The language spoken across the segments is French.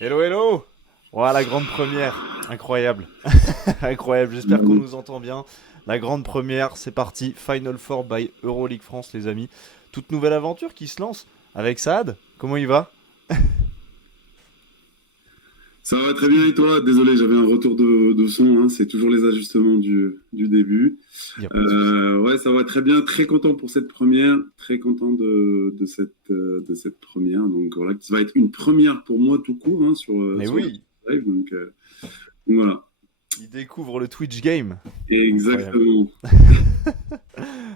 Hello, hello! Voilà la grande première. Incroyable. Incroyable. J'espère qu'on nous entend bien. La grande première, c'est parti. Final Four by Euroleague France, les amis. Toute nouvelle aventure qui se lance avec Saad. Comment il va? Ça va très bien et toi? Désolé, j'avais un retour de son, hein. C'est toujours les ajustements du début. Il n'y a pas de souci. Ouais, ça va très bien. Très content pour cette première. Très content de cette première. Donc voilà, qui va être une première pour moi tout court, hein, Mais sur le oui, live. Donc voilà. il découvre le Twitch game. Incroyable. Exactement.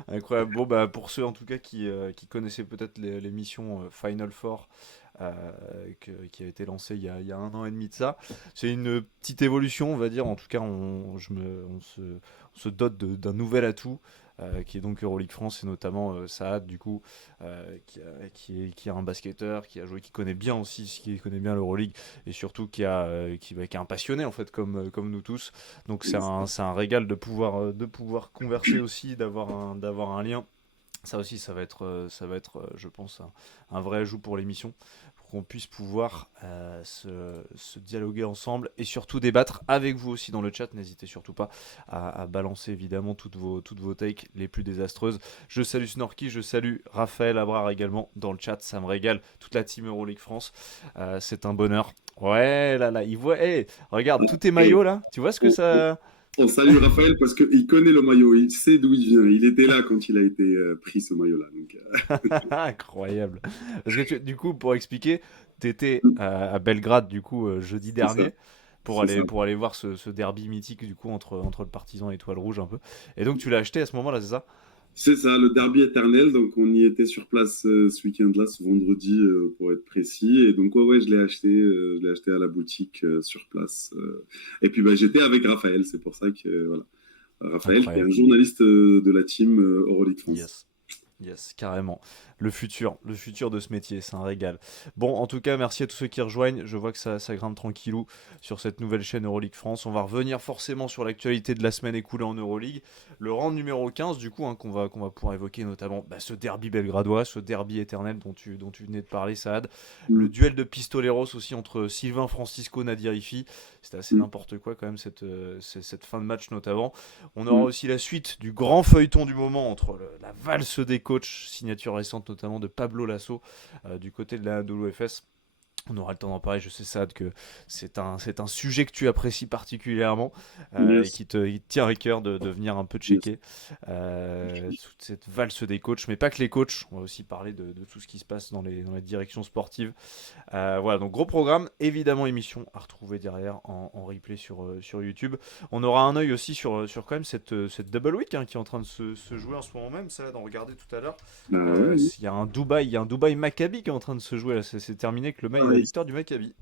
Incroyable. Bon, bah, pour ceux en tout cas qui connaissaient peut-être l'émission Final Four qui a été lancée il y a 1 an et demi de ça, c'est une petite évolution, on va dire. En tout cas, on se dote d'un nouvel atout. Qui est donc Euroleague France et notamment Saad du coup qui est un basketteur qui a joué, qui connaît bien aussi, qui connaît bien l'Euroleague et surtout qui est un passionné en fait comme nous tous. Donc c'est un régal de pouvoir converser aussi, d'avoir un lien. Ça aussi, ça va être, je pense, un vrai ajout pour l'émission, pour qu'on puisse pouvoir se dialoguer ensemble et surtout débattre avec vous aussi dans le chat. N'hésitez surtout pas à balancer évidemment toutes vos takes les plus désastreuses. Je salue Snorky, je salue Raphaël Abrard également dans le chat, ça me régale. Toute la team Euroleague France, c'est un bonheur. Ouais, là, là, il voit. Hey, regarde, tous tes Et maillots là, tu vois ce que on, on- ça. on salue Raphaël parce qu'il connaît le maillot. Il sait d'où il vient. Il était là quand il a été pris ce maillot-là. Incroyable. Parce que du coup, pour expliquer, t'étais à Belgrade du coup jeudi C'est ça. dernier pour C'est ça. aller pour aller voir ce derby mythique du coup entre le Partizan et l'Étoile Rouge un peu. Et donc tu l'as acheté à ce moment-là, c'est ça? C'est ça, le derby éternel. Donc, on y était sur place ce week-end-là, ce vendredi, pour être précis. Et donc, ouais, ouais, je l'ai acheté à la boutique sur place. Et puis, bah, j'étais avec Raphaël. C'est pour ça que, voilà. Raphaël, qui est un Incroyable. journaliste de la team Euroleague France. Yes. Yes, carrément. Le futur de ce métier, c'est un régal. Bon, en tout cas, merci à tous ceux qui rejoignent. Je vois que ça grimpe tranquillou sur cette nouvelle chaîne Euroleague France. On va revenir forcément sur l'actualité de la semaine écoulée en Euroleague. Le round numéro 15, du coup, hein, qu'on va pouvoir évoquer notamment ce derby belgradois, ce derby éternel dont tu venais de parler, Saad. Le Mm, duel de pistoleros aussi entre Sylvain Francisco Nadirifi. C'était assez mm, n'importe quoi quand même, cette fin de match notamment. On aura mm. aussi la suite du grand feuilleton du moment entre la valse des coachs, signature récente notamment de Pablo Lasso du côté de l'OFS. On aura le temps d'en parler, je sais Sad que c'est un sujet que tu apprécies particulièrement et Yes, qui te tient à cœur de venir un peu yes. checker toute cette valse des coachs, mais pas que les coachs, on va aussi parler de tout ce qui se passe dans les directions sportives. Voilà, donc gros programme, évidemment émission à retrouver derrière en replay sur YouTube. On aura un œil aussi sur quand même cette double week hein, qui est en train de se jouer en ce moment même, ça, d'en regarder tout à l'heure. Bah ouais. Il y a un Dubaï Maccabi qui est en train de se jouer là, c'est terminé avec la Ouais. victoire du Maccabi.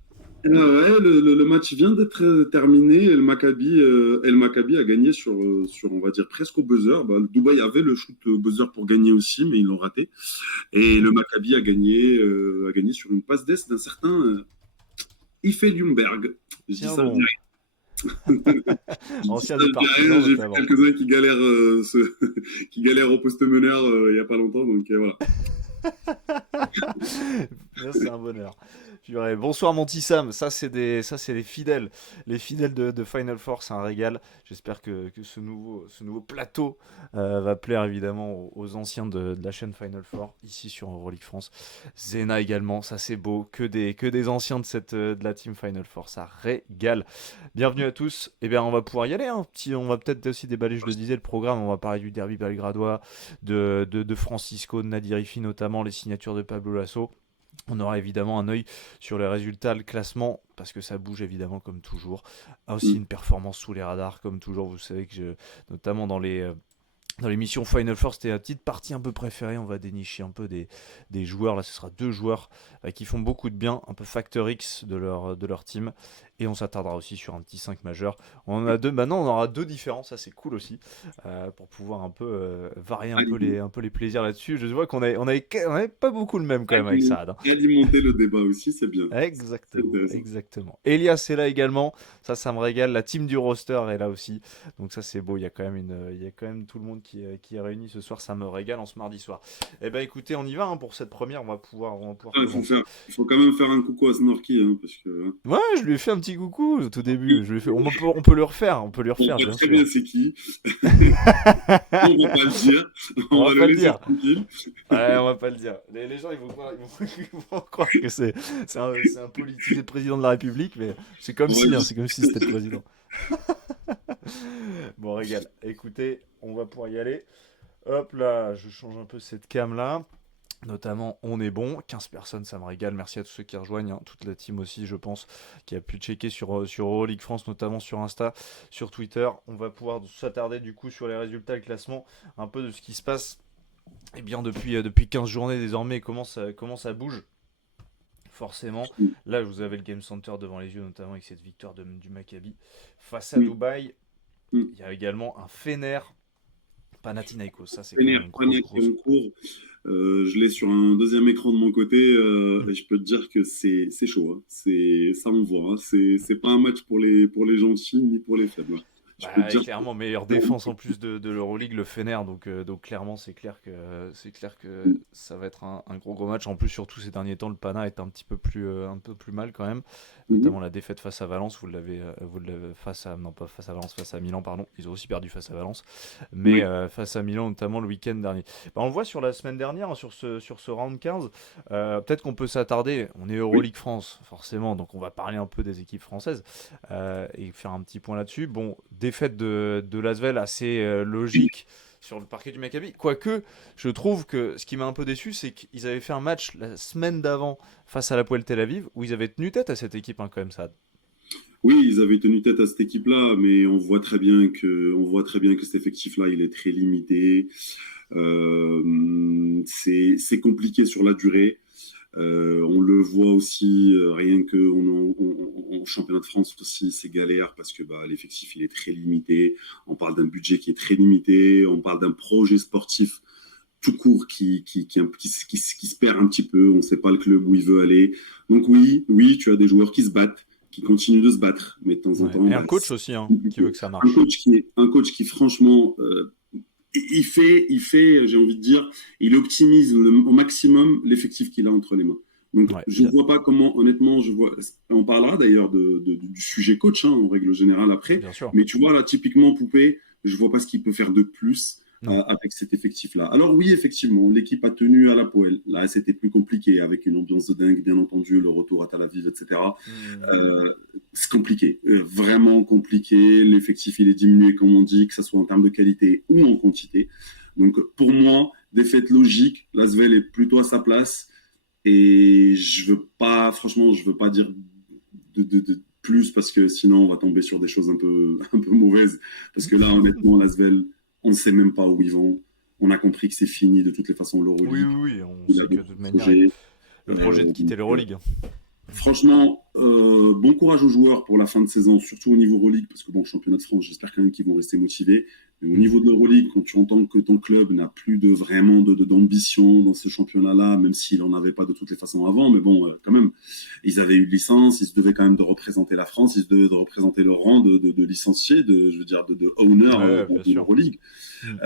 Ouais, le match vient d'être terminé. El Maccabi a gagné sur, on va dire, presque au buzzer. Bah, le Dubaï avait le shoot au buzzer pour gagner aussi, mais ils l'ont raté. Et le Maccabi a gagné sur une passe d'ess d'un certain Ife Ljungberg. Je dis Tiens ça, je dis bon, rien. Je dis ancien ça, des je dis rien. partisans J'ai vu notamment. quelques-uns qui galèrent, qui galèrent au poste meneur il y a pas longtemps. Donc voilà. Là, c'est un bonheur. Purée. Bonsoir mon petit Sam, ça c'est les fidèles de Final Four, c'est un régal. J'espère que ce nouveau plateau va plaire évidemment aux anciens de la chaîne Final Four ici sur Euroleague France. Zena également, ça c'est beau, que des anciens de la team Final Four, ça régale. Bienvenue à tous. Eh bien on va pouvoir y aller, hein. On va peut-être aussi déballer, je le disais, le programme. On va parler du derby belgradois, de Francisco, de Nadirifi notamment, les signatures de Pablo Lasso. On aura évidemment un œil sur les résultats, le classement, parce que ça bouge évidemment comme toujours. Aussi Mm. une performance sous les radars, comme toujours. Vous savez que notamment dans l'émission Final Four, c'était la petite partie un peu préférée. On va dénicher un peu des joueurs. Là, ce sera deux joueurs qui font beaucoup de bien, un peu Factor X de leur team. Et on s'attardera aussi sur un petit 5 majeur. On en a deux, maintenant on aura deux différents, ça c'est cool aussi, pour pouvoir un peu varier un peu les plaisirs là-dessus. Je vois on avait pas beaucoup le même quand même avec Saad, hein. Alimenter le débat aussi, c'est bien. C'est Exactement, intéressant. exactement. Elias est là également, ça me régale. La team du roster est là aussi, donc ça c'est beau. Il y a quand même tout le monde qui est réuni ce soir, ça me régale en ce mardi soir. Eh ben écoutez, on y va hein, pour cette première, on va pouvoir Ah, commencer. il faut quand même faire un coucou à Snorky, hein, parce que hein, Ouais, je lui ai fait un petit coucou au tout début. Je lui ai fait, on peut le refaire, on voit bien très bien sûr. c'est qui. On va pas le dire, On on va va le pas le laisser dire. tranquille. Ouais, on va pas le dire. Les gens, ils vont croire que c'est un politisé de président de la République, mais c'est comme On va si, hein, juste... c'est comme si c'était le président. Bon, régale. Écoutez, on va pouvoir y aller. Hop là, je change un peu cette cam là. Notamment, on est bon. 15 personnes, ça me régale. Merci à tous ceux qui rejoignent, hein. Toute la team aussi, je pense, qui a pu checker sur Euroleague France, notamment sur Insta, sur Twitter. On va pouvoir s'attarder du coup sur les résultats, le classement, un peu de ce qui se passe. Eh bien, depuis 15 journées désormais, comment ça bouge forcément. Là, vous avez le Game Center devant les yeux, notamment avec cette victoire du Maccabi face à Dubaï. Il y a également un Fener Panathinaikos. Ça, c'est quand même une grosse, Qui est grosse. en cours. Je l'ai sur un deuxième écran de mon côté et je peux te dire que c'est chaud. Hein. Ça, on voit. Hein. C'est pas un match pour les gentils ni pour les faibles. Hein. Je peux te Bah, dire. clairement, meilleure défense en plus de l'Euroleague, le Fener. Donc clairement, c'est clair que ça va être un gros, gros match. En plus, surtout ces derniers temps, le Pana est un peu plus mal quand même. Mhm. Notamment la défaite face à Valence. Vous l'avez non pas face à Valence, face à Milan, pardon. Ils ont aussi perdu face à Valence. Mais Oui. face à Milan, notamment le week-end dernier. Bah, on le voit sur la semaine dernière, hein, sur ce round 15. Peut-être qu'on peut s'attarder. On est Oui. Euroleague France, forcément. Donc on va parler un peu des équipes françaises. Et faire un petit point là-dessus. Bon, défaite de Lasvel assez logique sur le parquet du Maccabi. Quoique, je trouve que ce qui m'a un peu déçu, c'est qu'ils avaient fait un match la semaine d'avant face à la Poel Tel Aviv, où ils avaient tenu tête à cette équipe, hein, quand même, ça. Oui, ils avaient tenu tête à cette équipe-là, mais on voit très bien que cet effectif-là, il est très limité. C'est compliqué sur la durée. On le voit aussi, rien que en championnat de France aussi, c'est galère parce que bah, l'effectif il est très limité. On parle d'un budget qui est très limité. On parle d'un projet sportif tout court qui se perd un petit peu. On ne sait pas le club où il veut aller. Donc oui, tu as des joueurs qui se battent, qui continuent de se battre, mais de temps en Ouais. temps, Et bah, un coach c'est aussi, hein, qui compliqué. veut que ça marche. Un coach qui franchement j'ai envie de dire, il optimise au maximum l'effectif qu'il a entre les mains. Donc, Ouais, je ne vois pas comment, honnêtement, on parlera d'ailleurs du sujet coach, hein, en règle générale après, bien sûr. mais tu vois, là, typiquement, Poupée, je ne vois pas ce qu'il peut faire de plus Non. avec cet effectif-là. Alors oui, effectivement, l'équipe a tenu à la poêle. Là, c'était plus compliqué, avec une ambiance de dingue, bien entendu, le retour à Tel Aviv, etc. Mhm. C'est compliqué, vraiment compliqué. L'effectif, il est diminué, comme on dit, que ce soit en termes de qualité ou en quantité. Donc, pour moi, défaite logique. L'Asvel est plutôt à sa place. Et franchement, je veux pas dire de plus parce que sinon, on va tomber sur des choses un peu mauvaises. Parce que là, honnêtement, l'Asvel, on ne sait même pas où ils vont. On a compris que c'est fini de toutes les façons Oui, l'Euroleague. oui, oui, on Il a sait que de d'autres toute manière, projets. le projet de quitter Donc, l'Euroleague. franchement, bon courage aux joueurs pour la fin de saison, surtout au niveau Euroleague, parce que bon, championnat de France, j'espère quand même qu'ils vont rester motivés. Mais au niveau de l'Euroleague, quand tu entends que ton club n'a plus vraiment d'ambition dans ce championnat-là, même s'il n'en avait pas de toutes les façons avant, mais bon, quand même, ils avaient eu de licence, ils se devaient quand même de représenter la France, ils se devaient de représenter leur rang de licencié, je veux dire, de owner Ouais, dans bien sûr. l'Euroleague. Mm.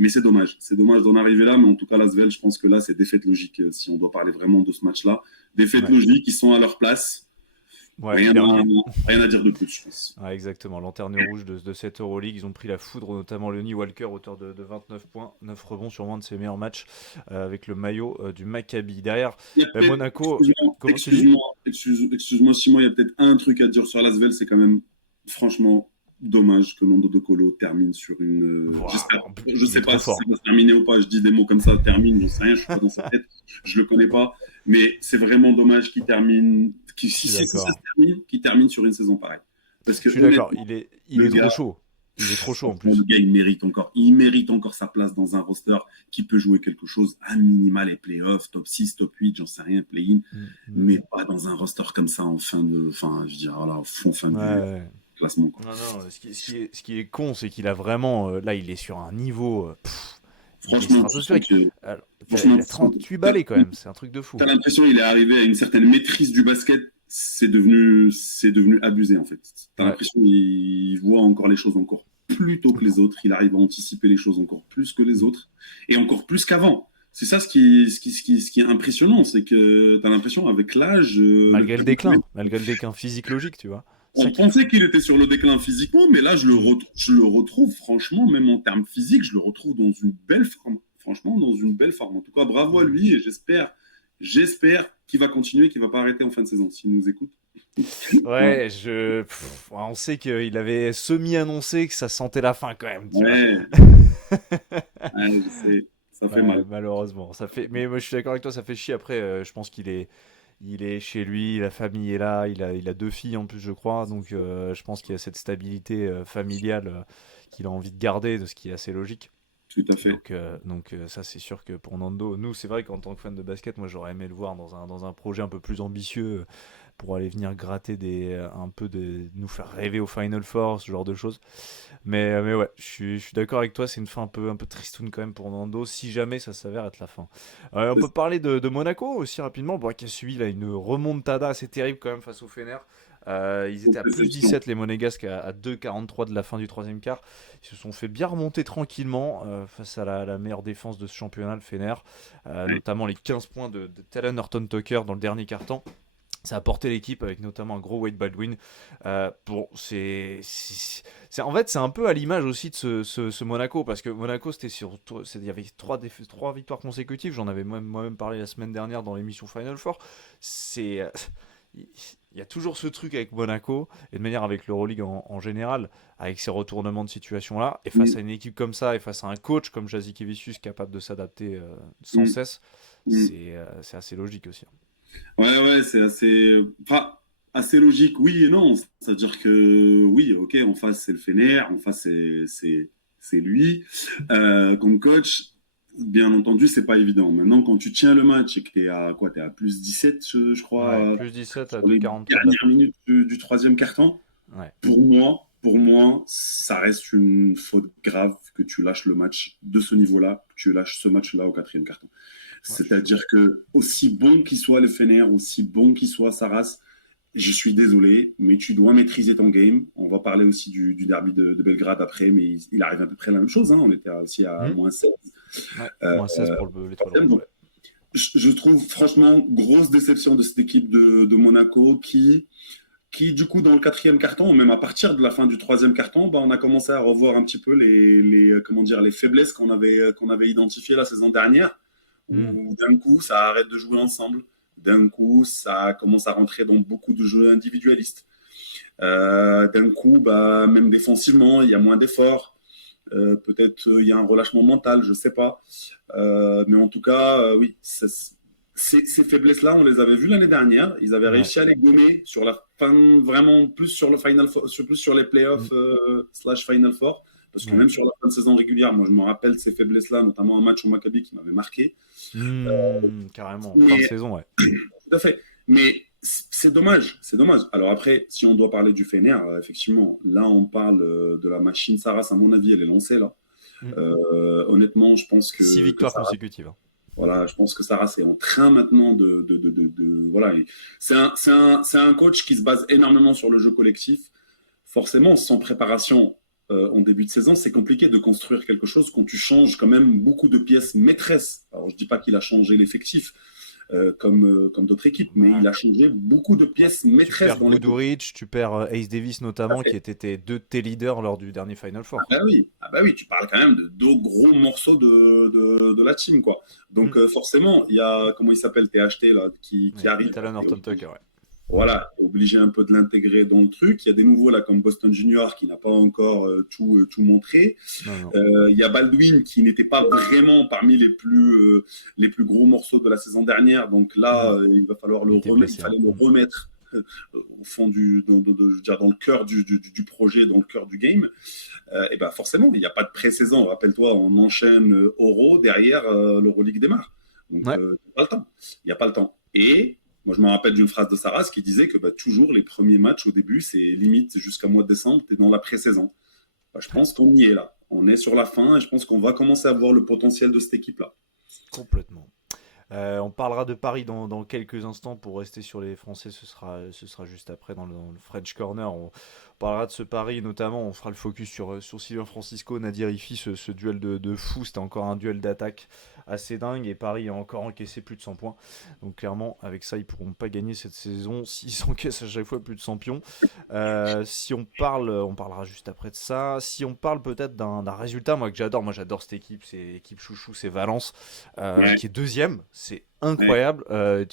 Mais c'est dommage. C'est dommage d'en arriver là, mais en tout cas, l'Asvel, je pense que là, c'est défaite logique, si on doit parler vraiment de ce match-là. Défaite Ouais, logique, ils sont à leur place. ouais, Rien à, dernier. rien à dire de plus, je pense. Ouais, exactement, lanterne rouge de cette Euroleague. Ils ont pris la foudre, notamment Lonnie Walker, auteur de 29 points, 9 rebonds sur un de ses meilleurs matchs, avec le maillot du Maccabi. Derrière, Il y a peut-être, Monaco, comment tu dis? excuse-moi, Simon, il y a peut-être un truc à dire sur l'Asvel, c'est quand même, franchement, dommage que Nando De Colo termine sur une. J'espère, Waouh, je il est sais trop pas si ça fort. va se terminer ou pas. Je dis des mots comme ça, termine, j'en sais rien, je suis pas dans sa tête, je le connais pas. Mais c'est vraiment dommage qu'il termine, Je si suis ça se d'accord. termine, qu'il termine sur une saison pareille. Parce que Je suis d'accord. honnêtement, Il est le trop gars, chaud. Il est trop chaud en Franchement, le plus. gars, il mérite encore sa place dans un roster qui peut jouer quelque chose à minima les playoffs, top 6, top 8, j'en sais rien, play-in, mais pas dans un roster comme ça enfin, je veux dire, voilà, fin Ouais, du ouais. classement, quoi. Non, non, ce qui est con, c'est qu'il a vraiment. Là, il est sur un niveau. Il est Franchement, tu sens stratosphérique. que, Alors, franchement, il a 38 balais quand même, c'est un truc de fou. t'as l'impression qu'il est arrivé à une certaine maîtrise du basket. C'est devenu abusé, en fait. T'as Ouais. l'impression qu'il voit encore les choses encore plus tôt que les autres. Il arrive à anticiper les choses encore plus que les Mm. autres et encore plus qu'avant. C'est ça ce qui est impressionnant, c'est que t'as l'impression avec l'âge, Malgré le déclin physique logique, tu vois. C'est ça on qui est fou. pensait qu'il était sur le déclin physiquement, mais là Mm. je le retrouve franchement, même en termes physiques, je le retrouve dans une belle forme. Franchement, dans une belle forme. En tout cas, bravo à Mm. lui et j'espère qu'il va continuer, qu'il va pas arrêter en fin de saison. S'il nous écoute. Ouais, on sait qu'il avait semi-annoncé que ça sentait la fin quand même, tu vois. Ouais, ouais, je sais, ça fait Ouais, mal. malheureusement, ça fait. Mais moi, je suis d'accord avec toi, ça fait chier. Après, je pense qu'il est chez lui, la famille est là, il a 2 filles en plus, je crois. Donc, je pense qu'il y a cette stabilité familiale qu'il a envie de garder, de ce qui est assez logique. Tout à fait. Donc, ça, c'est sûr que pour Nando, nous, c'est vrai qu'en tant que fan de basket, moi, j'aurais aimé le voir dans un projet un peu plus ambitieux pour aller venir gratter un peu nous faire rêver au Final Four, ce genre de choses. Mais ouais, je suis d'accord avec toi, c'est une fin un peu tristoun quand même pour Nando, si jamais ça s'avère être la fin. On peut parler de Monaco aussi rapidement, bon, qui a subi là, une remontada assez terrible quand même face au Fener. Ils étaient à plus Déception. 17 les Monégasques à 2,43 de la fin du troisième quart. Ils se sont fait bien remonter tranquillement face à la meilleure défense de ce championnat, le Fener. Ouais. Notamment les 15 points de Talen Horton-Tucker dans le dernier quart-temps. Ça a porté l'équipe avec notamment un gros Wade Baldwin. Bon, en fait, c'est un peu à l'image aussi de ce Monaco, parce que Monaco, il y avait trois victoires consécutives. J'en avais moi-même parlé la semaine dernière dans l'émission Final Four. C'est, il y a toujours ce truc avec Monaco, et de manière avec l'Euroleague en général, avec ces retournements de situation-là, et face Mm, à une équipe comme ça, et face à un coach comme Jasikevicius capable de s'adapter sans mm, cesse, mm. c'est assez logique aussi. Ouais, ouais, c'est assez, enfin, assez logique, oui et non. C'est-à-dire que, oui, ok, en face, c'est le Fener, en face, c'est lui. Comme coach, bien entendu, c'est pas évident. Maintenant, quand tu tiens le match et que t'es à quoi, t'es à plus 17, je Ouais, crois, plus 17 à sur les 2,43 de la dernières fin. minutes du troisième quart-temps, Ouais. pour moi, ça reste une faute grave que tu lâches le match de ce niveau-là, que tu lâches ce match-là au quatrième quart-temps. Ouais, je suis chaud. C'est-à-dire que, aussi bon qu'il soit le Fener, aussi bon qu'il soit Saras, je suis désolé, mais tu dois maîtriser ton game. On va parler aussi du derby de Belgrade après, mais il arrive à peu près la même chose, hein. On était aussi à Hmm. moins 7. Ouais, Euh, moins 16 pour l'étoile rouge, donc, ouais. je trouve franchement grosse déception de cette équipe de Monaco qui, du coup, dans le quatrième carton, ou même à partir de la fin du troisième carton, bah, on a commencé à revoir un petit peu comment dire, les faiblesses qu'on avait identifiées la saison dernière, Hmm. où d'un coup, ça arrête de jouer ensemble. D'un coup, ça commence à rentrer dans beaucoup de jeux individualistes. D'un coup, bah, même défensivement, il y a moins d'efforts. Peut-être il y a un relâchement mental, je ne sais pas. Mais en tout cas, oui, ces faiblesses-là, on les avait vues l'année dernière. Ils avaient Ouais. réussi à les gommer sur la fin, vraiment plus sur le Final Four, plus sur les Hmm. playoffs slash Final Four. Parce que Ouais. même sur la fin de saison régulière, moi je me rappelle de ces faiblesses-là, notamment un match au Maccabi qui m'avait marqué. Carrément, fin de Mais saison, ouais. tout à fait. Mais c'est dommage, c'est dommage. Alors après, si on doit parler du Fener, effectivement, là on parle de la machine Saras, à mon avis, elle est lancée là. Hmm. Honnêtement, je pense 6 que victoires Saras, consécutives, hein. voilà, je pense que Saras est en train maintenant voilà. C'est un coach qui se base énormément sur le jeu collectif. Forcément, sans préparation en début de saison, c'est compliqué de construire quelque chose quand tu changes quand même beaucoup de pièces maîtresses. Alors, je dis pas qu'il a changé l'effectif comme d'autres équipes, mais Ouais. il a changé beaucoup de Ouais. pièces Tu maîtresses perds dans l'équipe. Goodrich, tu perds Ace Davis notamment, qui étaient deux de tes leaders lors du dernier Final Ah Four, quoi. bah oui, ah bah oui, tu parles quand même de deux gros morceaux de la team, quoi. Hmm. Donc forcément, il y a, comment il s'appelle, THT, là, qui Ouais. arrive. Talon Horton Tucker, ouais. Voilà, obligé un peu de l'intégrer dans le truc. Il y a des nouveaux, là, comme Boston Junior, qui n'a pas encore tout montré. Non, non. Il y a Baldwin, qui n'était pas vraiment parmi les plus gros morceaux de la saison dernière. Donc là, Hmm. il va falloir Il était il blessé, hein. fallait le remettre. au fond je veux dire, dans le cœur du projet, dans le cœur du game, et ben forcément, il n'y a pas de pré-saison. Rappelle-toi, on enchaîne Euro, derrière l'Euroleague démarre. Donc, Ouais, il n'y a pas le temps. Il n'y a pas le temps. Et moi, je me rappelle d'une phrase de Saras qui disait que bah, toujours les premiers matchs au début, c'est limite jusqu'à mois de décembre, tu es dans la pré-saison. Bah, je pense qu'on y est là. On est sur la fin et je pense qu'on va commencer à voir le potentiel de cette équipe-là. complètement. On parlera de Paris dans quelques instants. Pour rester sur les Français, ce sera juste après dans le French Corner. On parlera de ce Paris notamment. On fera le focus sur Sylvain Francisco, Nadir Ifi, ce duel de fou. C'était encore un duel d'attaque assez dingue. Et Paris a encore encaissé plus de 100 points. Donc clairement, avec ça, ils ne pourront pas gagner cette saison s'ils encaissent à chaque fois plus de 100 pions. Si on parlera juste après de ça. Si on parle peut-être d'un résultat, moi que j'adore. Moi j'adore cette équipe. C'est l'équipe chouchou, c'est Valence. Ouais, Qui est deuxième. C'est ouais. incroyable.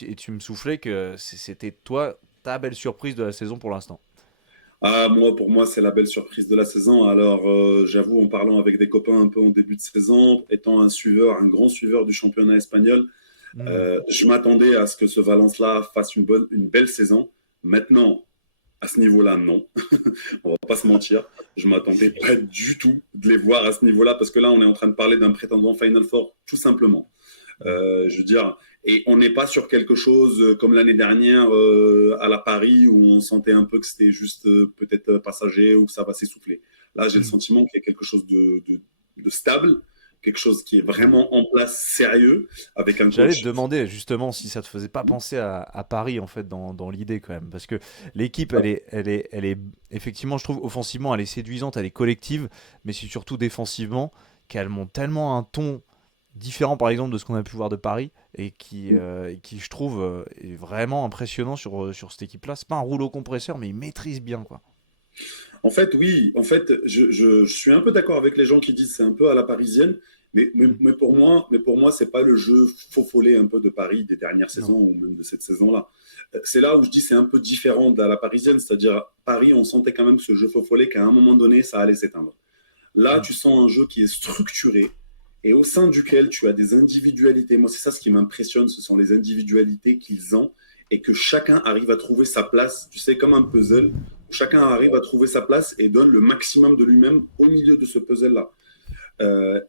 Et tu me soufflais que c'était toi, ta belle surprise de la saison pour l'instant. Ah, pour moi, c'est la belle surprise de la saison. Alors, j'avoue, en parlant avec des copains un peu en début de saison, étant un grand suiveur du championnat espagnol, Hmm. je m'attendais à ce que ce Valence-là fasse une belle saison. Maintenant, à ce niveau-là, non. On va pas se mentir. Je m'attendais pas du tout de les voir à ce niveau-là parce que là, on est en train de parler d'un prétendant Final Four, tout simplement. Hmm. Je veux dire, et on n'est pas sur quelque chose comme l'année dernière à la Paris où on sentait un peu que c'était juste peut-être passager ou que ça va s'essouffler. Là, j'ai le Hmm. sentiment qu'il y a quelque chose de stable, quelque chose qui est Hmm. vraiment en place sérieux avec un J'allais te coach. demander justement si ça te faisait pas penser à Paris en fait dans l'idée quand même, parce que l'équipe elle est effectivement, je trouve, offensivement elle est séduisante, elle est collective, mais c'est surtout défensivement qu'elle monte tellement un ton différent par exemple de ce qu'on a pu voir de Paris et qui je trouve est vraiment impressionnant sur cette équipe là. C'est pas un rouleau compresseur mais il maîtrise bien quoi. En fait, oui, en fait, je suis un peu d'accord avec les gens qui disent c'est un peu à la parisienne, Hmm. mais pour moi, c'est pas le jeu faux follet un peu de Paris des dernières Non. saisons ou même de cette saison-là. C'est là où je dis c'est un peu différent de la parisienne, c'est-à-dire Paris, on sentait quand même ce jeu faux follet qu'à un moment donné, ça allait s'éteindre. Là, Hmm. tu sens un jeu qui est structuré et au sein duquel tu as des individualités. Moi, c'est ça ce qui m'impressionne, ce sont les individualités qu'ils ont et que chacun arrive à trouver sa place, tu sais, comme un puzzle, où chacun arrive à trouver sa place et donne le maximum de lui-même au milieu de ce puzzle-là.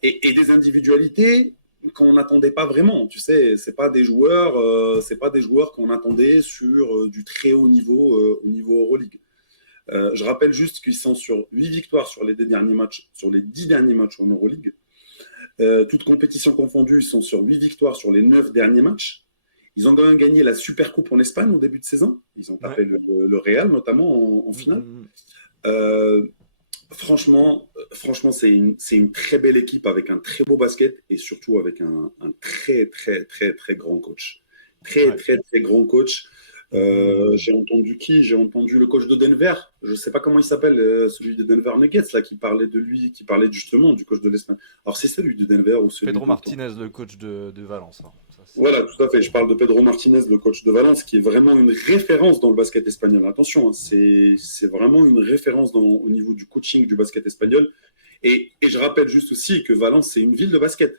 Et des individualités qu'on n'attendait pas vraiment, tu sais, c'est pas des joueurs qu'on attendait sur du très haut niveau au niveau Euroleague. Je rappelle juste qu'ils sont sur 8 victoires sur les 10 derniers matchs, sur les 10 derniers matchs en Euroleague. Toutes compétitions confondues, ils sont sur 8 victoires sur les 9 derniers matchs. Ils ont quand même gagné la Super Coupe en Espagne au début de saison. Ils ont Ouais. tapé le Real, notamment en Hmm, finale. hmm, hmm. Euh, franchement c'est une très belle équipe avec un très beau basket et surtout avec un très, très, très, très grand coach. Très, Ouais. très, très grand coach. Hmm, hmm, hmm. J'ai entendu qui? J'ai entendu le coach de Denver. Je ne sais pas comment il s'appelle, celui de Denver Nuggets, là, qui parlait de lui, qui parlait justement du coach de l'Espagne. Alors, c'est celui de Denver ou celui Pedro de... Martinez, le coach de Valence, hein. Ça, Voilà, tout à fait. Je parle de Pedro Martinez, le coach de Valence, qui est vraiment une référence dans le basket espagnol. Attention, hein, c'est vraiment une référence au niveau du coaching du basket espagnol. Et je rappelle juste aussi que Valence, c'est une ville de basket.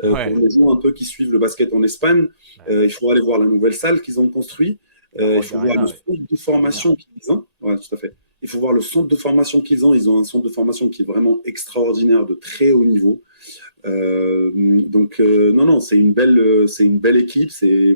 Pour ouais. les gens un peu qui suivent le basket en Espagne, Ouais. il faut aller voir la nouvelle salle qu'ils ont construite. La Il faut voir le Roig ouais. centre de Extraordinaire. formation qu'ils ont. Ouais, tout à fait. Il faut voir le centre de formation qu'ils ont. Ils ont un centre de formation qui est vraiment extraordinaire, de très haut niveau. Non, non, c'est une belle équipe. C'est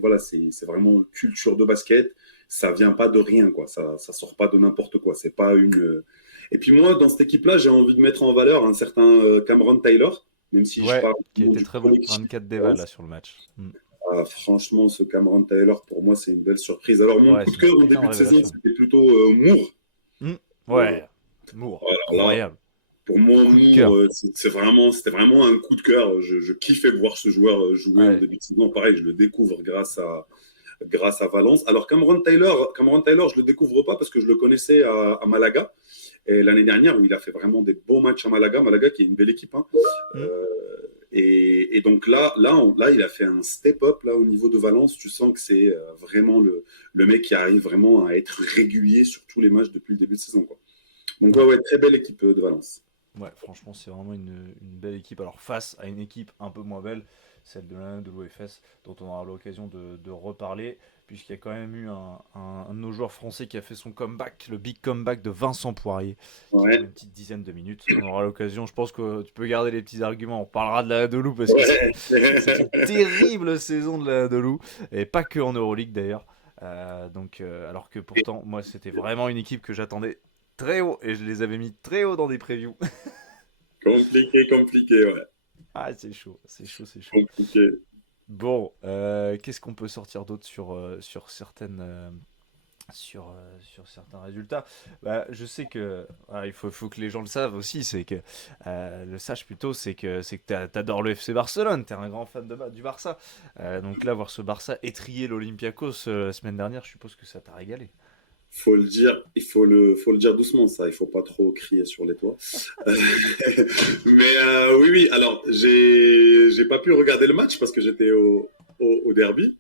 vraiment culture de basket. Ça vient pas de rien, quoi. Ça sort pas de n'importe quoi. C'est pas une. Et puis moi, dans cette équipe-là, j'ai envie de mettre en valeur un certain Cameron Taylor, même si je Ouais, parle qui était du très bon. collectif. 24 déval là sur le match. Hmm. Ah, franchement, ce Cameron Taylor, pour moi, c'est une belle surprise. Alors, mon Ouais, coup de c'est une cœur en putain de début de saison, révélation. c'était plutôt Moore. Hmm. Euh, Ouais, Moore, alors là, incroyable. pour moi, Coup de Moore, cœur. c'était vraiment un coup de cœur. Je kiffais de voir ce joueur jouer en Ouais. début de saison. Pareil, je le découvre grâce à Valence. Alors, Cameron Taylor, je le découvre pas parce que je le connaissais à Malaga. Et l'année dernière, où il a fait vraiment des beaux matchs à Malaga. Malaga, qui est une belle équipe, hein. Hmm. Euh, et donc là, il a fait un step-up là au niveau de Valence. Tu sens que c'est vraiment le mec qui arrive vraiment à être régulier sur tous les matchs depuis le début de saison, quoi. Donc Ouais. ouais, très belle équipe de Valence. Ouais, franchement, c'est vraiment une belle équipe. Alors, face à une équipe un peu moins belle, celle de l'OFS, dont on aura l'occasion de reparler, puisqu'il y a quand même eu un de nos joueurs français qui a fait son comeback, le big comeback de Vincent Poirier, qui joue Ouais, une petite dizaine de minutes. On aura l'occasion, je pense que tu peux garder les petits arguments. On parlera de la Hadalou parce que ouais. c'est une terrible saison de la Hadalou, et pas que en Euroleague d'ailleurs. Alors que pourtant, moi, c'était vraiment une équipe que j'attendais très haut et je les avais mis très haut dans des previews. Compliqué, compliqué, ouais. Ah, c'est chaud, c'est chaud, c'est chaud. Compliqué. Bon, qu'est-ce qu'on peut sortir d'autre sur certains résultats? Bah, je sais que faut que les gens le savent aussi, c'est que le sachent plutôt, c'est que t'adores le FC Barcelone, t'es un grand fan du Barça. Donc là, voir ce Barça étrier l'Olympiakos la semaine dernière, je suppose que ça t'a régalé. Faut le dire, faut le dire doucement, ça. Il faut pas trop crier sur les toits. Euh, Mais oui, oui. Alors, j'ai pas pu regarder le match parce que j'étais au derby.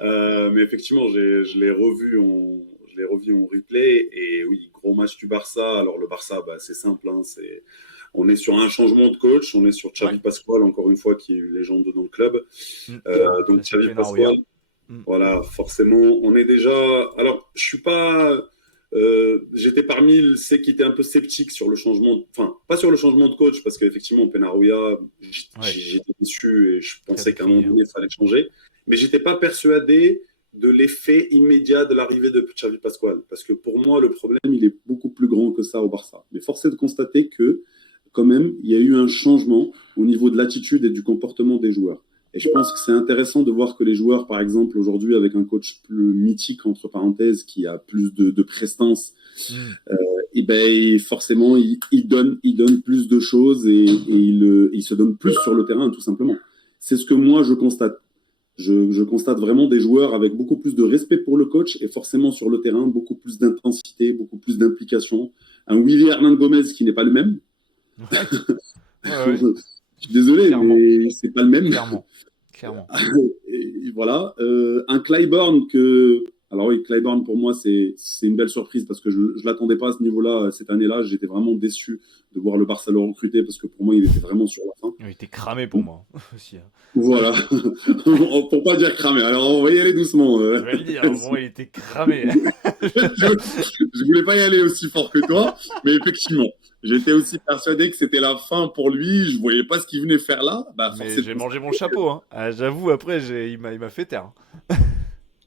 Mais effectivement, je l'ai revu en replay. Et oui, gros match du Barça. Alors, le Barça, bah, c'est simple. Hein, on est sur un changement de coach. On est sur Ouais. Xavi Pascual, encore une fois, qui est une légende dans le club. Le Donc, classique Xavi Pascual, Penaroya. Mm. voilà, forcément, on est déjà. Alors, je suis pas. J'étais parmi ceux qui étaient un peu sceptiques sur le changement, enfin, pas sur le changement de coach, parce qu'effectivement, Penaroya, Ouais, j'étais déçu et je très pensais qu'à un moment décrié, hein. donné, il fallait changer. Mais j'étais pas persuadé de l'effet immédiat de l'arrivée de Xavi Pascual. Parce que pour moi, le problème, il est beaucoup plus grand que ça au Barça. Mais force est de constater que, quand même, il y a eu un changement au niveau de l'attitude et du comportement des joueurs. Et je pense que c'est intéressant de voir que les joueurs, par exemple, aujourd'hui, avec un coach plus mythique, entre parenthèses, qui a plus de prestance, Mm. et ben forcément, il donne plus de choses et il se donne plus sur le terrain, tout simplement. C'est ce que moi, je constate. Je constate vraiment des joueurs avec beaucoup plus de respect pour le coach et forcément sur le terrain, beaucoup plus d'intensité, beaucoup plus d'implication. Un Willy Hernan Gomez qui n'est pas le même. Ouais, ouais, ouais, Je suis désolé, clairement, mais c'est pas le même. clairement, clairement. Et voilà. Un Clyburn que. Alors oui, Clyburn pour moi c'est une belle surprise parce que je ne l'attendais pas à ce niveau-là cette année-là. J'étais vraiment déçu de voir le Barça le recruter parce que pour moi il était vraiment sur la fin. Il était cramé pour moi aussi, hein. Voilà. Pour pas dire cramé. Alors on va y aller doucement. Je vais le dire, pour moi il était cramé. Je voulais pas y aller aussi fort que toi, mais effectivement, j'étais aussi persuadé que c'était la fin pour lui. Je voyais pas ce qu'il venait faire là. Bah, Mais forcé de j'ai mangé mon constater. chapeau, hein. Ah, j'avoue, après, il m'a fait taire, hein.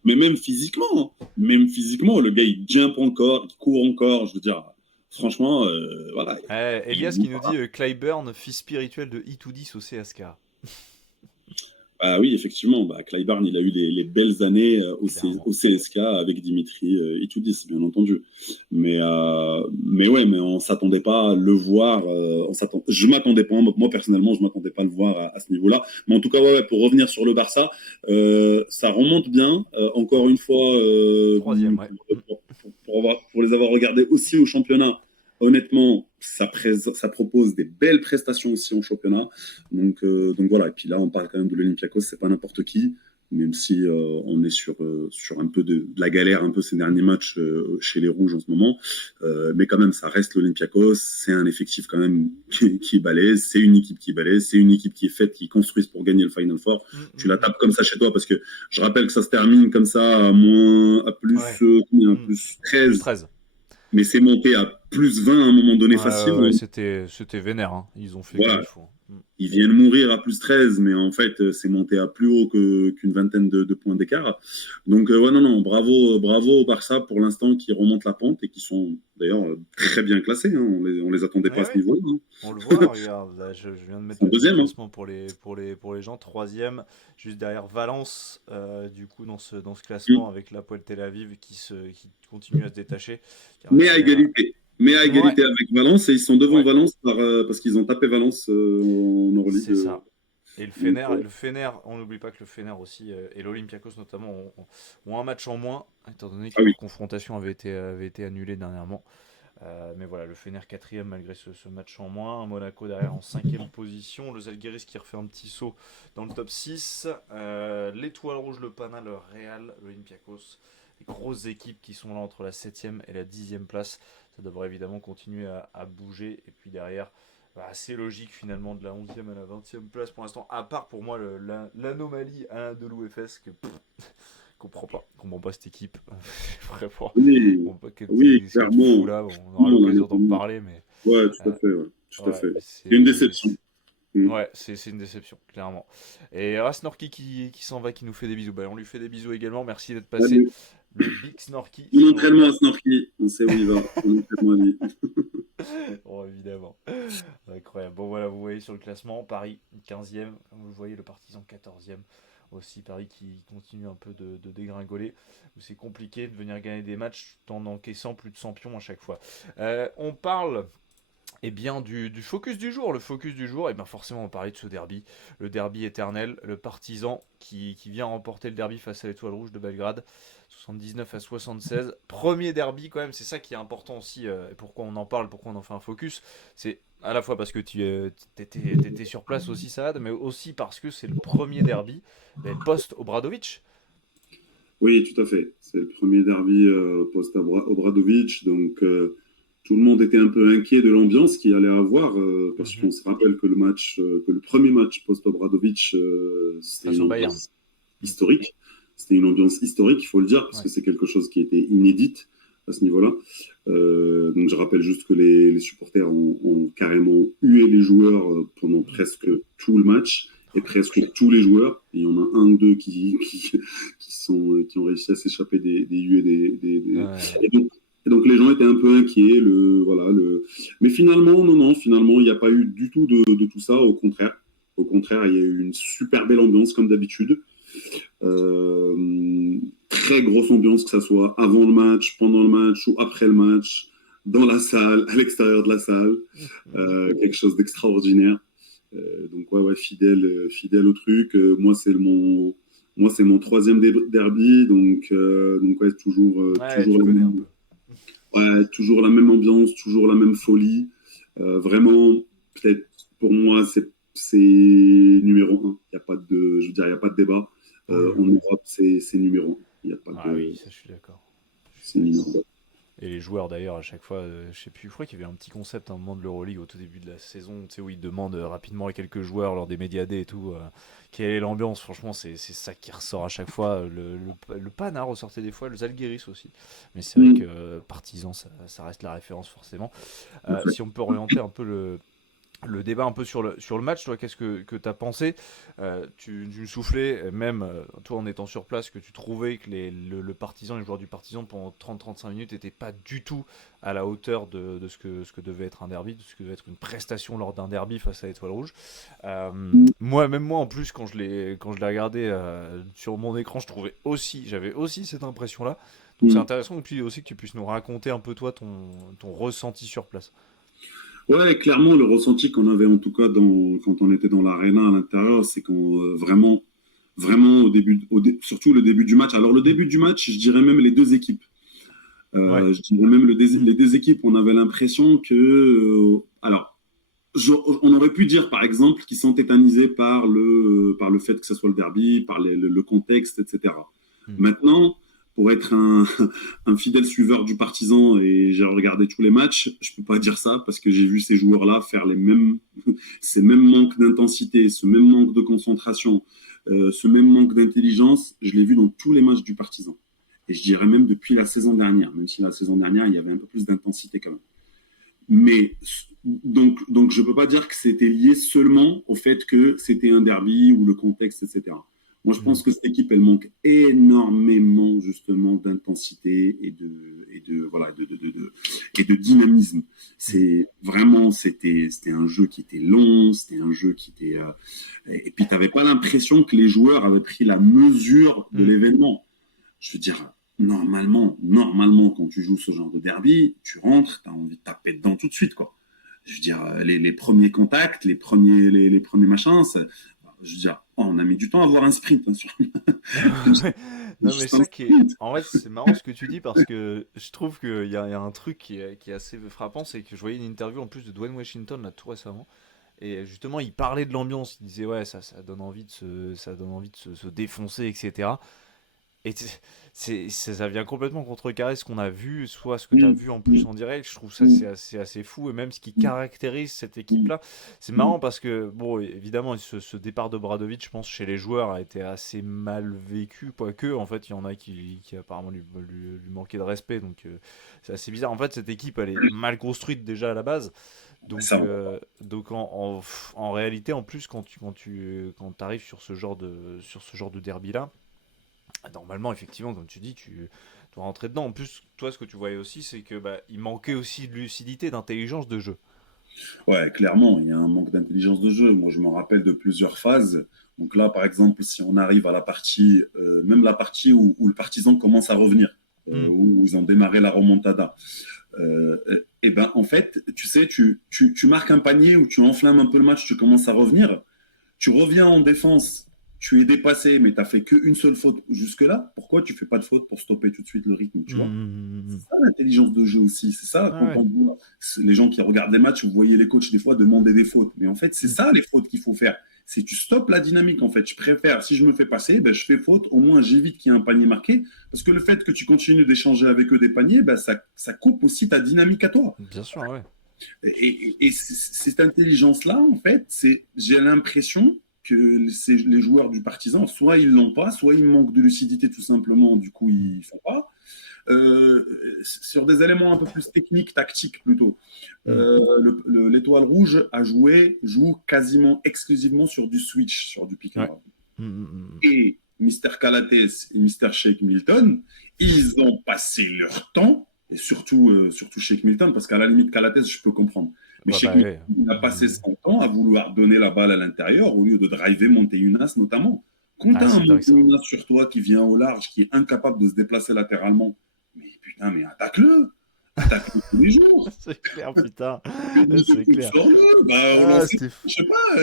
Mais même physiquement, le gars, il jump encore, il court encore. Je veux dire, franchement, voilà. Elias qui nous dit Clyburn, fils spirituel de Itoudis au CSK. Ah oui, effectivement, bah, Clyburn, il a eu les belles années Clairement. au CSK avec Dimitri Itoudis, bien entendu. Mais ouais, mais on s'attendait pas à le voir. Je m'attendais pas, moi personnellement, je m'attendais pas à le voir à ce niveau-là. Mais en tout cas, ouais, pour revenir sur le Barça, ça remonte bien. Encore une fois, Troisième, ouais. pour les avoir regardés aussi au championnat, honnêtement, ça propose des belles prestations aussi en championnat. Donc voilà. Et puis là, on parle quand même de l'Olympiakos, c'est pas n'importe qui, même si on est sur un peu de la galère un peu ces derniers matchs chez les Rouges en ce moment. Mais quand même, ça reste l'Olympiakos. C'est un effectif quand même qui est balèze. C'est une équipe qui est balèze. C'est une équipe qui est faite, qui construise pour gagner le Final Four. Tu la tapes comme ça chez toi parce que je rappelle que ça se termine comme ça à plus, Ouais. plus Plus 13, 13. mais c'est monté à plus 20 à un moment donné Ouais, facile. ouais, ouais, c'était vénère, hein. Ils ont fait comme Voilà, il faut, hein. ils viennent mourir à plus 13, mais en fait, c'est monté à plus haut qu'une vingtaine de points d'écart. Donc, ouais, non, non, bravo au Barça pour l'instant qui remonte la pente et qui sont d'ailleurs très bien classés. Hein. On les attendait pas Ouais, à ce ouais. niveau. Hein. On le voit, regarde, là, je viens de mettre En le petit deuxième. Hein. classement pour les gens. Troisième, juste derrière Valence, du coup, dans ce classement, avec l'Hapoel Tel Aviv qui continue à se détacher. Qui a Mais à réussi à... égalité. Mais à Ouais, égalité avec Valence et ils sont devant ouais, Valence parce qu'ils ont tapé Valence en Euroleague. c'est ça. Et Donc, Le Fener, on n'oublie pas que le Fener aussi, et l'Olympiakos notamment, ont un match en moins, étant donné que ah oui. leur confrontation avait été annulée dernièrement. Mais voilà, le Fener quatrième malgré ce match en moins. Monaco derrière en cinquième position. Le Zalgiris qui refait un petit saut dans le top 6. L'Étoile Rouge, le Pana, le Real, l'Olympiakos. Les grosses équipes qui sont là entre la septième et la 10e place. Ça devrait évidemment continuer à bouger. Et puis derrière, assez logique finalement de la 11e à la 20e place pour l'instant, à part pour moi l'anomalie de l'OFS que comprends pas cette équipe. Vraiment, je Oui, comprends pas oui, ce que tu fous clairement. là. Bon, on aura Non, l'occasion d'en reparler, mais ouais, tout à euh, fait, ouais, tout à ouais, fait. mais C'est une déception. Mm. ouais, c'est une déception, clairement. Et Snorky qui s'en va, qui nous fait des bisous. Bah, on lui fait des bisous également. Merci d'être passé. Salut. Le Big Snorky, Mon si nous entraînement à regarde. Snorky, on sait où il va. Mon entraînement à lui. Bon, évidemment. Incroyable. Bon, voilà, vous voyez sur le classement, Paris 15e. Comme vous le voyez, le Partizan 14e. Aussi, Paris qui continue un peu de dégringoler. Où c'est compliqué de venir gagner des matchs tout en encaissant plus de 100 pions à chaque fois. On parle. Et bien du focus du jour, le focus du jour, et bien forcément on parlait de ce derby, le derby éternel, le Partizan qui vient remporter le derby face à l'Étoile Rouge de Belgrade, 79-76, premier derby quand même, c'est ça qui est important aussi, et pourquoi on en parle, pourquoi on en fait un focus, c'est à la fois parce que tu étais sur place aussi Saad, mais aussi parce que c'est le premier derby post-Obradovic. Oui, tout à fait. C'est le premier derby post-Obradovic, donc tout le monde était un peu inquiet de l'ambiance qu'il allait avoir, parce Mhm. qu'on se rappelle que le premier match post-Obradovic, c'était Face une au Bayern. ambiance historique. C'était une ambiance historique, il faut le dire, parce Ouais. que c'est quelque chose qui était inédite à ce niveau-là. Donc je rappelle juste que les supporters ont carrément hué les joueurs pendant presque tout le match et presque tous les joueurs. Il y en a un ou deux qui ont réussi à s'échapper des huées Ouais. et donc, et donc les gens étaient un peu inquiets. Mais finalement, non, finalement, il n'y a pas eu du tout de tout ça. Au contraire. Au contraire, il y a eu une super belle ambiance, comme d'habitude. Très grosse ambiance, que ça soit avant le match, pendant le match ou après le match, dans la salle, à l'extérieur de la salle. Quelque chose d'extraordinaire. Donc ouais, fidèle au truc. Moi, c'est mon troisième derby, donc ouais, Ouais, tu connais un peu. toujours la même ambiance, toujours la même folie. Vraiment, peut-être pour moi, c'est numéro un. Il y a pas de, je veux dire, il y a pas de débat. Oui, En oui. Europe, c'est numéro un. Il y a pas Ah oui, de, ça je suis d'accord. Je suis c'est d'accord. numéro un. Et les joueurs d'ailleurs à chaque fois, je sais plus, je crois qu'il y avait un petit concept à un moment de l'Euroleague au tout début de la saison, tu sais, où ils demandent rapidement à quelques joueurs lors des médias day et tout, quelle est l'ambiance. Franchement, c'est ça qui ressort à chaque fois. Le Pana ressortait des fois, le Zalgiris aussi. Mais c'est vrai que Mm, Partizan, ça reste la référence forcément. tout à fait. Si on peut orienter un peu le débat un peu sur le match, toi, qu'est-ce que tu as pensé tu me soufflais, même toi en étant sur place, que tu trouvais que le Partizan, les joueurs du Partizan pendant 30-35 minutes n'étaient pas du tout à la hauteur de ce que devait être un derby, de ce que devait être une prestation lors d'un derby face à l'Étoile Rouge. Euh, même moi en plus, quand je l'ai regardé sur mon écran, j'avais aussi cette impression-là. Donc c'est Mm. intéressant aussi que tu puisses nous raconter un peu toi ton ressenti sur place. Ouais, clairement, le ressenti qu'on avait en tout cas quand on était dans l'arena à l'intérieur, c'est qu'on vraiment surtout le début du match. Alors le Mm. début du match, je dirais même les deux équipes. Ouais. Je dirais même Mm. les deux équipes, on avait l'impression que, alors, on aurait pu dire par exemple qu'ils sont tétanisés par le fait que ce soit le derby, par le contexte, etc. Mm. Maintenant, pour être un fidèle suiveur du Partizan et j'ai regardé tous les matchs, je peux pas dire ça parce que j'ai vu ces joueurs-là faire ces mêmes manques d'intensité, ce même manque de concentration, ce même manque d'intelligence. Je l'ai vu dans tous les matchs du Partizan. Et je dirais même depuis la saison dernière, même si la saison dernière, il y avait un peu plus d'intensité quand même. Mais donc je ne peux pas dire que c'était lié seulement au fait que c'était un derby ou le contexte, etc. Moi, je Mm. pense que cette équipe, elle manque énormément justement d'intensité et de dynamisme. Mm. C'est vraiment, c'était un jeu qui était long, c'était un jeu qui était, et puis tu n'avais pas l'impression que les joueurs avaient pris la mesure de Mm. l'événement. Je veux dire, normalement, quand tu joues ce genre de derby, tu rentres, tu as envie de taper dedans tout de suite, quoi. Je veux dire, les premiers contacts, les premiers machins, je veux dire, on a mis du temps à avoir un sprint, hein, Ouais. Non mais juste un ça qui est... sprint. En fait c'est marrant ce que tu dis parce que je trouve qu'il y a un truc qui est assez frappant, c'est que je voyais une interview en plus de Dwayne Washington là tout récemment. Et justement il parlait de l'ambiance, il disait ouais ça donne envie de se défoncer etc. Et ça vient complètement contrecarrer ce qu'on a vu, soit ce que tu as vu en plus en direct. Je trouve ça c'est assez fou. Et même ce qui caractérise cette équipe-là, c'est marrant parce que, bon, évidemment, ce départ d'Obradovic, je pense, chez les joueurs a été assez mal vécu. Quoique, en fait, il y en a qui apparemment lui manquaient de respect. Donc, c'est assez bizarre. En fait, cette équipe, elle est mal construite déjà à la base. Ça, Donc en réalité, en plus, quand arrives sur ce genre de derby-là, normalement, effectivement, comme tu dis, tu dois rentrer dedans. En plus, toi, ce que tu voyais aussi, c'est que bah, il manquait aussi de lucidité, d'intelligence de jeu. ouais, clairement, il y a un manque d'intelligence de jeu. Moi, je me rappelle de plusieurs phases. Donc là, par exemple, si on arrive à la partie, même la partie où le partisan commence à revenir, Hmm. où ils ont démarré la remontada, et ben en fait, tu sais, tu marques un panier où tu enflammes un peu le match, tu commences à revenir, tu reviens en défense, tu es dépassé, mais tu n'as fait qu'une seule faute jusque-là. Pourquoi tu fais pas de faute pour stopper tout de suite le rythme, tu vois? Hmm. C'est ça l'intelligence de jeu aussi. C'est ça, Ah quand ouais. on voit les gens qui regardent des matchs, vous voyez les coachs des fois demander des fautes. Mais en fait, c'est Hmm. ça les fautes qu'il faut faire. C'est tu stoppes la dynamique en fait. Je préfère, si je me fais passer, ben, je fais faute, au moins j'évite qu'il y ait un panier marqué. Parce que le fait que tu continues d'échanger avec eux des paniers, ben, ça coupe aussi ta dynamique à toi. Bien sûr, ouais. Et cette intelligence-là, en fait, j'ai l'impression que les joueurs du Partizan, soit ils l'ont pas, soit ils manquent de lucidité tout simplement, du coup Hmm. ils font pas. Sur des éléments un peu plus techniques, tactiques plutôt. Hmm. L'Étoile Rouge joue quasiment exclusivement sur du switch, sur du pick and Ouais. roll. Hmm. Et Mister Calates et Mister Shake Milton, ils ont passé leur temps, et surtout Shake Milton, parce qu'à la limite, Calates, je peux comprendre. Mais Bah, Shake bah, Milton, ouais. il a passé son temps à vouloir donner la balle à l'intérieur au lieu de driver Monteunas notamment. Quand tu Ah, as un c'est dingue ça. Monteunas sur toi qui vient au large, qui est incapable de se déplacer latéralement, mais putain, mais attaque-le! Attaque-le tous les jours! C'est clair, putain. C'est clair. Sors-le! Bah, Ah, lancer, c'était je sais pas.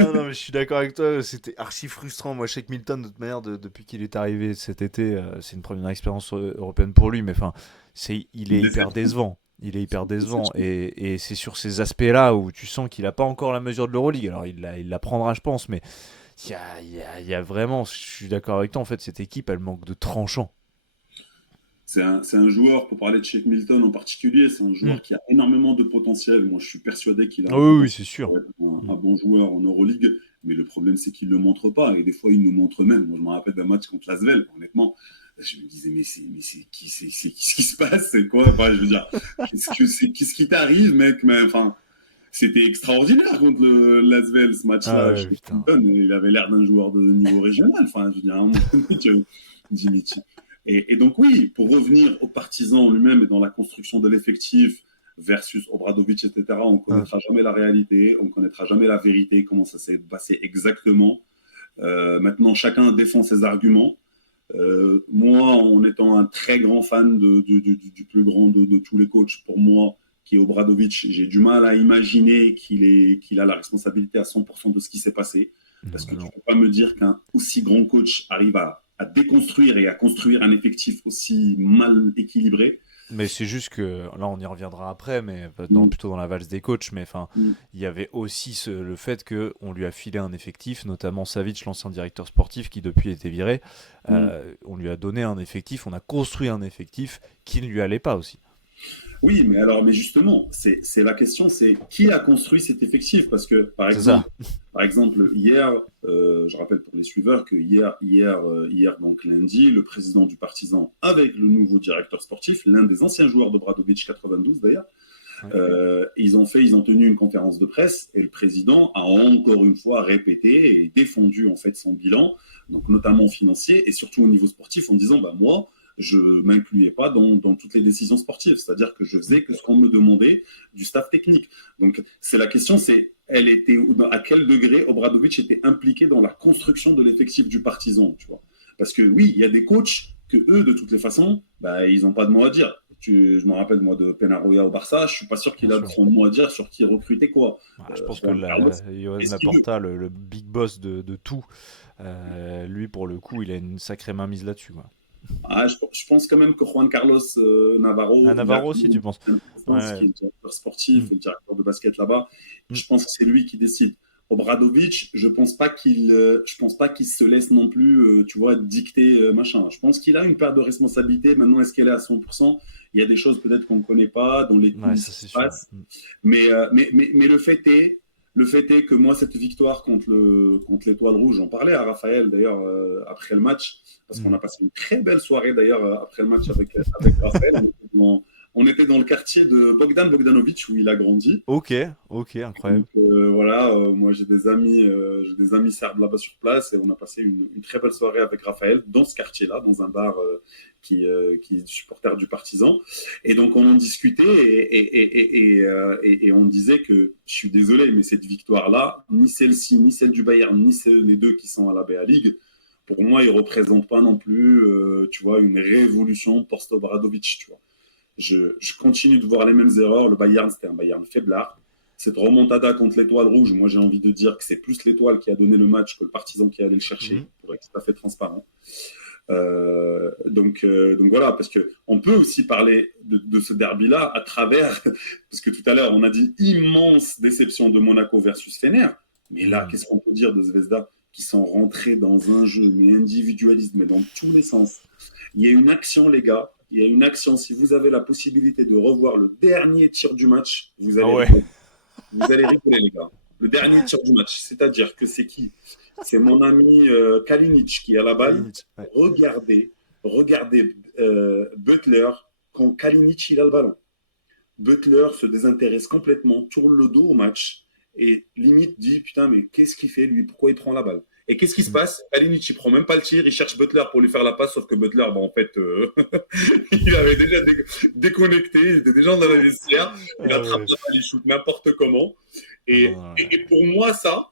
Non, non, mais je suis d'accord avec toi, c'était archi frustrant. Moi, Shake Milton, de toute manière, depuis qu'il est arrivé cet été, c'est une première expérience européenne pour lui, mais enfin, il est Une hyper déception. décevant. Il est hyper C'est une décevant. déception. Et c'est sur ces aspects-là où tu sens qu'il n'a pas encore la mesure de l'Euroleague. Alors, il la prendra, je pense, mais il y a vraiment, je suis d'accord avec toi, en fait, cette équipe, elle manque de tranchant. C'est un joueur, pour parler de Shake Milton en particulier, c'est un Hmm. joueur qui a énormément de potentiel. Moi, je suis persuadé qu'il a Ah un oui, oui, potentiel c'est sûr. pour être Hmm. un bon joueur en Euroleague, mais le problème, c'est qu'il ne le montre pas. Et des fois, il nous montre même. Moi, je me rappelle d'un match contre Lasvel, honnêtement. Je me disais, qu'est-ce qui se passe? C'est quoi? Enfin, je veux dire, qu'est-ce qui t'arrive, mec? Mais, enfin, c'était extraordinaire contre le Lasvel, ce Ah match-là. ouais, Shake putain. Milton, il avait l'air d'un joueur de niveau régional. Enfin, je veux dire, à un moment donné, Jimmy. Et donc oui, pour revenir aux partisans lui-même et dans la construction de l'effectif versus Obradovic, etc., on ne Ah. connaîtra jamais la réalité, on ne connaîtra jamais la vérité, comment ça s'est passé exactement. Maintenant, chacun défend ses arguments. Moi, en étant un très grand fan du plus grand de tous les coachs, pour moi, qui est Obradovic, j'ai du mal à imaginer qu'il a la responsabilité à 100% de ce qui s'est passé. Non, Parce bah que tu non. ne peux pas me dire qu'un aussi grand coach arrive à déconstruire et à construire un effectif aussi mal équilibré. Mais c'est juste que là, on y reviendra après, mais Mm. plutôt dans la valse des coachs. Mais enfin, Mm. il y avait aussi le fait que on lui a filé un effectif, notamment Savic, l'ancien directeur sportif, qui depuis était viré. Mm. On lui a donné un effectif, on a construit un effectif qui ne lui allait pas aussi. Oui, mais justement, c'est la question, c'est qui a construit cet effectif? Parce que, C'est ça. par exemple hier, je rappelle pour les suiveurs que hier, donc lundi, le président du Partizan, avec le nouveau directeur sportif, l'un des anciens joueurs de Bradovic 92 d'ailleurs, Ouais. ils ont tenu une conférence de presse et le président a encore une fois répété et défendu en fait son bilan, donc notamment financier et surtout au niveau sportif, en disant bah moi je m'incluais pas dans toutes les décisions sportives, c'est-à-dire que je faisais que ce qu'on me demandait du staff technique. Donc c'est la question, c'est à quel degré Obradovic était impliqué dans la construction de l'effectif du Partizan, tu vois. Parce que oui, il y a des coachs que eux, de toutes les façons, bah, ils n'ont pas de mot à dire. Je me rappelle, moi, de Penaroya au Barça, je suis pas sûr Bien qu'il a sûr. son mot à dire sur qui recruter quoi. Je pense que Juan Carlos, Johan c'est ce qu'il veut. Laporta, le big boss de tout, lui, pour le coup, il a une sacrée mainmise là-dessus, quoi. Ah, je pense quand même que Juan Carlos À Navarro, le Navarro directeur aussi, tu penses? de France, qui Ouais. est le directeur sportif Mm. et le directeur de basket là-bas, Mm. je pense que c'est lui qui décide. Obradovic, je pense pas qu'il se laisse non plus, tu vois, dicter machin. Je pense qu'il a une part de responsabilité. Maintenant, est-ce qu'elle est à 100%? Il y a des choses peut-être qu'on ne connaît pas dans les Ouais, coulisses ça qui c'est se sûr. passent. Mais le fait est que moi, cette victoire contre l'Étoile Rouge, j'en parlais à Raphaël d'ailleurs après le match, parce qu'on Mm. a passé une très belle soirée d'ailleurs après le match avec Raphaël. On était dans le quartier de Bogdan Bogdanovic où il a grandi. Ok, ok, Donc incroyable. voilà, moi j'ai des amis serbes là-bas sur place et on a passé une très belle soirée avec Raphaël dans ce quartier-là, dans un bar qui est supporter du Partizan. Et donc on en discutait et on disait que je suis désolé, mais cette victoire-là, ni celle-ci, ni celle du Bayern, ni les deux qui sont à la BA League, pour moi, ils ne représentent pas non plus, tu vois, une révolution post-Obradovic, tu vois. Je continue de voir les mêmes erreurs. Le Bayern, c'était un Bayern faiblard. Cette remontada contre l'Étoile Rouge, moi j'ai envie de dire que c'est plus l'Étoile qui a donné le match que le Partizan qui allait le chercher, Mhm. pour être tout à fait transparent. Donc voilà, parce que on peut aussi parler de ce derby-là à travers, parce que tout à l'heure on a dit immense déception de Monaco versus Fener, mais là Mhm. qu'est-ce qu'on peut dire de Zvezda qui sont rentrés dans un jeu mais individualiste, mais dans tous les sens. Il y a une action les gars, il y a une action. Si vous avez la possibilité de revoir le dernier tir du match, vous Ah allez ouais. rigoler. Vous allez rigoler les gars. Le dernier tir du match, c'est-à-dire que c'est qui? C'est mon ami Kalinic qui a la balle. Kalinic, ouais. Regardez, regardez Butler quand Kalinic il a le ballon. Butler se désintéresse complètement, tourne le dos au match et limite dit putain mais qu'est-ce qu'il fait lui? Pourquoi il prend la balle? Et qu'est-ce qui se Mm. passe? Kalinic il prend même pas le tir, il cherche Butler pour lui faire la passe, sauf que Butler en fait il avait déjà déconnecté, il était déjà dans la vestiaire, il Ah attrape ouais. la balle, il shoot n'importe comment. Ah non, Et, non, et, et pour moi ça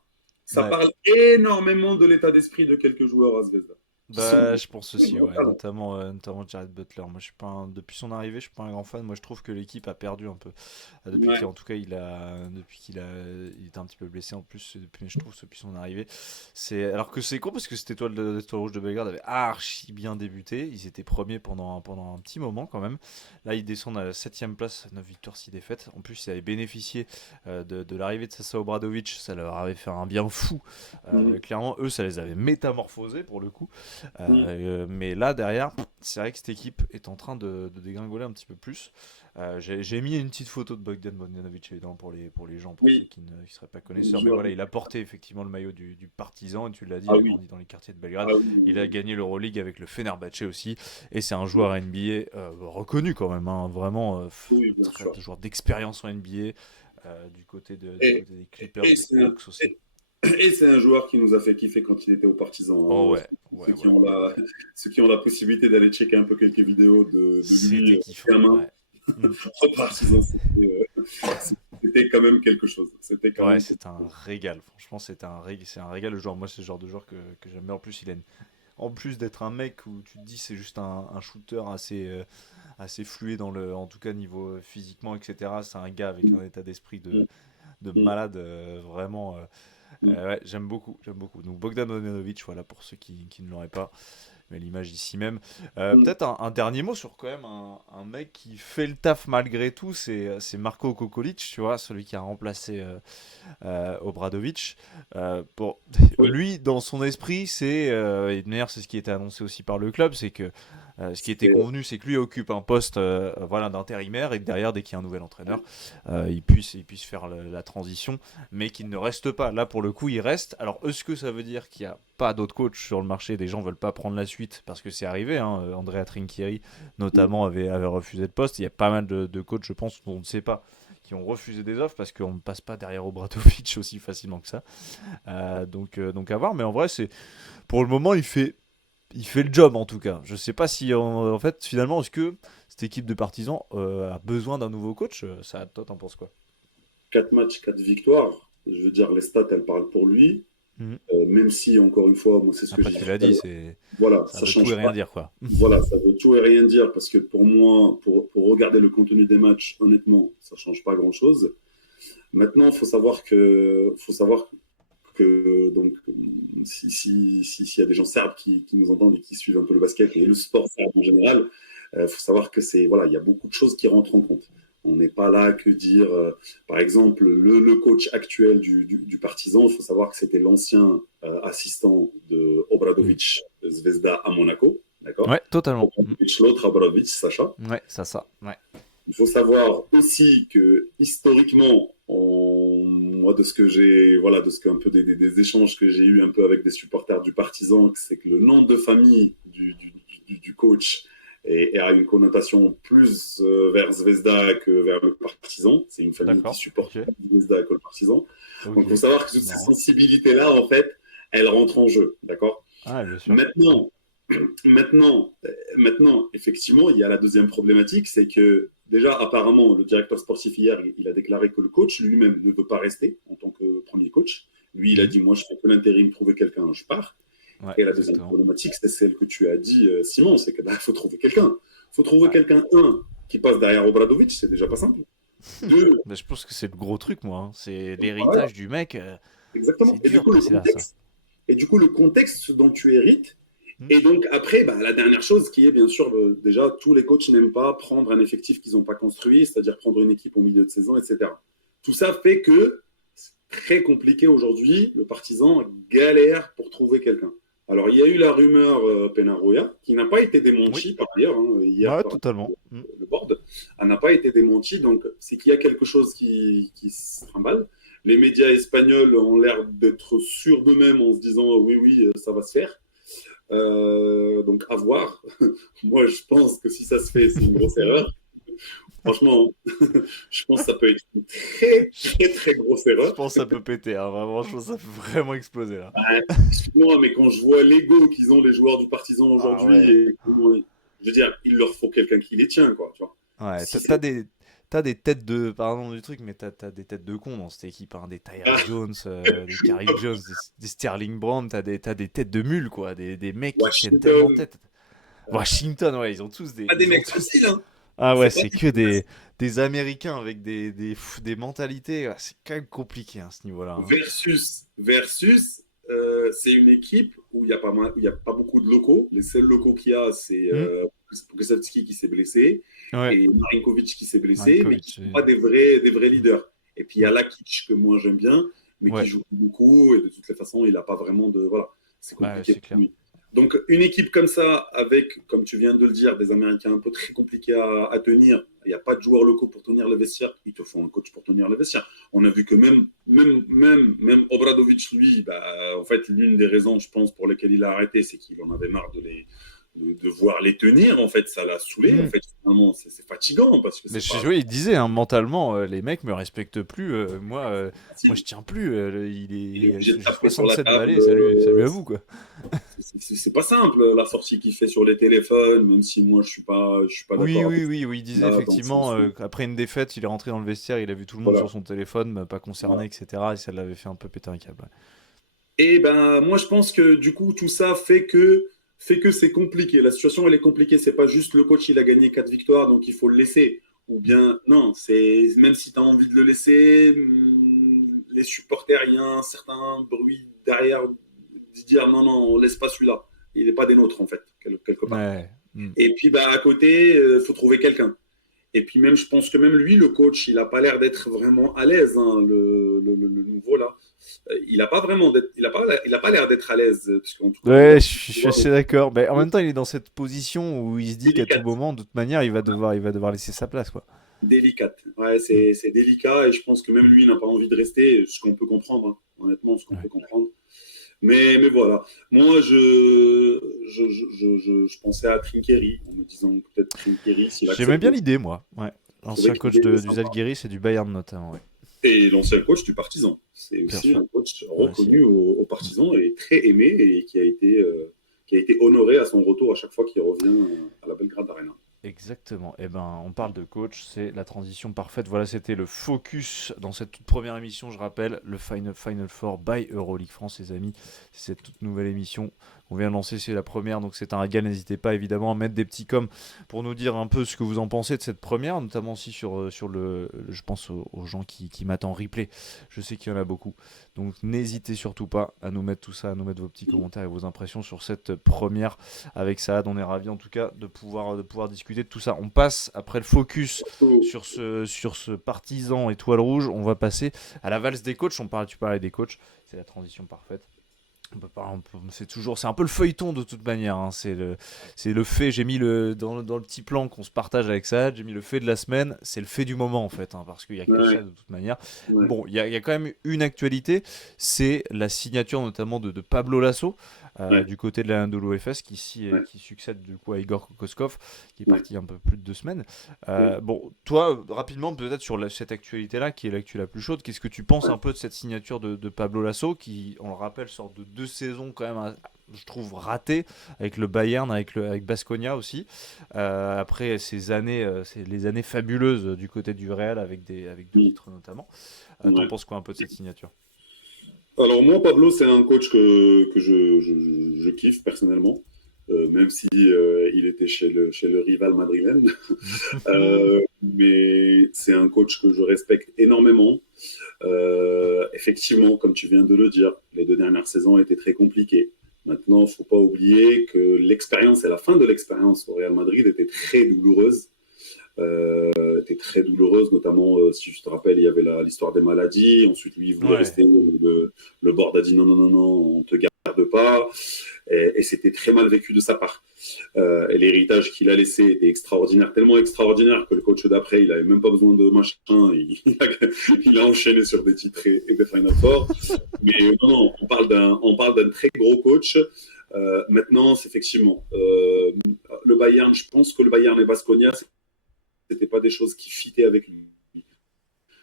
ouais. parle énormément de l'état d'esprit de quelques joueurs à Zvezda qui sont Bah, je pense aussi, ouais, talent. notamment Jared Butler. Moi, je suis pas depuis son arrivée, je suis pas un grand fan. Moi, je trouve que l'équipe a perdu un peu. Depuis Ouais. qu'en tout cas, il était un petit peu blessé en plus. Depuis, je trouve, depuis son arrivée. Alors que c'est con parce que cette l'étoile rouge de Belgrade avait archi bien débuté. Ils étaient premiers pendant un petit moment quand même. Là, ils descendent à la 7ème place, 9 victoires, 6 défaites. En plus, ils avaient bénéficié de l'arrivée de Sasa Obradovic. Ça leur avait fait un bien fou. Mhm. Clairement, eux, ça les avait métamorphosés pour le coup. Mhm. Mais là, derrière, c'est vrai que cette équipe est en train de dégringoler un petit peu plus. J'ai mis une petite photo de Bogdan Bogdanovic, évidemment, pour les gens, pour ceux Oui, qui ne seraient pas le connaisseurs. Mais joueur. voilà, il a porté effectivement le maillot du Partizan, et tu l'as dit, Ah il a oui, grandi dans les quartiers de Belgrade. ah oui, Il a gagné l'Euroleague avec le Fenerbahçe aussi. Et c'est un joueur NBA reconnu quand même, hein, vraiment oui, bien sûr. joueur d'expérience en NBA. Du Et, côté des et, Clippers, et des c'est un, Hawks aussi. et c'est un joueur qui nous a fait kiffer quand il était au Partisan, Oh hein. ouais, ouais, Ceux qui ouais, ont ouais, la, ouais. ceux qui ont la possibilité d'aller checker un peu quelques vidéos de lui, C'était kiffant, gamin, ouais. Mm. au Partisan, c'était quand même quelque chose. C'était quand Ouais, même quelque c'est un chose. régal. Franchement, c'est un régal le joueur. Moi, c'est le genre de joueur que j'aime bien. En plus, en plus d'être un mec où tu te dis c'est juste un shooter assez fluide en tout cas niveau physiquement, etc. C'est un gars avec un état d'esprit Mm, de mm, malade, vraiment. mm, Ouais, j'aime beaucoup, j'aime beaucoup. Donc Bogdan Bogdanovic, voilà pour ceux qui ne l'auraient pas, mais l'image ici même. mm. Peut-être un dernier mot sur quand même un mec qui fait le taf malgré tout, c'est Marco Kokolic, tu vois, celui qui a remplacé Obradovic. Oui, Lui, dans son esprit, et d'ailleurs c'est ce qui était annoncé aussi par le club, c'est que ce qui était c'était convenu, c'est que lui occupe un poste voilà, d'intérimaire et que derrière, dès qu'il y a un nouvel entraîneur, il puisse faire la transition, mais qu'il ne reste pas. Là, pour le coup, il reste. Alors, est-ce que ça veut dire qu'il n'y a pas d'autres coachs sur le marché? Des gens veulent pas prendre la suite parce que c'est arrivé. Hein, Andrea Trinchieri, notamment, avait refusé le poste. Il y a pas mal de coachs, je pense, dont on ne sait pas, qui ont refusé des offres parce qu'on ne passe pas derrière Obradovic aussi facilement que ça. Donc à voir, mais en vrai, pour le moment, il fait le job en tout cas. Je sais pas si en fait finalement est-ce que cette équipe de partisans a besoin d'un nouveau coach. Ça, toi, t'en penses quoi? 4 matchs, 4 victoires. Je veux dire, les stats, elles parlent pour lui. Mhm. Même si, encore une fois, moi, c'est ce que Après, j'ai dit tu tout l'as à dit, l'heure. Voilà, ça ça veut tout et change rien pas. dire quoi. Voilà, ça veut tout et rien dire parce que pour moi, pour regarder le contenu des matchs, honnêtement, ça change pas grand-chose. Maintenant, faut savoir que donc, s'il y a des gens serbes qui nous entendent et qui suivent un peu le basket et le sport serbe en général, faut savoir que voilà, il y a beaucoup de choses qui rentrent en compte. On n'est pas là que dire, par exemple, le coach actuel du Partizan, il faut savoir que c'était l'ancien assistant de Obradovic Zvezda à Monaco, d'accord? Ouais, totalement. Obradovic, l'autre Obradovic, Sacha. Ouais, ça. Ouais. Il faut savoir aussi que historiquement, moi de ce que j'ai, voilà, de ce que un peu des échanges que j'ai eu un peu avec des supporters du Partizan, c'est que le nom de famille du coach a une connotation plus vers Zvezda que vers le Partizan. C'est une famille qui supporte Zvezda que le Partizan. Donc il faut savoir que toutes ces sensibilités-là, en fait, elles rentrent en jeu, d'accord? Ah, bien sûr. Maintenant, effectivement, il y a la deuxième problématique, c'est que déjà, apparemment, le directeur sportif hier, il a déclaré que le coach lui-même ne veut pas rester en tant que premier coach. Lui, il a dit, moi, je fais que l'intérim, trouver quelqu'un, je pars. Ouais, et la deuxième problématique, c'est celle que tu as dit, Simon, c'est qu'il faut trouver quelqu'un. Il faut trouver quelqu'un, qui passe derrière Obradovic, c'est déjà pas simple. Deux, je pense que c'est le gros truc, moi. Hein. C'est l'héritage du mec. Exactement. Et du coup, le contexte dont tu hérites. Et donc, après, la dernière chose qui est, bien sûr, déjà, tous les coachs n'aiment pas prendre un effectif qu'ils n'ont pas construit, c'est-à-dire prendre une équipe au milieu de saison, etc. Tout ça fait que c'est très compliqué aujourd'hui. Le Partizan galère pour trouver quelqu'un. Alors, il y a eu la rumeur Penaroya, qui n'a pas été démentie par ailleurs, hier. Totalement. Le board, elle n'a pas été démentie. Donc, c'est qu'il y a quelque chose qui se trimballe. Les médias espagnols ont l'air d'être sûrs d'eux-mêmes en se disant oui, ça va se faire. Donc à voir. Moi je pense que si ça se fait, c'est une grosse erreur. Franchement, je pense que ça peut être une très grosse erreur. Je pense que ça peut péter, hein. Vraiment, je pense que ça peut vraiment exploser là. Excuse-moi, mais quand je vois l'ego qu'ils ont les joueurs du Partizan aujourd'hui, je veux dire, il leur faut quelqu'un qui les tient, quoi. Tu vois. Ouais, t'as des têtes de, pardon du truc, mais t'as des têtes de cons dans cette équipe, hein. Des Tyre Jones, des Carrick Jones, des Sterling Brown, t'as des têtes de mules, quoi, des mecs qui tiennent tellement tête. Washington, ouais, ils ont tous des... des mecs faciles, hein. Ah ouais, c'est que des Américains avec des mentalités, c'est quand même compliqué à ce niveau-là. Hein. Versus, c'est une équipe où il n'y a pas beaucoup de locaux. Les seuls locaux qu'il y a, c'est Pokusevski qui s'est blessé et Marinkovic qui s'est blessé, mais qui ne sont pas des vrais leaders. Et puis il y a Lakic que moi j'aime bien, mais qui joue beaucoup et de toutes les façons, il n'a pas vraiment de... Voilà, c'est compliqué pour lui. Donc une équipe comme ça, avec, comme tu viens de le dire, des Américains un peu très compliqués à tenir, il n'y a pas de joueurs locaux pour tenir le vestiaire, il te faut un coach pour tenir le vestiaire. On a vu que même Obradovic, lui, en fait, l'une des raisons, je pense, pour lesquelles il a arrêté, c'est qu'il en avait marre de voir les tenir. En fait, ça l'a saoulé. En fait, finalement, c'est fatigant. Parce que il disait, hein, mentalement, les mecs me respectent plus. Moi, je tiens plus. Il est 67 balais. Salut à vous, quoi. C'est pas simple, la sortie qu'il fait sur les téléphones, même si moi, je suis pas d'accord. Oui, il disait effectivement, après une défaite, il est rentré dans le vestiaire, il a vu tout le monde sur son téléphone, pas concerné, etc. Et ça l'avait fait un peu péter un câble. Ouais. Et moi, je pense que du coup, tout ça fait que c'est compliqué. La situation, elle est compliquée. C'est pas juste le coach, il a gagné 4 victoires, donc il faut le laisser. Ou bien, non, c'est même si tu as envie de le laisser, les supporters, il y a un certain bruit derrière de dire non, on laisse pas celui-là. Il n'est pas des nôtres, en fait, quelque part. Ouais. Et puis, à côté, faut trouver quelqu'un. Et puis même, je pense que même lui, le coach, il n'a pas l'air d'être vraiment à l'aise, hein, le nouveau là. Il n'a pas l'air d'être à l'aise. Ouais, je suis assez d'accord. Mais en même temps, il est dans cette position où il se dit qu'à tout moment, de toute manière, il va devoir laisser sa place, quoi. Délicate. Ouais, c'est délicat et je pense que même lui n'a pas envie de rester, ce qu'on peut comprendre, hein, honnêtement, ce qu'on peut comprendre. Mais voilà. Moi, je pensais à Trinqueri en me disant peut-être Trinqueri. J'aimais bien l'idée, moi. Ouais. L'ancien coach du Zalgiris et du Bayern notamment. Ouais. Et l'ancien coach du Partizan. C'est aussi un coach reconnu au Partizan et très aimé et qui a été honoré à son retour à chaque fois qu'il revient à la Belgrade Arena. Exactement. On parle de coach, c'est la transition parfaite. Voilà, c'était le focus dans cette toute première émission, je rappelle, le Final Four by Euroleague France, les amis. C'est cette toute nouvelle émission On vient de lancer, c'est la première, donc c'est un régal. N'hésitez pas évidemment à mettre des petits coms pour nous dire un peu ce que vous en pensez de cette première, notamment aussi sur je pense aux gens qui matent en replay. Je sais qu'il y en a beaucoup. Donc n'hésitez surtout pas à nous mettre tout ça, à nous mettre vos petits commentaires et vos impressions sur cette première avec Saad. On est ravis en tout cas de pouvoir discuter de tout ça. On passe après le focus sur ce partisan étoile rouge. On va passer à la valse des coachs. Tu parlais des coachs, c'est la transition parfaite. C'est un peu le feuilleton de toute manière, hein. C'est le fait, j'ai mis dans le petit plan qu'on se partage avec Saad, j'ai mis le fait de la semaine, c'est le fait du moment en fait, hein, parce qu'il n'y a que ça de toute manière. Ouais. Bon, il y a quand même une actualité, c'est la signature notamment de Pablo Lasso, du côté de la l'OFS qui succède du coup à Igor Kokoskov, qui est parti un peu plus de 2 semaines. Bon, toi, rapidement, peut-être sur cette actualité-là, qui est l'actu la plus chaude, qu'est-ce que tu penses un peu de cette signature de Pablo Lasso, qui, on le rappelle, sort de 2 saisons quand même, je trouve, ratées, avec le Bayern, avec Baskonia aussi. Après ces années, c'est les années fabuleuses du côté du Real, avec 2 titres notamment. T'en penses quoi un peu de cette signature? Alors moi, Pablo, c'est un coach que je kiffe personnellement, même si il était chez le rival madrilène. Mais c'est un coach que je respecte énormément. Effectivement, comme tu viens de le dire, les 2 dernières saisons étaient très compliquées. Maintenant, il ne faut pas oublier que l'expérience et la fin de l'expérience au Real Madrid était très douloureuse. Était très douloureuse, notamment si je te rappelle, il y avait l'histoire des maladies. Ensuite, lui, il voulait rester. Le board a dit non, on te garde pas. Et c'était très mal vécu de sa part. Et l'héritage qu'il a laissé était extraordinaire, tellement extraordinaire que le coach d'après, il n'avait même pas besoin de machin. Il a enchaîné sur des titres et des Final Four. Mais non, on parle d'un très gros coach. Maintenant, c'est effectivement, le Bayern, je pense que le Bayern et Baskonia, c'était pas des choses qui fitaient avec lui.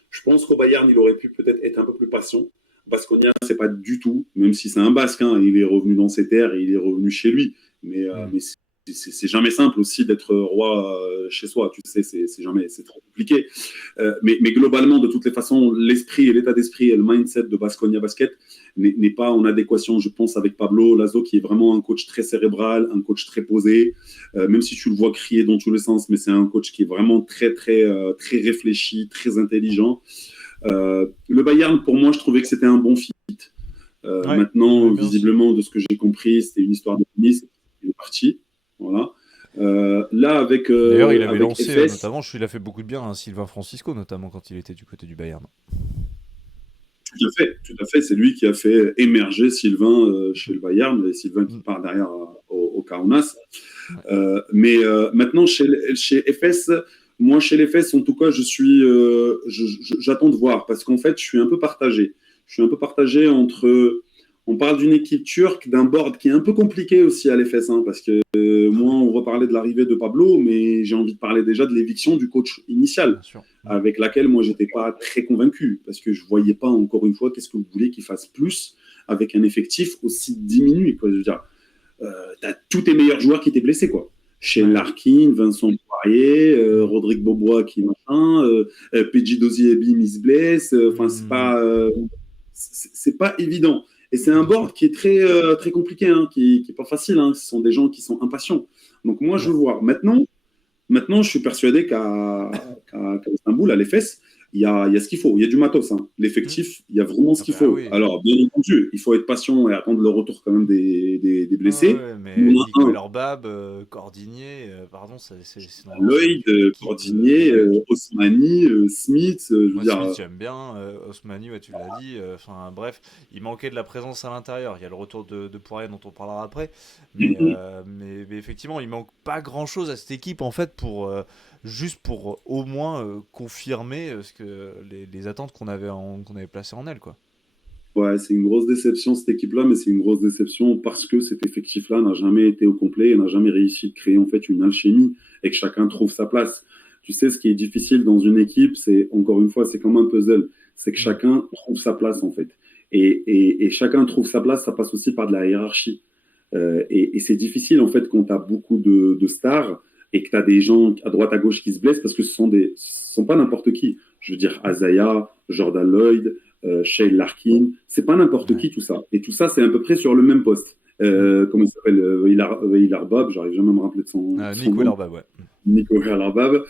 Je pense qu'au Bayern, il aurait pu peut-être être un peu plus patient. Baskonia, c'est pas du tout, même si c'est un Basque, hein, il est revenu dans ses terres et il est revenu chez lui. Mais c'est jamais simple aussi d'être roi chez soi, tu sais, c'est trop compliqué. Mais globalement, de toutes les façons, l'esprit et l'état d'esprit et le mindset de Baskonia Basket n'est pas en adéquation, je pense, avec Pablo Lasso, qui est vraiment un coach très cérébral, un coach très posé, même si tu le vois crier dans tous les sens, mais c'est un coach qui est vraiment très réfléchi, très intelligent. Le Bayern, pour moi, je trouvais que c'était un bon fit. Maintenant, visiblement, de ce que j'ai compris, c'était une histoire de tennis, il est parti. Voilà. Là, avec. D'ailleurs, il avait lancé, FS, notamment, il a fait beaucoup de bien à Sylvain Francisco, notamment quand il était du côté du Bayern. Tout à fait. C'est lui qui a fait émerger Sylvain chez le Bayern, et Sylvain qui part derrière au Kaunas. Mais maintenant, chez FS, moi, chez les FS, en tout cas, j'attends de voir, parce qu'en fait, je suis un peu partagé. Je suis un peu partagé entre. On parle d'une équipe turque, d'un board qui est un peu compliqué aussi à l'EFS, hein, parce que moi, on reparlait de l'arrivée de Pablo, mais j'ai envie de parler déjà de l'éviction du coach initial, avec laquelle moi, j'étais pas très convaincu, parce que je voyais pas, encore une fois, qu'est-ce que vous voulez qu'il fasse plus avec un effectif aussi diminué, quoi. Je veux dire, t'as tous tes meilleurs joueurs qui étaient blessés, quoi. Chez Larkin, Vincent Poirier, Rodrigue Bobois qui machin, Pedji Doziebi il se blesse, enfin, c'est pas évident. Et c'est un board qui est très compliqué, hein, qui est pas facile, hein. Ce sont des gens qui sont impatients. Donc moi, je veux voir. Maintenant, je suis persuadé qu'à Istanbul, à l'EFS, il y a ce qu'il faut. Il y a du matos, hein. L'effectif, il y a vraiment ce qu'il faut. Oui. Alors, bien entendu, il faut être patient et attendre le retour quand même des blessés. Mais Nicolas Orbab, Cordigné, pardon, c'est Lloyd, Cordigné, Osmani, Smith. Smith, j'aime bien. Osmani, tu l'as dit. Enfin, bref, il manquait de la présence à l'intérieur. Il y a le retour de Poirier dont on parlera après. Mais effectivement, il manque pas grand-chose à cette équipe en fait juste pour au moins confirmer les attentes qu'on avait placées en elle, quoi. Ouais, c'est une grosse déception cette équipe-là, mais c'est une grosse déception parce que cet effectif-là n'a jamais été au complet et n'a jamais réussi de créer en fait une alchimie et que chacun trouve sa place. Tu sais, ce qui est difficile dans une équipe, c'est encore une fois, c'est comme un puzzle, c'est que chacun trouve sa place en fait. Et chacun trouve sa place, ça passe aussi par de la hiérarchie. Et c'est difficile en fait quand tu as beaucoup de stars et que tu as des gens à droite à gauche qui se blessent parce que ce sont pas n'importe qui. Je veux dire, Azaya, Jordan Lloyd, Shea Larkin, c'est pas n'importe qui tout ça. Et tout ça, c'est à peu près sur le même poste. comment il s'appelle, Veillard-Bab, j'arrive jamais à me rappeler de son Nico nom. Veillard-Bab, ouais. Nico Veillard-Bab.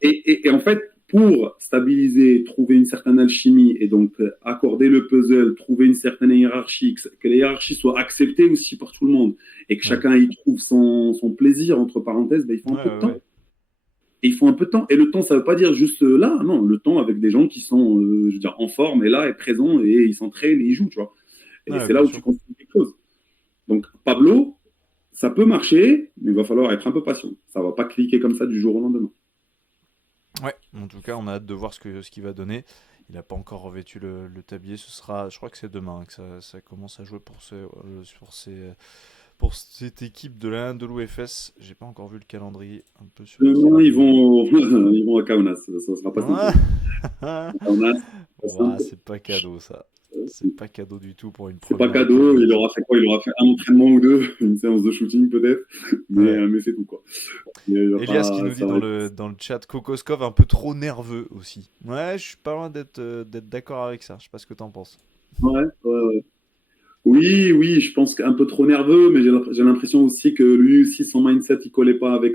Et en fait, pour stabiliser, trouver une certaine alchimie et donc accorder le puzzle, trouver une certaine hiérarchie, que la hiérarchie soit acceptée aussi par tout le monde et que chacun y trouve son plaisir, entre parenthèses, ben, il faut un peu de temps. Et il faut un peu de temps. Et le temps, ça ne veut pas dire juste là, non, le temps avec des gens qui sont, je veux dire, en forme et là, et présents, et ils s'entraînent et ils jouent, tu vois. Et c'est là où tu construis quelque chose. Donc, Pablo, ça peut marcher, mais il va falloir être un peu patient. Ça ne va pas cliquer comme ça du jour au lendemain. Ouais, en tout cas, on a hâte de voir ce qu'il va donner. Il n'a pas encore revêtu le tablier. Ce sera, je crois que c'est demain que ça commence à jouer pour cette équipe de la de l'UFS. J'ai pas encore vu le calendrier. Un peu sur ils vont à Kaunas. Ça sera pas simple. C'est pas cadeau, ça. C'est pas cadeau du tout pour une première. C'est pas cadeau. Il aura fait quoi? Il aura fait un entraînement ou deux, une séance de shooting peut-être, mais c'est tout quoi. Elias qui nous dit dans le chat, Kokoskov un peu trop nerveux aussi. Ouais, je suis pas loin d'être d'accord avec ça. Je sais pas ce que t'en penses. Ouais. Oui, je pense qu'un peu trop nerveux, mais j'ai l'impression aussi que lui aussi, son mindset, il collait pas avec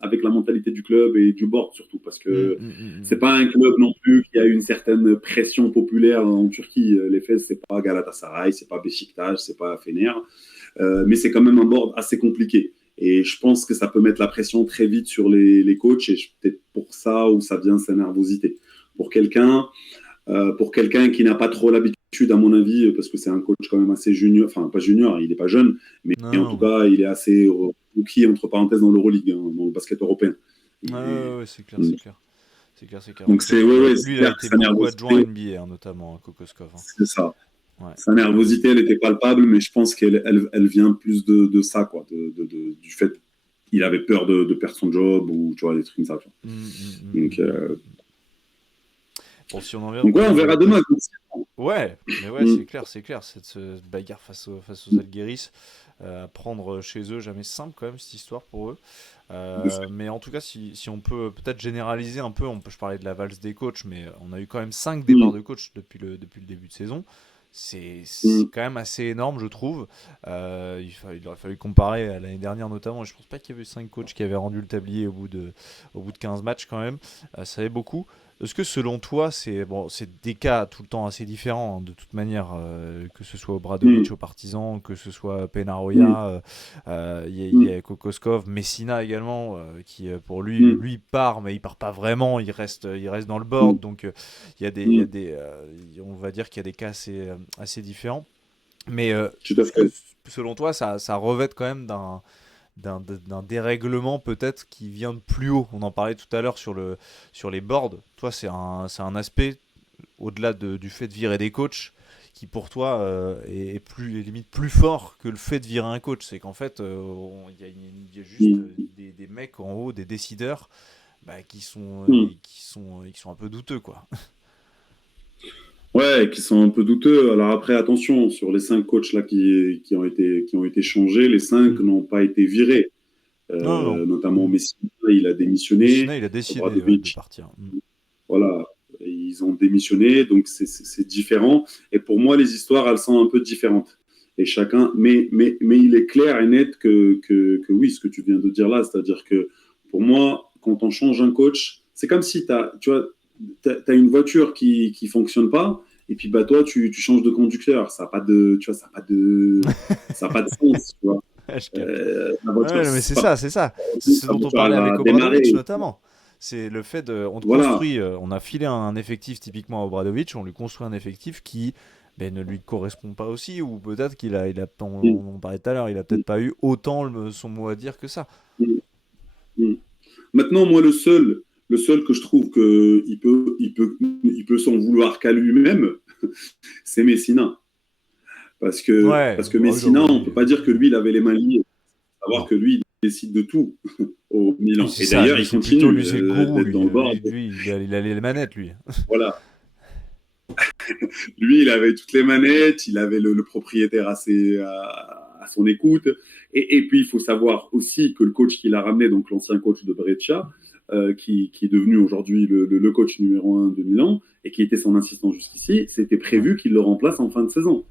avec la mentalité du club et du board surtout, parce que c'est pas un club non plus qui a une certaine pression populaire en Turquie. Les Fès, c'est pas Galatasaray, c'est pas Beşiktaş, c'est pas Fener, mais c'est quand même un board assez compliqué. Et je pense que ça peut mettre la pression très vite sur les coachs, et peut-être pour ça où ça vient sa nervosité. Pour quelqu'un qui n'a pas trop l'habitude, à mon avis, parce que c'est un coach quand même assez junior, enfin pas junior, il n'est pas jeune, mais en tout cas, il est assez rookie, entre parenthèses, dans l'Euroleague, dans le basket européen. Ouais, c'est clair. C'est clair. Donc lui, il a été beaucoup adjoint NBA, notamment, Kokoskov. C'est ça. Ouais. Sa nervosité, elle était palpable, mais je pense qu'elle vient plus de ça, quoi, du fait qu'il avait peur de perdre son job, ou tu vois, des trucs comme ça. Donc, bon, si on en vient donc on verra demain. Ouais, mais c'est clair, cette bagarre face aux Žalgiris, à prendre chez eux, jamais simple quand même cette histoire pour eux. Mais en tout cas, si on peut peut-être généraliser un peu, je parlais de la valse des coachs, mais on a eu quand même 5 départs de coachs depuis le début de saison. C'est quand même assez énorme, je trouve. Il aurait fallu comparer à l'année dernière notamment. Je pense pas qu'il y avait 5 coachs qui avaient rendu le tablier au bout de 15 matchs quand même. Ça fait beaucoup. Est-ce que selon toi, c'est des cas tout le temps assez différents, hein, de toute manière, que ce soit Obradović au Partizan, que ce soit Penaroya, il y a Kokoskov, Messina également, qui pour lui part, mais il part pas vraiment, il reste dans le board, donc il y a des on va dire qu'il y a des cas assez différents. Mais selon toi, ça revêt quand même d'un dérèglement peut-être qui vient de plus haut. On en parlait tout à l'heure sur les boards. Toi, c'est un aspect, au-delà du fait de virer des coachs, qui pour toi est limite plus fort que le fait de virer un coach. C'est qu'en fait, il y a juste des mecs en haut, des décideurs, qui sont un peu douteux, quoi. Ouais, qui sont un peu douteux. Alors après, attention, sur les 5 coachs là qui ont été changés, les 5 n'ont pas été virés. Non. Notamment Messina, il a démissionné. Messina, il a décidé de partir. Voilà, ils ont démissionné, donc c'est différent. Et pour moi, les histoires, elles sont un peu différentes. Et chacun, mais il est clair et net que oui, ce que tu viens de dire là, c'est-à-dire que pour moi, quand on change un coach, c'est comme si tu as une voiture qui fonctionne pas, et puis toi tu changes de conducteur, ça n'a pas de sens, tu vois. Mais c'est ça c'est ce dont on parlait avec Obradović notamment. C'est le fait construit, on a filé un effectif typiquement à Obradović, on lui construit un effectif qui ne lui correspond pas aussi, ou peut-être qu'il a on parlait tout à l'heure, il a peut-être pas eu autant son mot à dire que ça. Maintenant, moi, le seul que je trouve qu'il peut s'en vouloir qu'à lui-même, c'est Messina. Parce que Messina, on ne peut pas dire que lui, il avait les mains liées. Savoir que lui, il décide de tout au Milan. Et d'ailleurs, il continue d'être dans le bord. Lui, il a les manettes, lui. Voilà. Lui, il avait toutes les manettes, il avait le propriétaire à son écoute. Et puis, il faut savoir aussi que le coach qu'il a ramené, donc l'ancien coach de Brescia, qui est devenu aujourd'hui le coach numéro 1 de Milan, et qui était son assistant jusqu'ici, c'était prévu qu'il le remplace en fin de saison.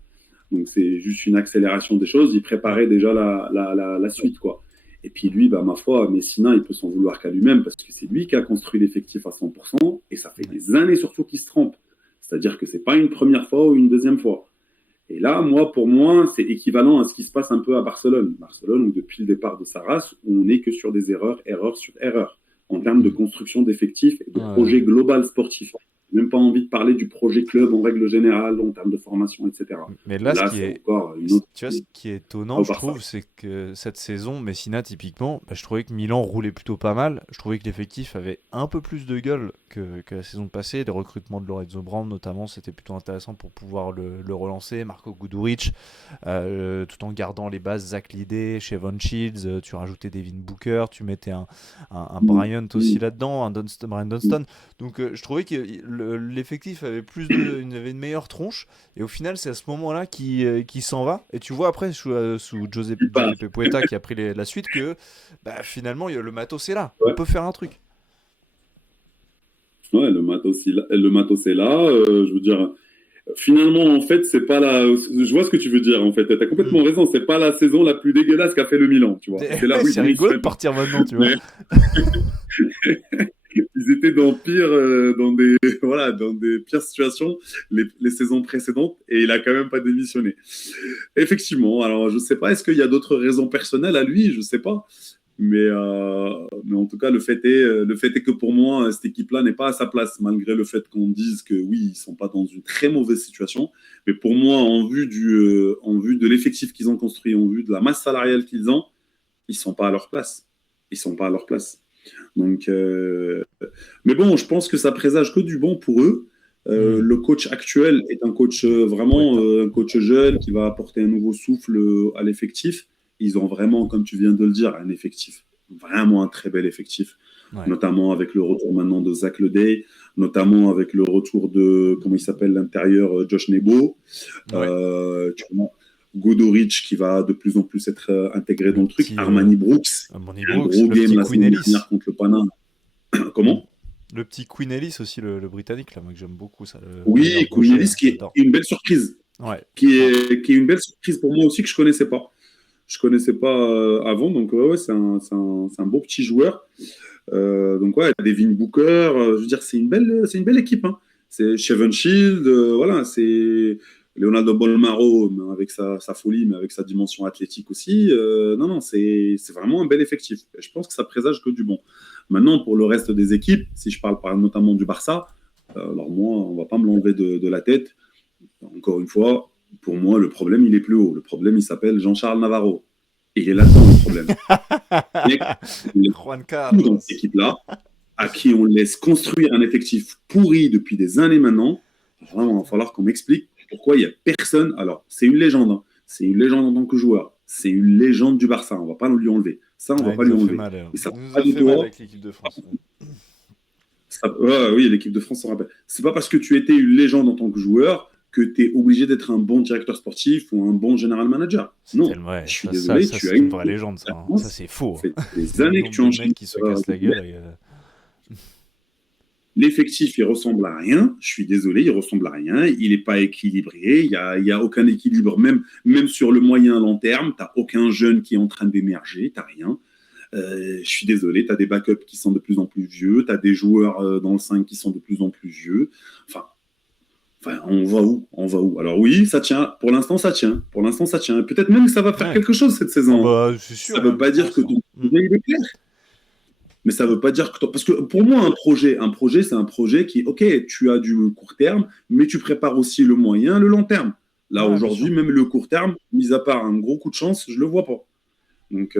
Donc, c'est juste une accélération des choses. Il préparait déjà la suite, quoi. Et puis lui, ma foi, Messina, il peut s'en vouloir qu'à lui-même parce que c'est lui qui a construit l'effectif à 100% et ça fait des années surtout qu'il se trompe. C'est-à-dire que c'est pas une première fois ou une deuxième fois. Et là, pour moi, c'est équivalent à ce qui se passe un peu à Barcelone. Barcelone, où depuis le départ de Sarras, on n'est que sur des erreurs sur erreurs, en termes de construction d'effectifs et de projet global sportif. Même pas envie de parler du projet club en règle générale, en termes de formation, etc. Mais là, ce qui est étonnant, je trouve, c'est que cette saison, Messina, typiquement, je trouvais que Milan roulait plutôt pas mal. Je trouvais que l'effectif avait un peu plus de gueule que la saison passée. Les recrutements de Lorenzo Brown, notamment, c'était plutôt intéressant pour pouvoir le relancer. Marco Guduric, tout en gardant les bases, Zach Lidé, Shevon Shields, tu rajoutais Devin Booker, tu mettais un Bryant aussi là-dedans, un Brian Dunston. Donc, je trouvais que l'effectif avait avait une meilleure tronche et au final c'est à ce moment-là qui s'en va et tu vois après sous Giuseppe Poeta qui a pris la suite que finalement le matos est là, on peut faire un truc. Ouais, le matos est là, je veux dire finalement en fait c'est pas je vois ce que tu veux dire en fait, t'as complètement raison, c'est pas la saison la plus dégueulasse qu'a fait le Milan, tu vois. C'est rigolo de partir maintenant, tu vois. Ils étaient dans des pires situations les saisons précédentes et il a quand même pas démissionné. Effectivement, alors je sais pas, est-ce qu'il y a d'autres raisons personnelles à lui, je sais pas, mais en tout cas le fait est que pour moi cette équipe-là n'est pas à sa place, malgré le fait qu'on dise que oui ils sont pas dans une très mauvaise situation, mais pour moi en vue de l'effectif qu'ils ont construit, en vue de la masse salariale qu'ils ont, ils sont pas à leur place. Donc, mais bon, je pense que ça présage que du bon pour eux. Le coach actuel est un coach un coach jeune qui va apporter un nouveau souffle à l'effectif. Ils ont vraiment, comme tu viens de le dire, un effectif, vraiment un très bel effectif, notamment avec le retour maintenant de Zach Lidé, notamment avec le retour de, comment il s'appelle, l'intérieur, Josh Nebo. Guduric qui va de plus en plus être intégré dans le truc. Armani Brooks, un gros game la semaine dernière contre le Pana. Comment ? Le petit Queen Ellis aussi, le Britannique, là, moi que j'aime beaucoup ça. Oui, Queen Ellis qui est une belle surprise. Qui est une belle surprise pour moi aussi que je connaissais pas. Je connaissais pas avant, donc c'est un beau petit joueur. Donc Devin Booker, je veux dire c'est une belle équipe. Hein. C'est Shevon Shield, c'est Leonardo Bolmaro avec sa folie, mais avec sa dimension athlétique aussi. C'est vraiment un bel effectif. Et je pense que ça présage que du bon. Maintenant, pour le reste des équipes, si je parle notamment du Barça, alors moi, on va pas me l'enlever de la tête. Encore une fois, pour moi, le problème, il est plus haut. Le problème, il s'appelle Jean-Charles Navarro. Et il est là-dedans, le problème. Juan Carlos. Dans cette équipe-là, à qui on laisse construire un effectif pourri depuis des années maintenant, vraiment, il va falloir qu'on m'explique pourquoi il n'y a personne. Alors, c'est une légende. Hein. C'est une légende en tant que joueur. C'est une légende du Barça. On ne va pas lui enlever. Ça, on ne va pas lui enlever. Mais ça nous a fait mal avec l'équipe de France. Oui, l'équipe de France s'en rappelle. C'est pas parce que tu étais une légende en tant que joueur que tu es obligé d'être un bon directeur sportif ou un bon general manager. Non, je suis désolé. Ça, c'est une vraie légende. Ça, ça c'est faux. Ça fait des années que tu enchaînes. Qui se casse la gueule. L'effectif, il ressemble à rien. Je suis désolé, il ressemble à rien. Il n'est pas équilibré. Il y a aucun équilibre, même sur le moyen long terme. Tu n'as aucun jeune qui est en train d'émerger. Tu n'as rien. Je suis désolé, tu as des backups qui sont de plus en plus vieux. Tu as des joueurs dans le 5 qui sont de plus en plus vieux. Enfin, on va où? Alors oui, ça tient. Pour l'instant, ça tient. Peut-être même que ça va faire quelque chose cette saison. C'est sûr, ça ne veut pas dire que ton projet, il est clair. Mais ça ne veut pas dire que... Parce que pour moi, un projet, c'est un projet qui, OK, tu as du court terme, mais tu prépares aussi le moyen, le long terme. Là, aujourd'hui, même le court terme, mis à part un gros coup de chance, je ne le vois pas. Donc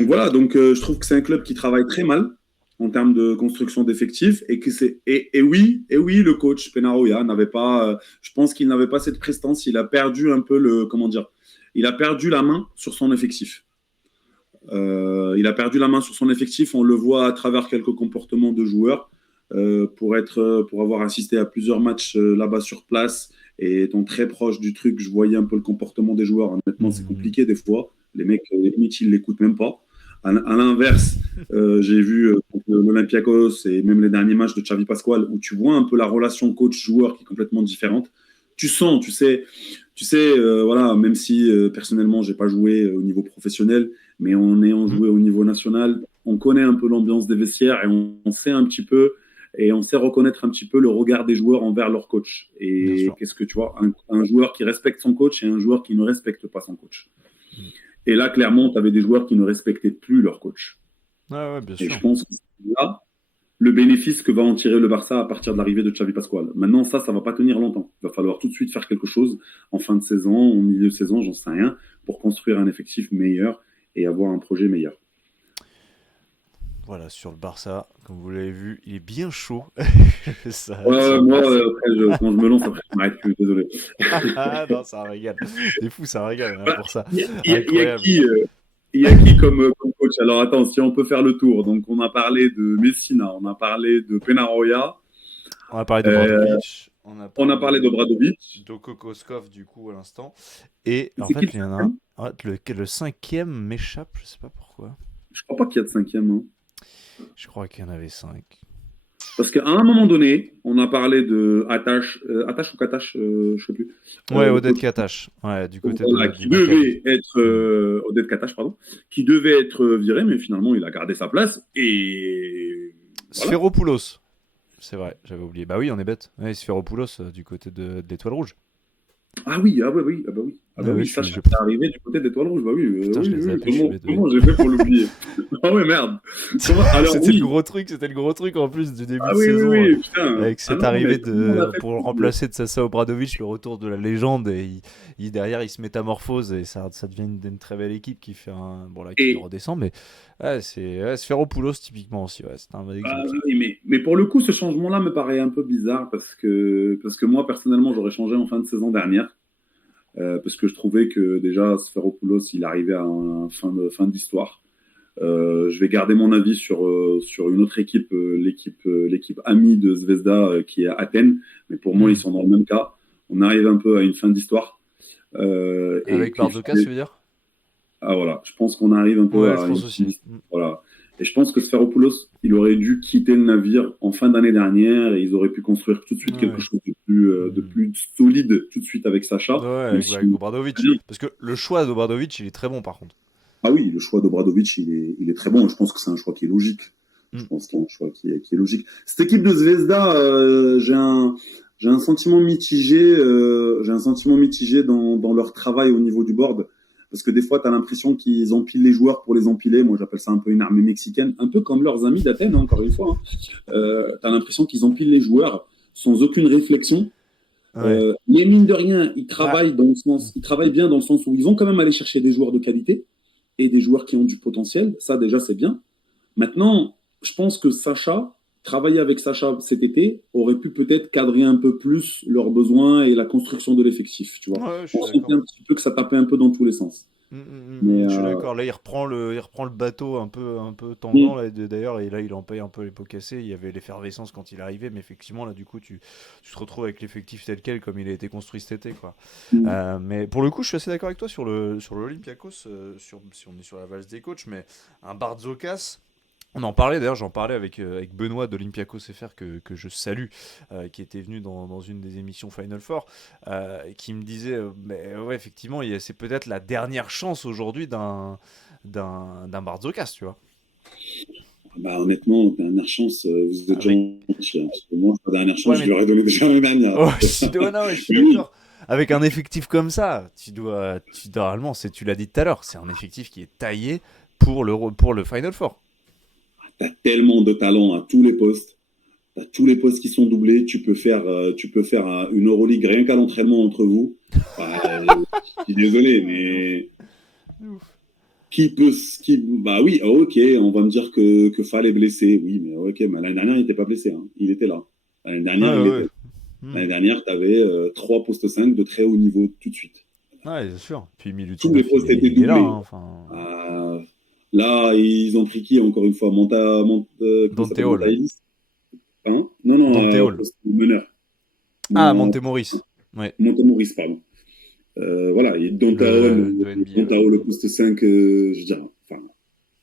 voilà, je trouve que c'est un club qui travaille très mal en termes de construction d'effectifs et oui, le coach Penaroya n'avait pas... je pense qu'il n'avait pas cette prestance. Il a perdu un peu il a perdu la main sur son effectif. On le voit à travers quelques comportements de joueurs. Pour avoir assisté à plusieurs matchs là-bas sur place et étant très proche du truc, je voyais un peu le comportement des joueurs. Honnêtement, c'est compliqué des fois. Les mecs, limite, ils ne l'écoutent même pas. À l'inverse, j'ai vu l'Olympiakos et même les derniers matchs de Xavi Pascual où tu vois un peu la relation coach-joueur qui est complètement différente. tu sens, voilà, même si personnellement, j'ai pas joué au niveau professionnel, mais en ayant joué au niveau national, on connaît un peu l'ambiance des vestiaires et on sait un petit peu et on sait reconnaître un petit peu le regard des joueurs envers leur coach. Bien Et sûr. qu'est-ce que tu vois, un joueur qui respecte son coach et un joueur qui ne respecte pas son coach. Et là, clairement, tu avais des joueurs qui ne respectaient plus leur coach. Ouais, bien Et sûr. je pense que c'est là le bénéfice que va en tirer le Barça à partir de l'arrivée de Xavi Pascual. Maintenant, ça va pas tenir longtemps. Il va falloir tout de suite faire quelque chose en fin de saison, au milieu de saison, j'en sais rien, pour construire un effectif meilleur et avoir un projet meilleur. Voilà, sur le Barça, comme vous l'avez vu, il est bien chaud. Ça, Moi, après, quand je me lance, après, je m'arrête plus, désolé. Non, ça régale. C'est fou, ça régale hein, pour ça. Il y a Incroyable. qui comme coach? Alors attends, si on peut faire le tour. Donc on a parlé de Messina, on a parlé de Penaroya, On a parlé de Bradovic. on a parlé de Bradovic. Doko Koskov, du coup, à l'instant. Et en C'est qui fait, il y en a un. Le cinquième m'échappe, je sais pas pourquoi. Je crois pas qu'il y a de cinquième. Hein. Je crois qu'il y en avait 5. Parce qu'à un moment donné, on a parlé de Attache ou Katash, je sais plus. Ouais, Odette Katash. Ouais, du côté voilà, du qui Maccabi. devait être Odette Katash, pardon, qui devait être viré, mais finalement il a gardé sa place et voilà. Sféropoulos. C'est vrai, j'avais oublié. Bah oui, on est bête. Ouais, Sféropoulos du côté de l'Étoile Rouge. Ah oui, ah bah oui, ça, c'est arrivé du côté d'Étoile Rouge, bah oui. Putain, je les ai appelés, comment j'ai fait pour l'oublier? Ah ouais, merde. Alors, c'était le gros truc en plus du début de saison. Oui, putain. Avec cette arrivée pour le remplacer de Sasa Obradovic, le retour de la légende, et derrière il se métamorphose et ça devient une très belle équipe qui fait qui redescend. Mais c'est Sféropoulos typiquement aussi, c'est un bon exemple. Oui, mais pour le coup, ce changement-là me paraît un peu bizarre parce que moi, personnellement, j'aurais changé en fin de saison dernière. Parce que je trouvais que déjà Sféropoulos il arrivait à une fin d'histoire. Je vais garder mon avis sur une autre équipe, l'équipe amie de Zvezda qui est à Athènes, mais pour moi ils sont dans le même cas. On arrive un peu à une fin d'histoire. Avec Barzokas, tu veux dire? Ah voilà, je pense qu'on arrive un peu à je pense aussi. Voilà. Et je pense que Sféropoulos, il aurait dû quitter le navire en fin d'année dernière et ils auraient pu construire tout de suite quelque chose de plus solide tout de suite avec Sacha. Avec Obradovic. Parce que le choix d'Obradovic, il est très bon par contre. Ah oui, le choix d'Obradovic, il est très bon. Je pense que c'est un choix qui est logique. Je pense qu'il y a un choix qui est logique. Cette équipe de Zvezda, j'ai un sentiment mitigé. J'ai un sentiment mitigé dans leur travail au niveau du board. Parce que des fois, tu as l'impression qu'ils empilent les joueurs pour les empiler. Moi, j'appelle ça un peu une armée mexicaine, un peu comme leurs amis d'Athènes, encore une fois. Tu as l'impression qu'ils empilent les joueurs sans aucune réflexion. Mais mine de rien, ils travaillent bien dans le sens où ils vont quand même aller chercher des joueurs de qualité et des joueurs qui ont du potentiel. Ça, déjà, c'est bien. Maintenant, je pense que travailler avec Sacha cet été aurait pu peut-être cadrer un peu plus leurs besoins et la construction de l'effectif. Tu vois, on sentait un petit peu que ça tapait un peu dans tous les sens. Je suis d'accord. Là, il reprend le bateau un peu tendant. Là, d'ailleurs, et là, il en paye un peu les pots cassés. Il y avait l'effervescence quand il arrivait, mais effectivement, là, du coup, tu te retrouves avec l'effectif tel quel, comme il a été construit cet été, quoi. Mais pour le coup, je suis assez d'accord avec toi sur l'Olympiakos, si on est sur la valse des coachs, mais un Barzokas. On en parlait d'ailleurs, j'en parlais avec Benoît d'Olympiakos FR que je salue, qui était venu dans une des émissions Final Four, qui me disait, mais ouais, effectivement, c'est peut-être la dernière chance aujourd'hui d'un Barzokas, tu vois. Bah honnêtement, dernière chance, vous êtes gentil. Parce que moi, la dernière chance, je lui aurais donné déjà l'année dernière. Je suis d'accord. Avec un effectif comme ça, normalement, tu l'as dit tout à l'heure, c'est un effectif qui est taillé pour le Final Four. T'as tellement de talent à tous les postes. T'as tous les postes qui sont doublés. Tu peux faire une Euroleague rien qu'à l'entraînement entre vous. Je suis désolé, mais bah oui, ok, on va me dire que Fall est blessé. Oui, mais ok, mais l'année dernière il n'était pas blessé. Hein. Il était là. L'année dernière, L'année dernière, t'avais 3 postes 5 de très haut niveau tout de suite. Ouais, c'est sûr. Puis tous les postes étaient doublés. Là, là, ils ont pris qui encore une fois? Monteol. Hein? Non, meneur. Montemoris. Ouais. Montemoris, pardon. Voilà, et Dontaol, le poste 5, je veux dire,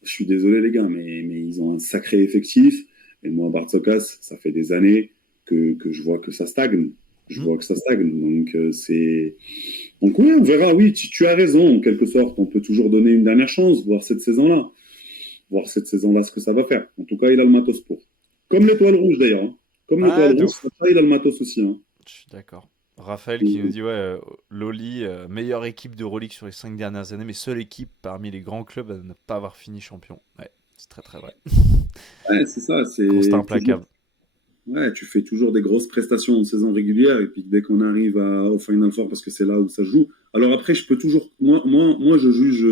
je suis désolé les gars, mais ils ont un sacré effectif. Et moi, Barzokas, ça fait des années que je vois que ça stagne. Je vois que ça stagne. Donc ouais, on verra. Oui, tu as raison, en quelque sorte. On peut toujours donner une dernière chance, voir cette saison-là. Voir cette saison-là ce que ça va faire. En tout cas, il a le matos pour. Comme l'étoile rouge d'ailleurs. Hein. Comme Ouais, l'étoile de rouge, ouf. il a le matos aussi. Hein. Je suis d'accord. Raphaël qui nous dit, ouais, Loli, meilleure équipe de Rolex sur les 5 dernières années, mais seule équipe parmi les grands clubs à ne pas avoir fini champion. Ouais, c'est très très vrai. Ouais, c'est ça. Constat C'est toujours. implacable. Ouais, tu fais toujours des grosses prestations en saison régulière et puis dès qu'on arrive au Final Four parce que c'est là où ça se joue. Alors après, je peux toujours. Moi, je juge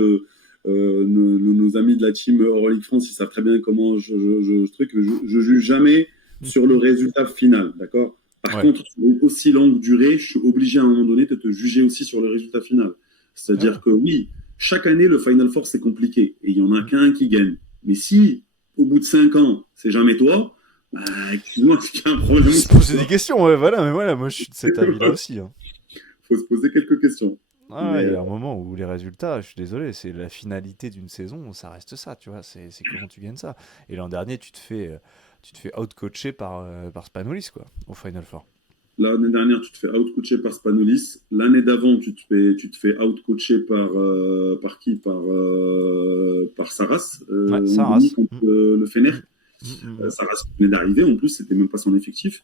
nos amis de la team Euroleague France, ils savent très bien comment je juge jamais sur le résultat final, d'accord? Par Ouais. contre, sur une aussi longue durée, je suis obligé à un moment donné de te juger aussi sur le résultat final. Ouais. C'est-à-dire que oui, chaque année, le Final Four, c'est compliqué et il y en a qu'un qui gagne. Mais si, au bout de 5 ans, c'est jamais toi, bah, excuse-moi, c'est qu'il y a un problème Se aussi. poser des questions, ouais, voilà, mais voilà, moi je suis de cet avis-là aussi. Hein. Faut se poser quelques questions. Ah, Mais ouais, il y a un moment où les résultats, je suis désolé, c'est la finalité d'une saison, ça reste ça, tu vois, c'est comment tu gagnes ça. Et l'an dernier, tu te fais out-coacher par Spanolis, quoi, au Final Four. l'année dernière, tu te fais out-coacher par Spanolis. L'année d'avant, tu te fais out-coacher par qui par Saras, Ouais, en ça demi rase. contre le Fener. Mm. Saras venait d'arriver, en plus, c'était même pas son effectif.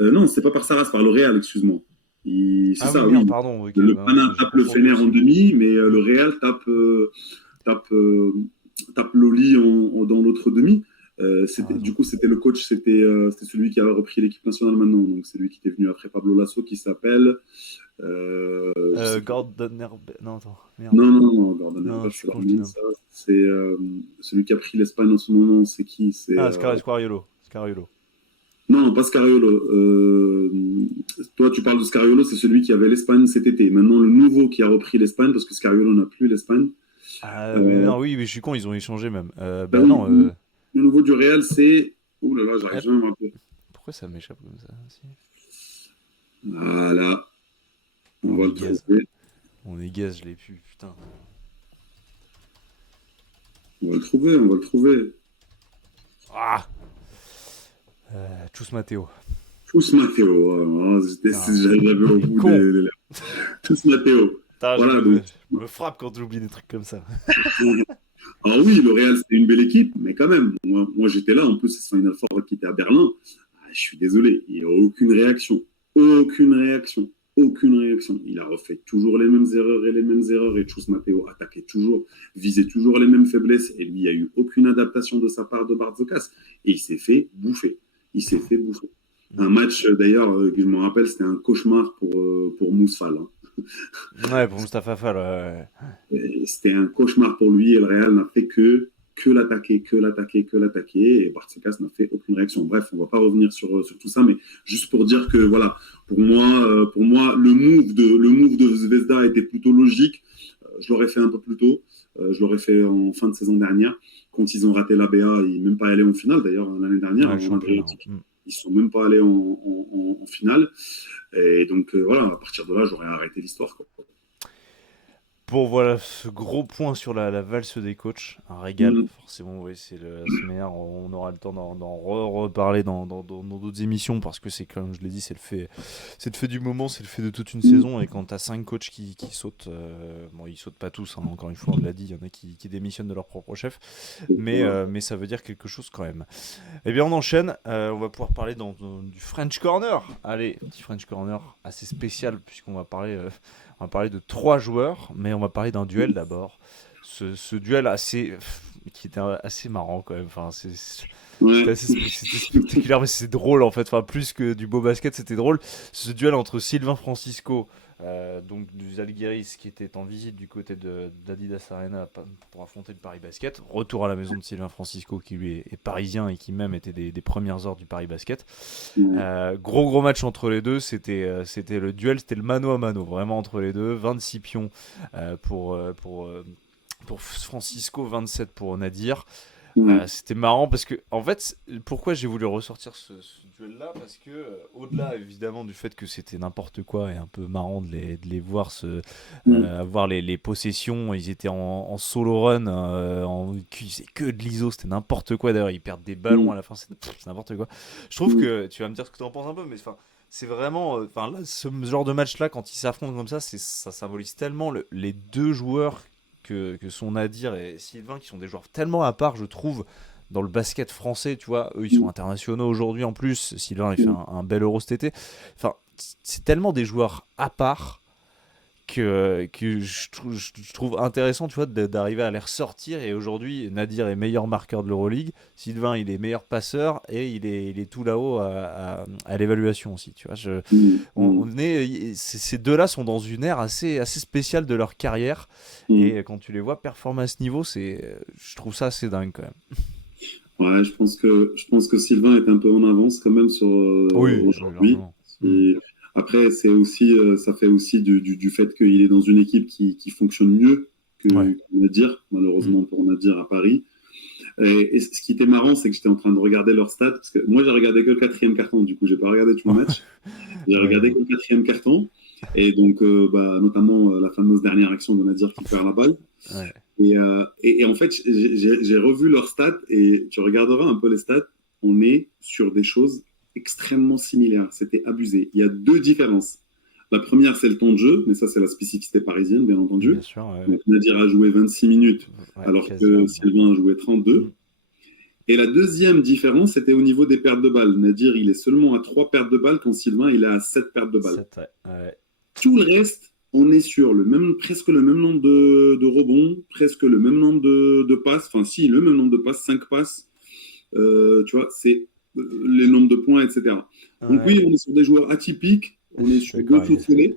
Non, c'était pas par Saras, par le Real, excuse-moi. C'est Ah oui, ça, merde, oui. pardon, ok, Le non, Pana j'ai tape le confondu Fener en aussi. demi, mais le Real tape, euh, tape Loli dans l'autre demi. T'as Du raison. coup, c'était le coach, c'était celui qui a repris l'équipe nationale maintenant. Donc, c'est lui qui était venu après Pablo Lasso, qui s'appelle. Je sais plus. Gordon Herbert, non, attends, merde. Non, Gordon Non, Herbert, je sais c'est quand je dis l'Arménien, non. ça. C'est celui qui a pris l'Espagne en ce moment. C'est qui? Ah, Scariolo. Scariolo. Non, pas Scariolo. Toi, tu parles de Scariolo, c'est celui qui avait l'Espagne cet été. Maintenant, le nouveau qui a repris l'Espagne, parce que Scariolo n'a plus l'Espagne. Ah, mais Euh, non, oui, mais je suis con, ils ont échangé même. Bah Bah oui, non, le nouveau du Real, c'est. Ouh là là, j'arrive hop, jamais à me rappeler. pourquoi ça m'échappe comme ça aussi. Voilà, on On va est le gaze. trouver. On est gaze, je l'ai pu, putain. On va le trouver, on va le trouver. Ah Tchous Matteo. Tous Matteo. Putain, J'avais au les bout cons. des lèvres. Tous Matteo. Putain, Voilà, donc. je me frappe quand j'oublie des trucs comme ça. Alors oui, le Real, c'était une belle équipe, mais quand même, moi j'étais là, en plus, c'est Final Four qui était à Berlin. Ah, je suis désolé, il n'y a aucune réaction. Aucune réaction. Aucune réaction. Il a refait toujours les mêmes erreurs et les mêmes erreurs, et Chus Matteo attaquait toujours, visait toujours les mêmes faiblesses, et lui, il n'y a eu aucune adaptation de sa part de Barzokas, et il s'est fait bouffer. Il s'est fait bouffer. Un match, d'ailleurs, que je me rappelle, c'était un cauchemar pour Mousfal. Hein. Ouais, pour Mustapha Fall, ouais. C'était un cauchemar pour lui et le Real n'a fait que l'attaquer, que l'attaquer, que l'attaquer. Et Bartzekas n'a fait aucune réaction. Bref, on va pas revenir sur tout ça, mais juste pour dire que voilà, pour moi, le move de Zvezda était plutôt logique. Je l'aurais fait un peu plus tôt. Je l'aurais fait en fin de saison dernière, quand ils ont raté l'ABA, ils ne même pas allés en finale d'ailleurs l'année dernière, Ouais, le avant championnat. l'Adriatique. Ils sont même pas allés en finale. Et donc voilà, à partir de là, j'aurais arrêté l'histoire. Quoi. Pour voilà ce gros point sur la valse des coachs, un régal, forcément, oui, c'est la semaine, on aura le temps d'en reparler dans d'autres émissions parce que c'est comme je l'ai dit, c'est le fait du moment, c'est le fait de toute une saison et quand t'as 5 coachs qui sautent, bon ils sautent pas tous, hein, encore une fois on l'a dit, il y en a qui démissionnent de leur propre chef, mais ça veut dire quelque chose quand même. Eh bien on enchaîne, on va pouvoir parler du French Corner, allez, petit French Corner assez spécial puisqu'on va parler... On va parler de 3 joueurs, mais on va parler d'un duel d'abord. Ce duel qui était assez marrant quand même. Enfin, c'était c'était spectaculaire, mais c'est drôle en fait. Enfin, plus que du beau basket, c'était drôle. Ce duel entre Sylvain Francisco, donc du Zalgiris, qui était en visite du côté d'Adidas Arena pour affronter le Paris Basket. Retour à la maison de Sylvain Francisco, qui lui est parisien et qui même était des premières heures du Paris Basket. Gros match entre les deux, c'était le duel, c'était le mano à mano, vraiment entre les deux. 26 pions pour Francisco, 27 pour Nadir. C'était marrant parce que, en fait, pourquoi j'ai voulu ressortir ce duel-là? Parce que, au-delà évidemment du fait que c'était n'importe quoi et un peu marrant de les voir avoir les possessions, ils étaient en solo run, ils faisaient que de l'ISO, c'était n'importe quoi. D'ailleurs, ils perdent des ballons à la fin, c'est n'importe quoi. Je trouve que, tu vas me dire ce que tu en penses un peu, mais enfin, c'est vraiment, enfin là, ce genre de match-là, quand ils s'affrontent comme ça, ça symbolise tellement les deux joueurs que sont Nadir et Sylvain, qui sont des joueurs tellement à part, je trouve, dans le basket français. Tu vois, eux, ils sont internationaux aujourd'hui en plus. Sylvain, il fait un bel Euro cet été. Enfin, c'est tellement des joueurs à part que je trouve intéressant, tu vois, d'arriver à les ressortir. Et aujourd'hui, Nadir est meilleur marqueur de l'Euroleague, Sylvain, il est meilleur passeur, et il est tout là-haut à l'évaluation aussi, tu vois. Ces deux-là sont dans une ère assez spéciale de leur carrière, et quand tu les vois performer à ce niveau, je trouve ça assez dingue quand même. Ouais, je pense que Sylvain est un peu en avance quand même sur Oui, aujourd'hui. largement. Et après, c'est aussi, ça fait aussi du fait qu'il est dans une équipe qui fonctionne mieux que Ouais. Nadir, malheureusement pour Nadir à Paris. Et ce qui était marrant, c'est que j'étais en train de regarder leurs stats, parce que moi j'ai regardé que le quatrième carton, du coup j'ai pas regardé tout le match. J'ai regardé que le quatrième carton, et donc notamment la fameuse dernière action de Nadir qui perd la balle. Ouais. Et en fait, j'ai revu leurs stats, et tu regarderas un peu les stats, on est sur des choses extrêmement similaires. C'était abusé. Il y a deux différences. La première, c'est le temps de jeu, mais ça, c'est la spécificité parisienne, bien entendu. Bien sûr, ouais. Donc, Nadir a joué 26 minutes, alors quasiment. que Sylvain a joué 32. Et la deuxième différence, c'était au niveau des pertes de balles. Nadir, il est seulement à 3 pertes de balles, quand Sylvain, il est à 7 pertes de balles. 7, ouais. Tout le reste, on est sur presque le même nombre de rebonds, presque le même nombre de passes. Enfin, si, le même nombre de passes, 5 passes. Tu vois, c'est les nombres de points, etc. Donc oui, on est sur des joueurs atypiques, on est sur deux fous follets.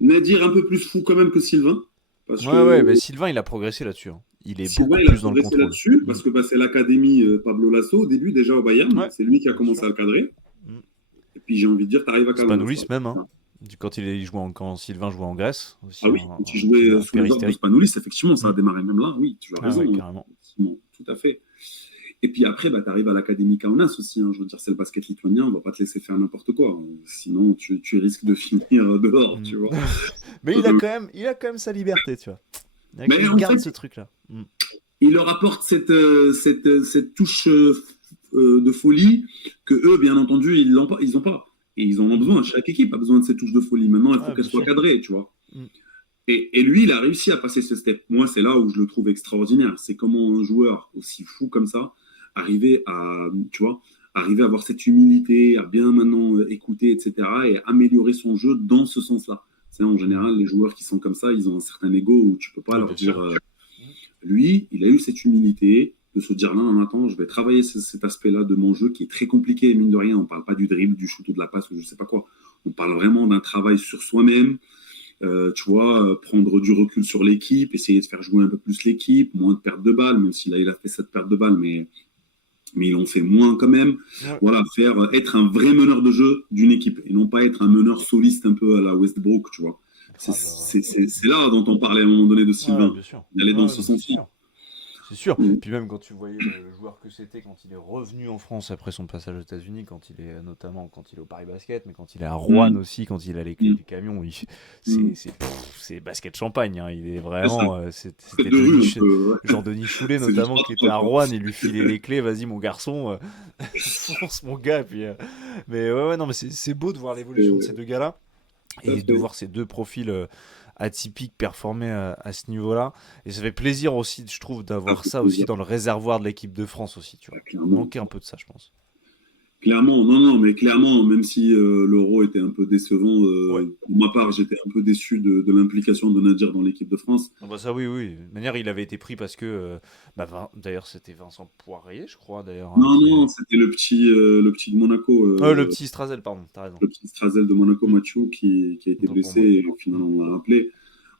Nadir un peu plus fou quand même que Sylvain. Mais Sylvain, il a progressé là-dessus. Hein. Il est Sylvain, beaucoup il a plus dans le progressé contrôle. là-dessus, parce que c'est l'académie Pablo Lasso au début, déjà au Bayern. Ouais. C'est lui qui a commencé à le cadrer. Et puis j'ai envie de dire, t'arrives à cadrer. Spanoulis même, hein. Quand quand Sylvain jouait en Grèce. Aussi, oui, quand il jouait sous les ordres de Spanoulis, effectivement, ça a démarré même là. Oui, tu as raison. Ouais, carrément. Tout à fait. Et puis après, tu arrives à l'Académie Kaunas aussi. Hein. Je veux dire, c'est le basket lituanien, on va pas te laisser faire n'importe quoi. Sinon, tu risques de finir dehors, tu vois. Mais il a quand même sa liberté, tu vois. Il garde ce truc-là. Il leur apporte cette touche de folie que eux, bien entendu, ils n'ont pas. Et ils en ont besoin. Chaque équipe a besoin de cette touche de folie. Maintenant, il faut qu'elle soit cadrée, tu vois. Et lui, il a réussi à passer ce step. Moi, c'est là où je le trouve extraordinaire. C'est comment un joueur aussi fou comme ça arriver à avoir cette humilité, à bien maintenant écouter, etc. et améliorer son jeu dans ce sens-là. C'est en général, les joueurs qui sont comme ça, ils ont un certain ego où tu peux pas leur dire. Lui, il a eu cette humilité de se dire non, attends, je vais travailler cet aspect-là de mon jeu qui est très compliqué, mine de rien. On parle pas du dribble, du shoot ou de la passe ou je sais pas quoi. On parle vraiment d'un travail sur soi-même. Tu vois, prendre du recul sur l'équipe, essayer de faire jouer un peu plus l'équipe, moins de pertes de balles, même si là il a fait 7 pertes de balles, mais il en fait moins quand même. Ouais. Voilà, être un vrai meneur de jeu d'une équipe et non pas être un meneur soliste un peu à la Westbrook, tu vois. C'est là dont on parlait à un moment donné de Sylvain. Il allait dans ce sens-là. C'est sûr. Puis même quand tu voyais le joueur que c'était quand il est revenu en France après son passage aux États-Unis, notamment quand il est au Paris Basket, mais quand il est à Rouen aussi, quand il a les clés du camion, c'est basket champagne. Hein. Il est vraiment. C'était Denis Choulet notamment qui était à Rouen, il lui filait les clés. Vas-y mon garçon, fonce mon gars. Puis, mais non, mais c'est beau de voir l'évolution de ces deux gars-là et de voir ces deux profils. Atypique performer à ce niveau-là, et ça fait plaisir aussi, je trouve, d'avoir ça aussi dans le réservoir de l'équipe de France aussi, tu vois. Il manquait un peu de ça, je pense. Clairement, mais clairement, même si l'Euro était un peu décevant, pour ma part, j'étais un peu déçu de l'implication de Nadir dans l'équipe de France. Ça, oui. De manière, il avait été pris parce que, d'ailleurs, c'était Vincent Poirier, je crois, d'ailleurs. Non, c'était le petit de Monaco. Le petit Strazel, pardon, t'as raison. Le petit Strazel de Monaco, Mathieu, qui a été blessé, et au final, on l'a rappelé.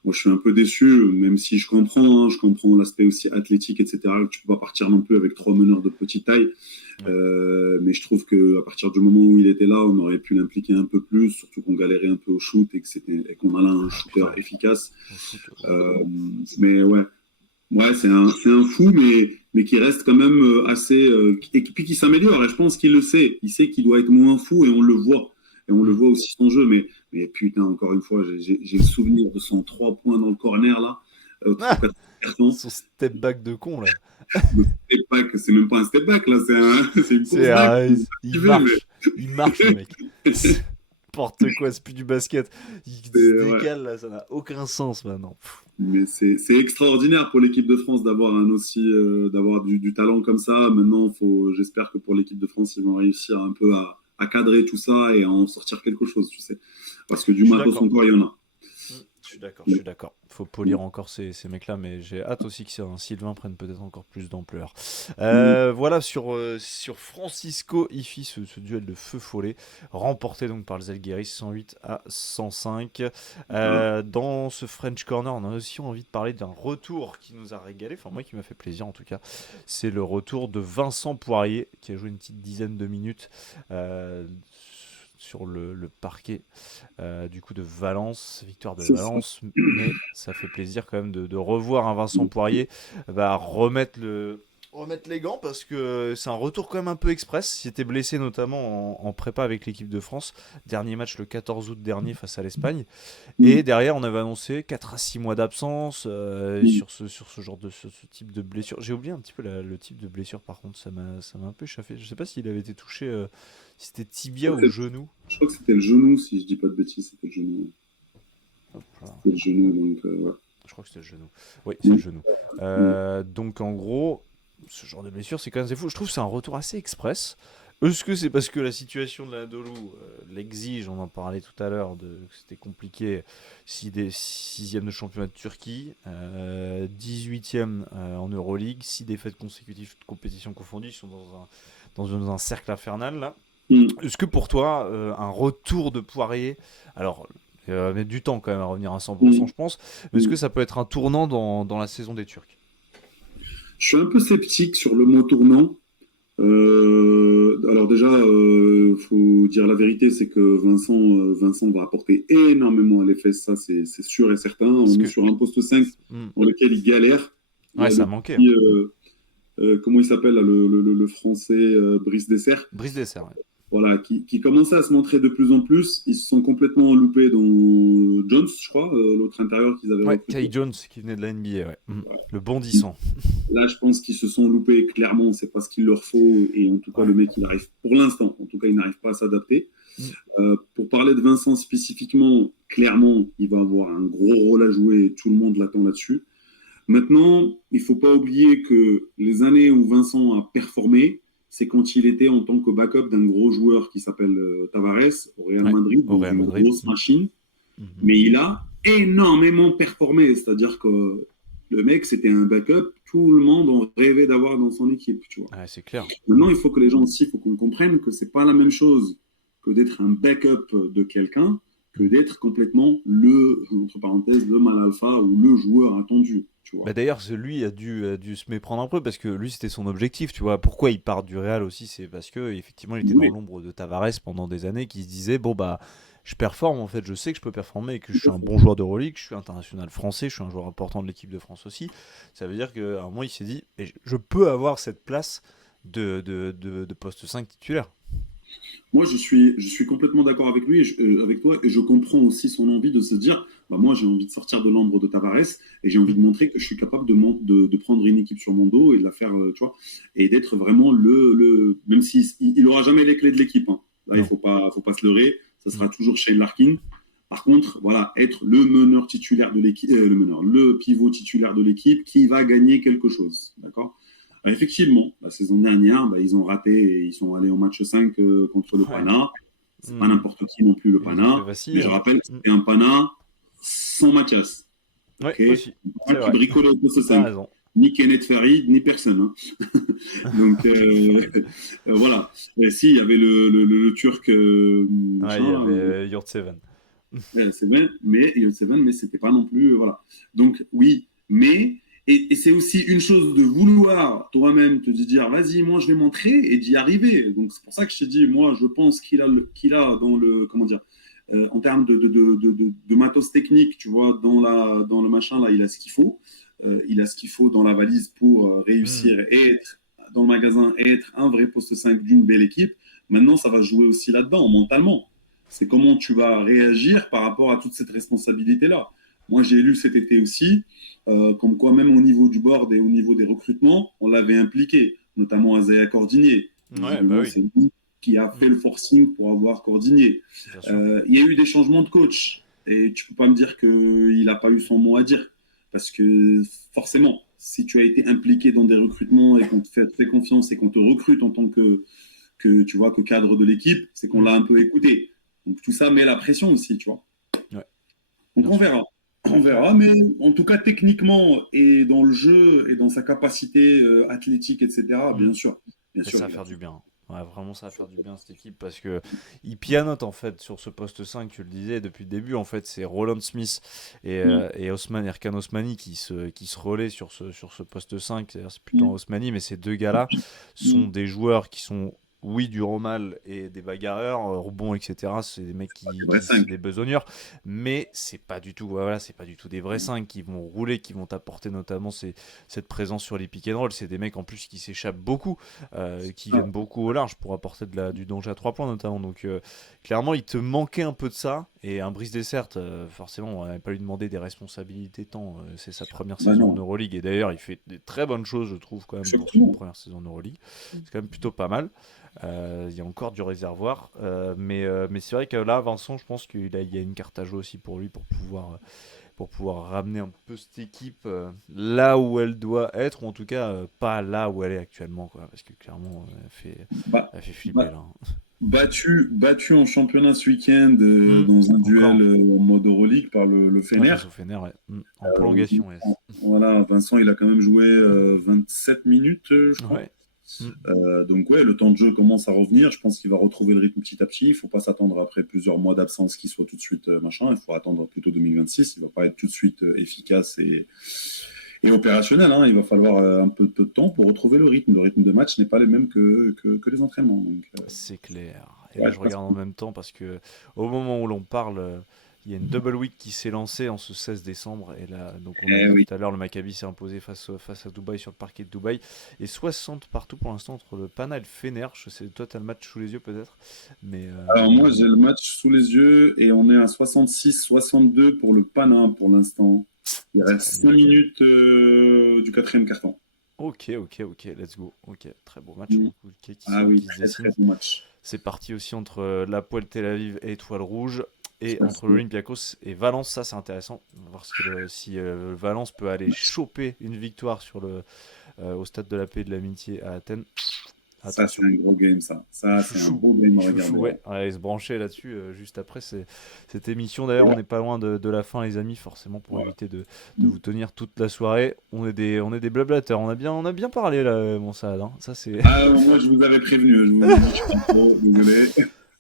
Moi, je suis un peu déçu, même si je comprends l'aspect aussi athlétique, etc. Tu peux pas partir non plus avec 3 meneurs de petite taille. Mais je trouve qu'à partir du moment où il était là, on aurait pu l'impliquer un peu plus, surtout qu'on galérait un peu au shoot et qu'on a là un shooter efficace. Mais ouais, c'est un fou, mais qui reste quand même assez... et puis qui s'améliore, et je pense qu'il le sait. Il sait qu'il doit être moins fou, et on le voit. Et on le voit aussi son jeu, mais putain, encore une fois, j'ai le souvenir de son 3 points dans le corner, là. Ah, Très pertinent. son step back de con, là. Le step back, c'est même pas un step back, là, c'est une course C'est, back. il Mais marche. Il marche, le mec. C'est n'importe quoi, c'est plus du basket. Il se ouais. décale, là, ça n'a aucun sens, maintenant. Mais c'est extraordinaire pour l'équipe de France d'avoir d'avoir du talent comme ça. Maintenant, j'espère que pour l'équipe de France, ils vont réussir un peu à cadrer tout ça et à en sortir quelque chose, tu sais. Parce que du Je suis matos d'accord. encore, il y en a. Je suis d'accord, je suis d'accord. Faut polir encore ces mecs-là, mais j'ai hâte aussi que un Sylvain prenne peut-être encore plus d'ampleur. Mm. Voilà, sur Francisco Ifi, ce duel de feu follet, remporté donc par les Zalgiris 108-105. Voilà. Dans ce French Corner, on a aussi envie de parler d'un retour qui nous a régalé, enfin moi qui m'a fait plaisir en tout cas. C'est le retour de Vincent Poirier, qui a joué une petite dizaine de minutes sur le parquet du coup de Valence, victoire de C'est ça. Valence, mais ça fait plaisir quand même de revoir un Vincent Poirier remettre les gants parce que c'est un retour quand même un peu express. Il était blessé notamment en prépa avec l'équipe de France. Dernier match le 14 août dernier face à l'Espagne. Et Mm. derrière, on avait annoncé 4 à 6 mois d'absence Mm. sur ce genre ce type de blessure. J'ai oublié un petit peu le type de blessure par contre, ça m'a un peu échappé. Je sais pas s'il avait été touché, si c'était tibia ou genou. Je crois que c'était le genou, si je dis pas de bêtises, c'était le genou. Hop là. C'était le genou, donc ouais. Je crois que c'était le genou. Oui, c'est le Mm. genou. Mm. Donc en gros, ce genre de blessure, c'est quand même assez fou. Je trouve que c'est un retour assez express. Est-ce que c'est parce que la situation de la Dolou l'exige, on en parlait tout à l'heure, que c'était compliqué, 6e de championnat de Turquie, 18e en Euroleague, 6 défaites consécutives de compétitions confondues, ils sont dans un cercle infernal là. Mm. Est-ce que pour toi, un retour de Poirier, alors il va mettre du temps quand même à revenir à 100%, Mm. je pense, mais est-ce que ça peut être un tournant dans la saison des Turcs? Je suis un peu sceptique sur le mot tournant. Alors déjà, faut dire la vérité, c'est que Vincent va apporter énormément à l'effet, ça c'est sûr et certain. Parce On est que. sur un poste 5 Hmm. dans lequel il galère. Il y Ouais, a ça le a manqué, hein. petit, comment il s'appelle, là, le français Brice Dessert, Brise dessert, ouais. voilà, qui commençait à se montrer de plus en plus. Ils se sont complètement loupés dans Jones, je crois, l'autre intérieur qu'ils avaient Ouais, Kai recruté. Jones qui venait de la NBA, ouais. Le bondissant. Là, je pense qu'ils se sont loupés clairement. C'est pas ce qu'il leur faut. Et en tout cas, le Ouais. mec, il arrive, pour l'instant, en tout cas, il n'arrive pas à s'adapter. Hmm. Pour parler de Vincent spécifiquement, clairement, il va avoir un gros rôle à jouer et tout le monde l'attend là-dessus. Maintenant, il ne faut pas oublier que les années où Vincent a performé, c'est quand il était en tant que backup d'un gros joueur qui s'appelle Tavares au Real Ouais, Madrid, au dans Real une Madrid. grosse machine. Mhm. Mais il a énormément performé. C'est-à-dire que le mec, c'était un backup. Tout le monde en rêvait d'avoir dans son équipe, tu vois. Ouais, c'est clair. Maintenant, il faut que les gens aussi, il faut qu'on comprenne que c'est pas la même chose que d'être un backup de quelqu'un que d'être complètement entre parenthèses, le mal alpha ou le joueur attendu, tu vois. Bah d'ailleurs, lui a dû se méprendre un peu parce que lui, c'était son objectif, tu vois. Pourquoi il part du Real aussi, c'est parce que effectivement, il était dans Oui, l'ombre de Tavares pendant des années, qui se disait bon bah, je performe en fait, je sais que je peux performer et que je suis un bon joueur de Euroleague, je suis international français, je suis un joueur important de l'équipe de France aussi. Ça veut dire qu'à un moment, il s'est dit, je peux avoir cette place de poste 5 titulaire. moi, je suis complètement d'accord avec lui, avec toi, et je comprends aussi son envie de se dire, bah, moi, j'ai envie de sortir de l'ombre de Tavares, et j'ai envie Mm. de montrer que je suis capable de prendre une équipe sur mon dos et de la faire, tu vois, et d'être vraiment même s'il il aura jamais les clés de l'équipe, hein. Là, il Non. faut pas se leurrer, ça Mm. sera toujours Shane Larkin. Par contre, voilà, être le meneur titulaire de l'équipe, le pivot titulaire de l'équipe qui va gagner quelque chose, d'accord? Effectivement, la saison dernière, bah, ils ont raté et ils sont allés en match 5 contre le Ouais. Pana. C'est pas Mm. n'importe qui non plus le Ils nous ont fait Pana, mais vaciller, je hein. rappelle, Mm. c'était un Pana sans Mathias. Ouais, Ok, aussi. Pas C'est qui vrai. bricolait au poste T'as 5. raison. Ni Kenneth Farid, ni personne, hein. Donc Quel Farid. voilà. Et si, il y avait le Turc Ouais, il y machin, avait Yurtseven. c'est vrai, mais c'était pas non plus. Voilà. Donc, oui, mais. Et c'est aussi une chose de vouloir toi-même te dire, vas-y, moi je vais montrer et d'y arriver. Donc, c'est pour ça que je te dis, moi, je pense qu'il a dans le. Comment dire en termes de matos technique, tu vois, dans le machin, là, il a ce qu'il faut. Il a ce qu'il faut dans la valise pour Mm. réussir et être dans le magasin et être un vrai poste 5 d'une belle équipe. Maintenant, ça va jouer aussi là-dedans, mentalement. C'est comment tu vas réagir par rapport à toute cette responsabilité-là. moi j'ai lu cet été aussi, comme quoi même au niveau du board et au niveau des recrutements, on l'avait impliqué, notamment Azaya Cordinier. Ouais, bah Visiblement, oui, c'est lui qui a fait le forcing pour avoir Cordinier. bien sûr. Il y a eu des changements de coach et tu peux pas me dire qu'il n'a pas eu son mot à dire. Parce que forcément, si tu as été impliqué dans des recrutements et qu'on te fait confiance et qu'on te recrute en tant tu vois, que cadre de l'équipe, c'est qu'on l'a un peu écouté. Donc tout ça met la pression aussi, tu vois. Ouais, Donc bien on sûr. verra. On verra, mais en tout cas, techniquement et dans le jeu et dans sa capacité athlétique, etc., Mm. bien sûr. Bien Et sûr, ça va il a faire tout. du bien. Ouais, vraiment, ça va faire du bien cette équipe parce que il pianote en fait sur ce poste 5, tu le disais depuis le début. En fait, c'est Roland Smith et Erkan Osmani qui se relaient sur ce poste 5. C'est-à-dire, c'est plutôt un Mm. Osmani, mais ces deux gars-là sont Mm. des joueurs qui sont, oui, du mal et des bagarreurs, rebonds, etc. C'est des mecs C'est vrai c'est 5. des besogneurs, mais c'est pas du tout, voilà, c'est pas du tout des vrais 5 qui vont rouler, qui vont t'apporter notamment cette présence sur les pick and roll. C'est des mecs en plus qui s'échappent beaucoup, qui viennent beaucoup au large pour apporter du danger à 3 points notamment. Donc clairement, il te manquait un peu de ça. Et un Brice Dessert, forcément, on n'avait pas lui demander des responsabilités tant. C'est sa première Bah saison en non, Euroleague. Et d'ailleurs, il fait des très bonnes choses, je trouve, quand même, pour une exactement. première saison en Euroleague. C'est quand même plutôt pas mal. Il y a encore du réservoir. Mais c'est vrai que là, Vincent, je pense qu'il y a une carte à jouer aussi pour lui pour pouvoir ramener un peu cette équipe là où elle doit être, ou en tout cas pas là où elle est actuellement, quoi, parce que clairement Bah, elle fait flipper bah, là. battu en championnat ce week-end dans un duel Encore en mode Euroleague par le Fener. face au Fener, ouais. En prolongation, yes. Voilà, Vincent, il a quand même joué 27 minutes, je crois. Ouais. Mm. Donc ouais, le temps de jeu commence à revenir. Je pense qu'il va retrouver le rythme petit à petit. Il faut pas s'attendre après plusieurs mois d'absence qu'il soit tout de suite machin. Il faut attendre plutôt 2026. Il va pas être tout de suite efficace et opérationnel. Hein. Il va falloir un peu de temps pour retrouver le rythme. Le rythme de match n'est pas le même que les entraînements. Donc C'est clair. Et là, ouais, je je passe. regarde en même temps parce que au moment où l'on parle, il y a une double week qui s'est lancée en ce 16 décembre. Et là, donc on a Eh dit oui. tout à l'heure, le Maccabi s'est imposé face à Dubaï sur le parquet de Dubaï. Et 60 partout pour l'instant entre le Pana et le Fener. Je sais, toi, tu as le match sous les yeux peut-être. Mais, Alors moi, j'ai le match sous les yeux et on est à 66-62 pour le Panin pour l'instant. Il reste très 5 bien. minutes du quatrième quart-temps. Ok, ok, let's go. Ok, très beau match Mm. en tout cas Ah oui, qui se très très dessine. bon match. C'est parti aussi entre l'Hapoel Tel Aviv et Étoile Rouge. Et Ça, entre c'est l'Olympiakos et Valence, ça c'est intéressant. On va voir si Valence peut aller choper une victoire au stade de la paix et de l'amitié à Athènes. ça, c'est Attention. un gros game, ça. Du Ça, c'est un chouchou. beau game Du à chouchou, regarder. ouais. Ouais. Allez se brancher là-dessus juste après cette émission. D'ailleurs, Et on là, n'est pas loin de la fin, les amis, forcément, pour voilà. éviter de Mm. vous tenir toute la soirée. On est des blablateurs. On a bien parlé là, mon Saad, hein. Ça, c'est. Ah, moi, je vous avais prévenu. Je vous ai dit que je suis pas trop. Désolé.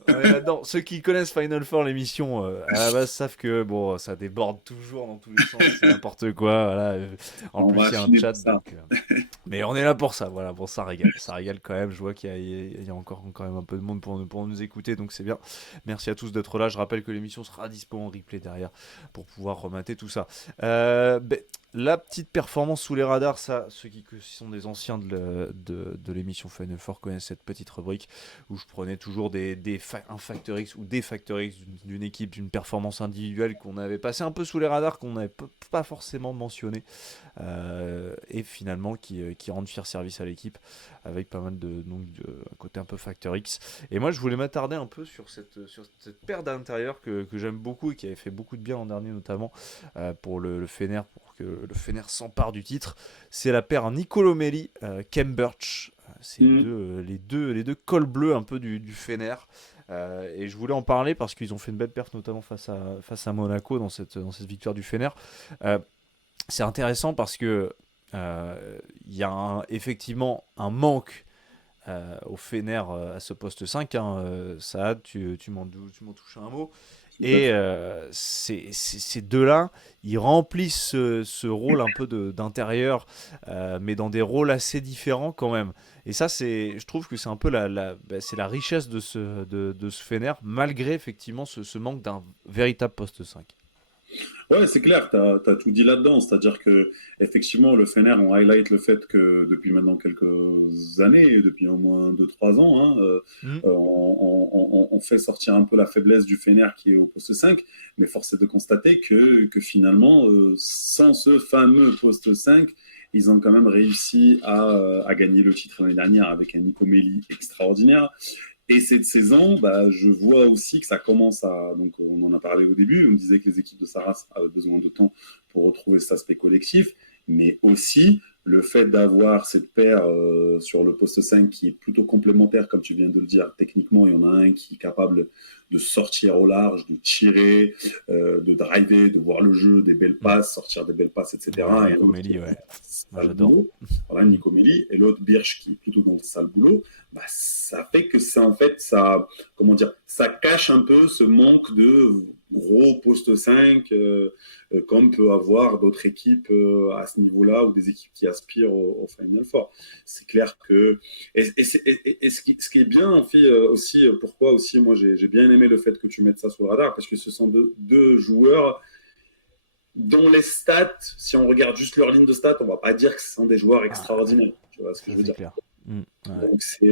On est là-dedans. Ceux qui connaissent Final Four, l'émission, à la base, savent que bon, ça déborde toujours dans tous les sens, c'est n'importe quoi. Voilà. En On plus, va il y a un affiner chat, pour ça. donc. Mais on est là pour ça, voilà. Bon, ça régale. Ça régale quand même. Je vois qu'il y a encore quand même un peu de monde pour nous écouter, donc c'est bien. Merci à tous d'être là. Je rappelle que l'émission sera dispo en replay derrière pour pouvoir remater tout ça. La petite performance sous les radars, ça, ceux qui sont des anciens de l'émission Final Four connaissent cette petite rubrique où je prenais toujours un facteur X ou des facteurs X d'une équipe, d'une performance individuelle qu'on avait passé un peu sous les radars, qu'on n'avait pas forcément mentionné, et finalement qui rendent fier service à l'équipe avec pas mal un côté un peu facteur X. Et moi, je voulais m'attarder un peu sur cette paire d'intérieur que j'aime beaucoup et qui avait fait beaucoup de bien l'an dernier, notamment pour le Fener, pour que le Fener s'empare du titre. C'est la paire Nicolo Melli, Kem Birch. C'est Mm. les deux cols bleus un peu du Fener. Et je voulais en parler parce qu'ils ont fait une belle perf, notamment face à Monaco dans cette victoire du Fener. C'est intéressant parce que il y a effectivement un manque au Fener à ce poste 5. Hein. Saad, tu m'en touches un mot. Tout à Et fait. ces deux-là, ils remplissent ce rôle un peu d'intérieur, mais dans des rôles assez différents quand même. Et ça, je trouve que c'est un peu c'est la richesse de ce Fener, malgré effectivement ce manque d'un véritable poste 5. Ouais, c'est clair, tu as tout dit là-dedans. C'est-à-dire que effectivement, le Fener, on highlight le fait que depuis maintenant quelques années, depuis au moins 2 3 ans, hein, Hmm. on fait sortir un peu la faiblesse du Fener qui est au poste 5. Mais force est de constater que finalement, sans ce fameux poste 5, ils ont quand même réussi à gagner le titre l'année dernière avec un Nico Melli extraordinaire. Et cette saison, bah, je vois aussi que ça commence à. Donc, on en a parlé au début. On me disait que les équipes de Saras avaient besoin de temps pour retrouver cet aspect collectif. Mais aussi, le fait d'avoir cette paire sur le poste 5 qui est plutôt complémentaire, comme tu viens de le dire. Techniquement, il y en a un qui est capable de sortir au large, de tirer, de driver, de voir le jeu, des belles Hmm. passes, sortir des belles passes, Ouais, etc. Et un Nico autre qui Melli, est ouais. Moi, sale j'adore. boulot. Voilà, Hmm. Nico Melli. Et l'autre, Birch, qui est plutôt dans le sale boulot. Bah, ça fait que c'est en fait, ça, comment dire, ça cache un peu ce manque de gros poste 5 comme peut avoir d'autres équipes à ce niveau-là ou des équipes qui aspirent au Final Four. C'est clair que et ce qui est bien en fait, aussi pourquoi aussi moi j'ai bien aimé le fait que tu mettes ça sur le radar parce que ce sont deux joueurs dont les stats, si on regarde juste leur ligne de stats, on va pas dire que ce sont des joueurs Ah, extraordinaires. Tu vois ce que ça je veux c'est dire? clair. Hmm. Ouais. Donc c'est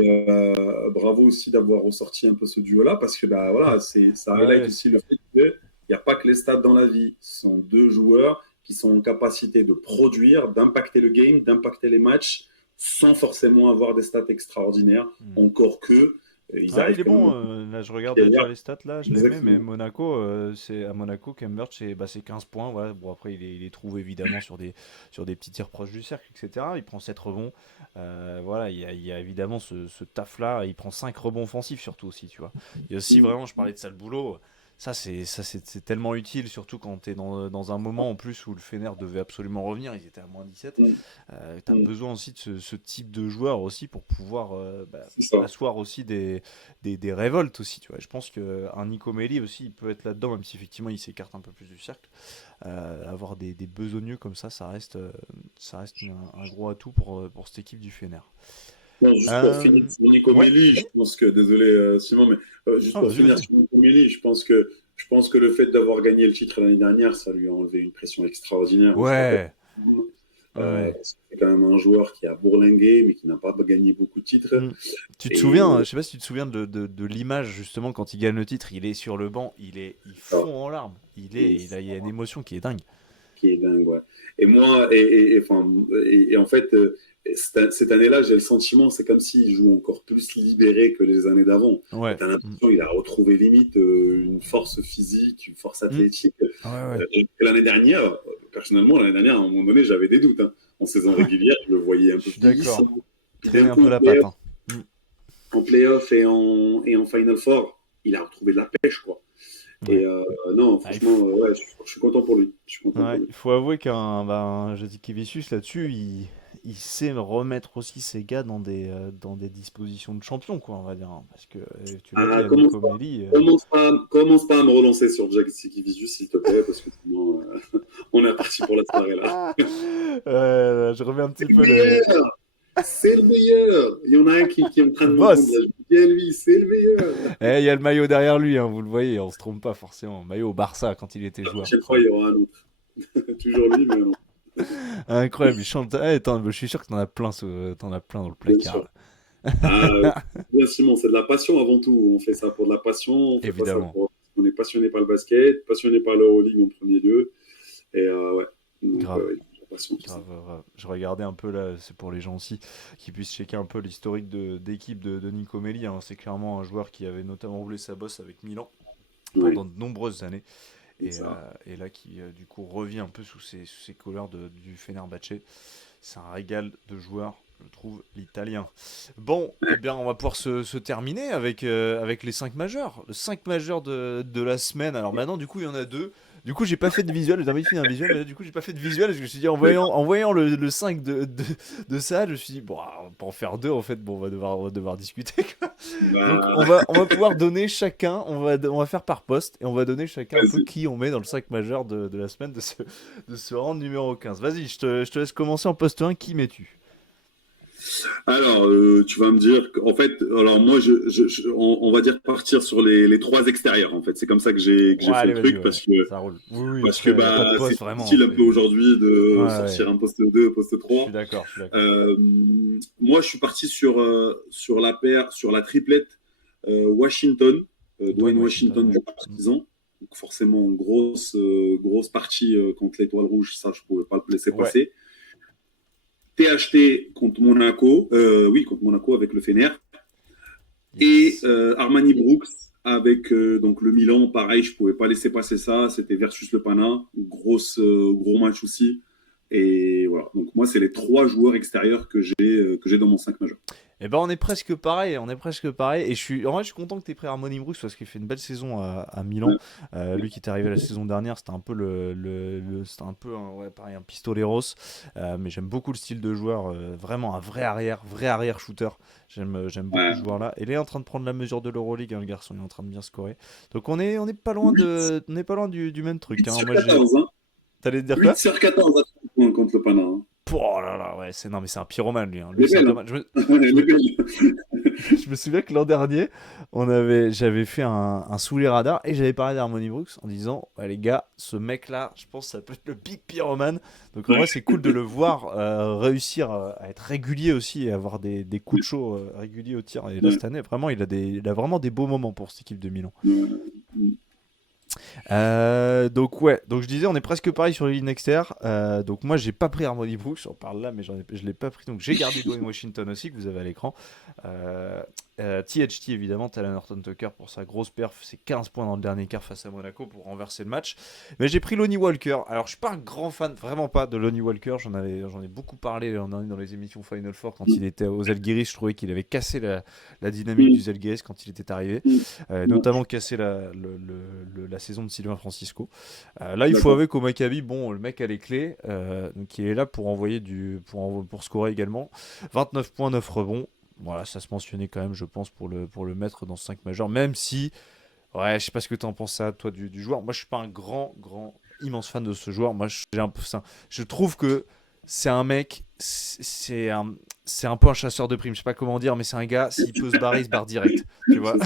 bravo aussi d'avoir ressorti un peu ce duo-là parce que bah voilà, ça highlight Ouais, aussi le fait qu'il n'y a pas que les stats dans la vie. Ce sont deux joueurs qui sont en capacité de produire, d'impacter le game, d'impacter les matchs sans forcément avoir des stats extraordinaires. hmm. Encore que ils Ah, il arrivent est quand même bon. à Là, je regardais déjà derrière. les stats. Là, je les mets. Mais Exactement. Monaco, c'est à Monaco, Cambridge, c'est 15 points. Ouais. Bon, après, il les trouve évidemment sur des petits tirs proches du cercle, etc. Il prend 7 rebonds. Voilà, il y a évidemment ce taf-là. Il prend 5 rebonds offensifs, surtout aussi, tu vois. Il y a aussi vraiment, je parlais de sale boulot. C'est tellement utile, surtout quand tu es dans un moment en plus où le Fener devait absolument revenir. Ils étaient à -17. Mm, Tu as mm, besoin aussi de ce type de joueur aussi pour pouvoir c'est ça. asseoir aussi des révoltes aussi, tu vois. Je pense qu'un Nico Melli aussi, il peut être là-dedans, même si effectivement il s'écarte un peu plus du cercle. Avoir des besogneux comme ça reste un gros atout pour cette équipe du Fener. Non, juste pour finir Euh, sur Nico ouais, Melli, je pense que, désolé Simon, mais juste ah, pour vas-y, finir vas-y. sur Nico Melli, je pense que le fait d'avoir gagné le titre l'année dernière, ça lui a enlevé une pression extraordinaire. On se rappelle. Ouais, ouais. Parce que c'est quand même un joueur qui a bourlingué, mais qui n'a pas gagné beaucoup de titres. Hmm. Tu te Et souviens, je sais pas si tu te souviens de l'image justement quand il gagne le titre, il est sur le banc, il ça, fond en larmes, il y a une émotion qui est dingue. qui est dingue, ouais. Et moi, enfin, en fait, cette année-là, j'ai le sentiment, c'est comme s'il joue encore plus libéré que les années d'avant. Ouais. T'as Hmm. l'impression qu'il a retrouvé limite une force physique, une force Hmm. athlétique. Ouais, ouais. Et l'année dernière, personnellement, l'année dernière, à un moment donné, j'avais des doutes, hein. En saison régulière, je le voyais un Je peu suis vieillissant. d'accord. Puis d'un Traîner un coup, peu la patte, hein. Hmm. en playoff et en Final Four, il a retrouvé de la pêche, quoi. Ouais. Et non, Ah, franchement, ouais, je suis content pour lui. Je suis content pour ouais, lui. il faut avouer qu'un Jadikevicius là-dessus, il sait remettre aussi ses gars dans des dispositions de champion, quoi, on va dire, hein. Parce que tu l'as dit, Ah, à Nico Melli. commence pas à me relancer sur Jack Sikivicius, s'il te plaît, parce que sinon, on est parti pour la soirée là. Ah, je remets un petit C'est le peu le. meilleur! C'est le meilleur! Il y en a un qui est en train Le de m'entendre là. boss! Je dis à lui, c'est le meilleur! Il y a le maillot derrière lui, hein, vous le voyez, on se trompe pas forcément. Maillot au Barça quand il était La joueur. prochaine fois, il y aura un autre. Toujours lui, mais non. Incroyable, il chante. Attends, je suis sûr que t'en as plein dans le Bien placard, sûr. là. Ah, bien Simon, c'est de la passion avant tout. On fait ça pour de la passion, on fait pas ça Évidemment. pour. On est passionné par le basket, passionné par l'Euroleague en premier lieu. Et ouais, donc Grave. la passion, tout ça. Grave, grave. Je regardais un peu là, c'est pour les gens aussi qui puissent checker un peu l'historique d'équipe de Nico Melli, hein. C'est clairement un joueur qui avait notamment roulé sa bosse avec Milan Oui, pendant de nombreuses années c'est ça. et là qui du coup revient un peu sous ses couleurs du Fenerbahçe. C'est un régal de joueur, je trouve, l'italien. Bon, eh bien, on va pouvoir se terminer avec les 5 majeurs. Le 5 majeurs de la semaine. Alors maintenant, du coup, il y en a deux. Du coup, j'ai pas fait de visuel. J'ai envie de faire un visuel, mais là, du coup, j'ai pas fait de visuel. Je me suis dit, D'accord. en voyant le 5 de ça, je me suis dit, bon, on peut en faire deux, en fait. Bon, on va devoir discuter, quoi. Donc, Bah, on va pouvoir donner chacun, on va faire par poste, et on va donner chacun un peu vas-y. qui on met dans le 5 majeur de la semaine de ce round numéro 15. Vas-y, je te laisse commencer en poste 1. Qui mets-tu? Alors, tu vas me dire qu'en fait, alors moi, on va dire partir sur les trois extérieurs. En fait, c'est comme ça que j'ai Ouais, fait allez, le vas-y, truc ouais, parce que ça roule. Oui, parce que après, il n'y a pas de bah c'est poste vraiment. difficile un peu aujourd'hui Ouais, de ouais, sortir un poste 2, poste je suis 3. d'accord, je suis d'accord. Euh, Moi, je suis parti sur la paire, sur la triplette Washington, Dwayne Dwayne Washington, Washington ouais. du Partizan. Donc forcément, grosse partie contre l'Étoile Rouge, ça, je pouvais pas le laisser Ouais, passer. THT contre Monaco, oui, contre Monaco avec le Fener. Et yes. Armani Brooks avec donc le Milan, pareil, je pouvais pas laisser passer ça. C'était versus le Pana, gros match aussi. Et voilà. Donc moi, c'est les trois joueurs extérieurs que j'ai dans mon 5 majeur. Eh ben on est presque pareil, Et en vrai, je suis content que tu aies pris Harmony Brooks parce qu'il fait une belle saison à Milan. Ouais. Lui qui est arrivé la saison dernière, c'était un peu c'était un peu ouais, pareil, un pistoleros. Mais j'aime beaucoup le style de joueur, vraiment un vrai arrière shooter. J'aime beaucoup Ouais. ce joueur-là. Et il est en train de prendre la mesure de l'Euroleague, hein, le garçon. Il est en train de bien scorer. Donc on est pas loin 8, on n'est pas loin du même truc. 8 Hein. sur Moi j'ai, 14, hein. t'allais te dire 8 quoi? sur 14 à 3 points contre le Pana. Hein. Oh là là, ouais, non mais c'est un pyromane lui. Hein. Elle Lui est c'est un belle, pyromane. hein. Elle est belle. Je me souviens que l'an dernier, j'avais fait un sous les radars et j'avais parlé d'Harmony Brooks en disant ouais, les gars, ce mec-là, je pense que ça peut être le big pyromane. Donc en Ouais. vrai, c'est cool de le voir réussir à être régulier aussi et avoir des coups de chaud réguliers au tir. Et là, Ouais. cette année, vraiment, il a vraiment des beaux moments pour cette équipe de Milan. Ouais. Donc ouais, donc je disais on est presque pareil sur les lignes externes. Donc moi j'ai pas pris Harmony Brooks, on parle là mais je l'ai pas pris donc j'ai gardé Dwayne Washington aussi que vous avez à l'écran. THT évidemment, Talan Horton-Tucker pour sa grosse perf, c'est 15 points dans le dernier quart face à Monaco pour renverser le match. Mais j'ai pris Lonnie Walker. Alors je suis pas un grand fan, vraiment pas de Lonnie Walker, j'en ai beaucoup parlé l'an dernier dans les émissions Final Four quand il était aux Žalgiris, je trouvais qu'il avait cassé la dynamique du Žalgiris quand il était arrivé. Notamment casser la saison de Sylvain Francisco. Là, il faut D'accord. avouer qu'au Maccabi, bon, le mec a les clés, donc il est là pour envoyer pour scorer également. 29 points, 9 rebonds. Voilà, ça se mentionnait quand même, je pense, pour le mettre dans ce 5 majeur, même si, ouais, je sais pas ce que tu en penses ça, toi, du joueur. Moi, je suis pas un grand, immense fan de ce joueur. Moi, je trouve que c'est un mec, c'est un peu un chasseur de primes. Je sais pas comment dire, mais c'est un gars, s'il peut se barrer, il se barre direct. Tu vois?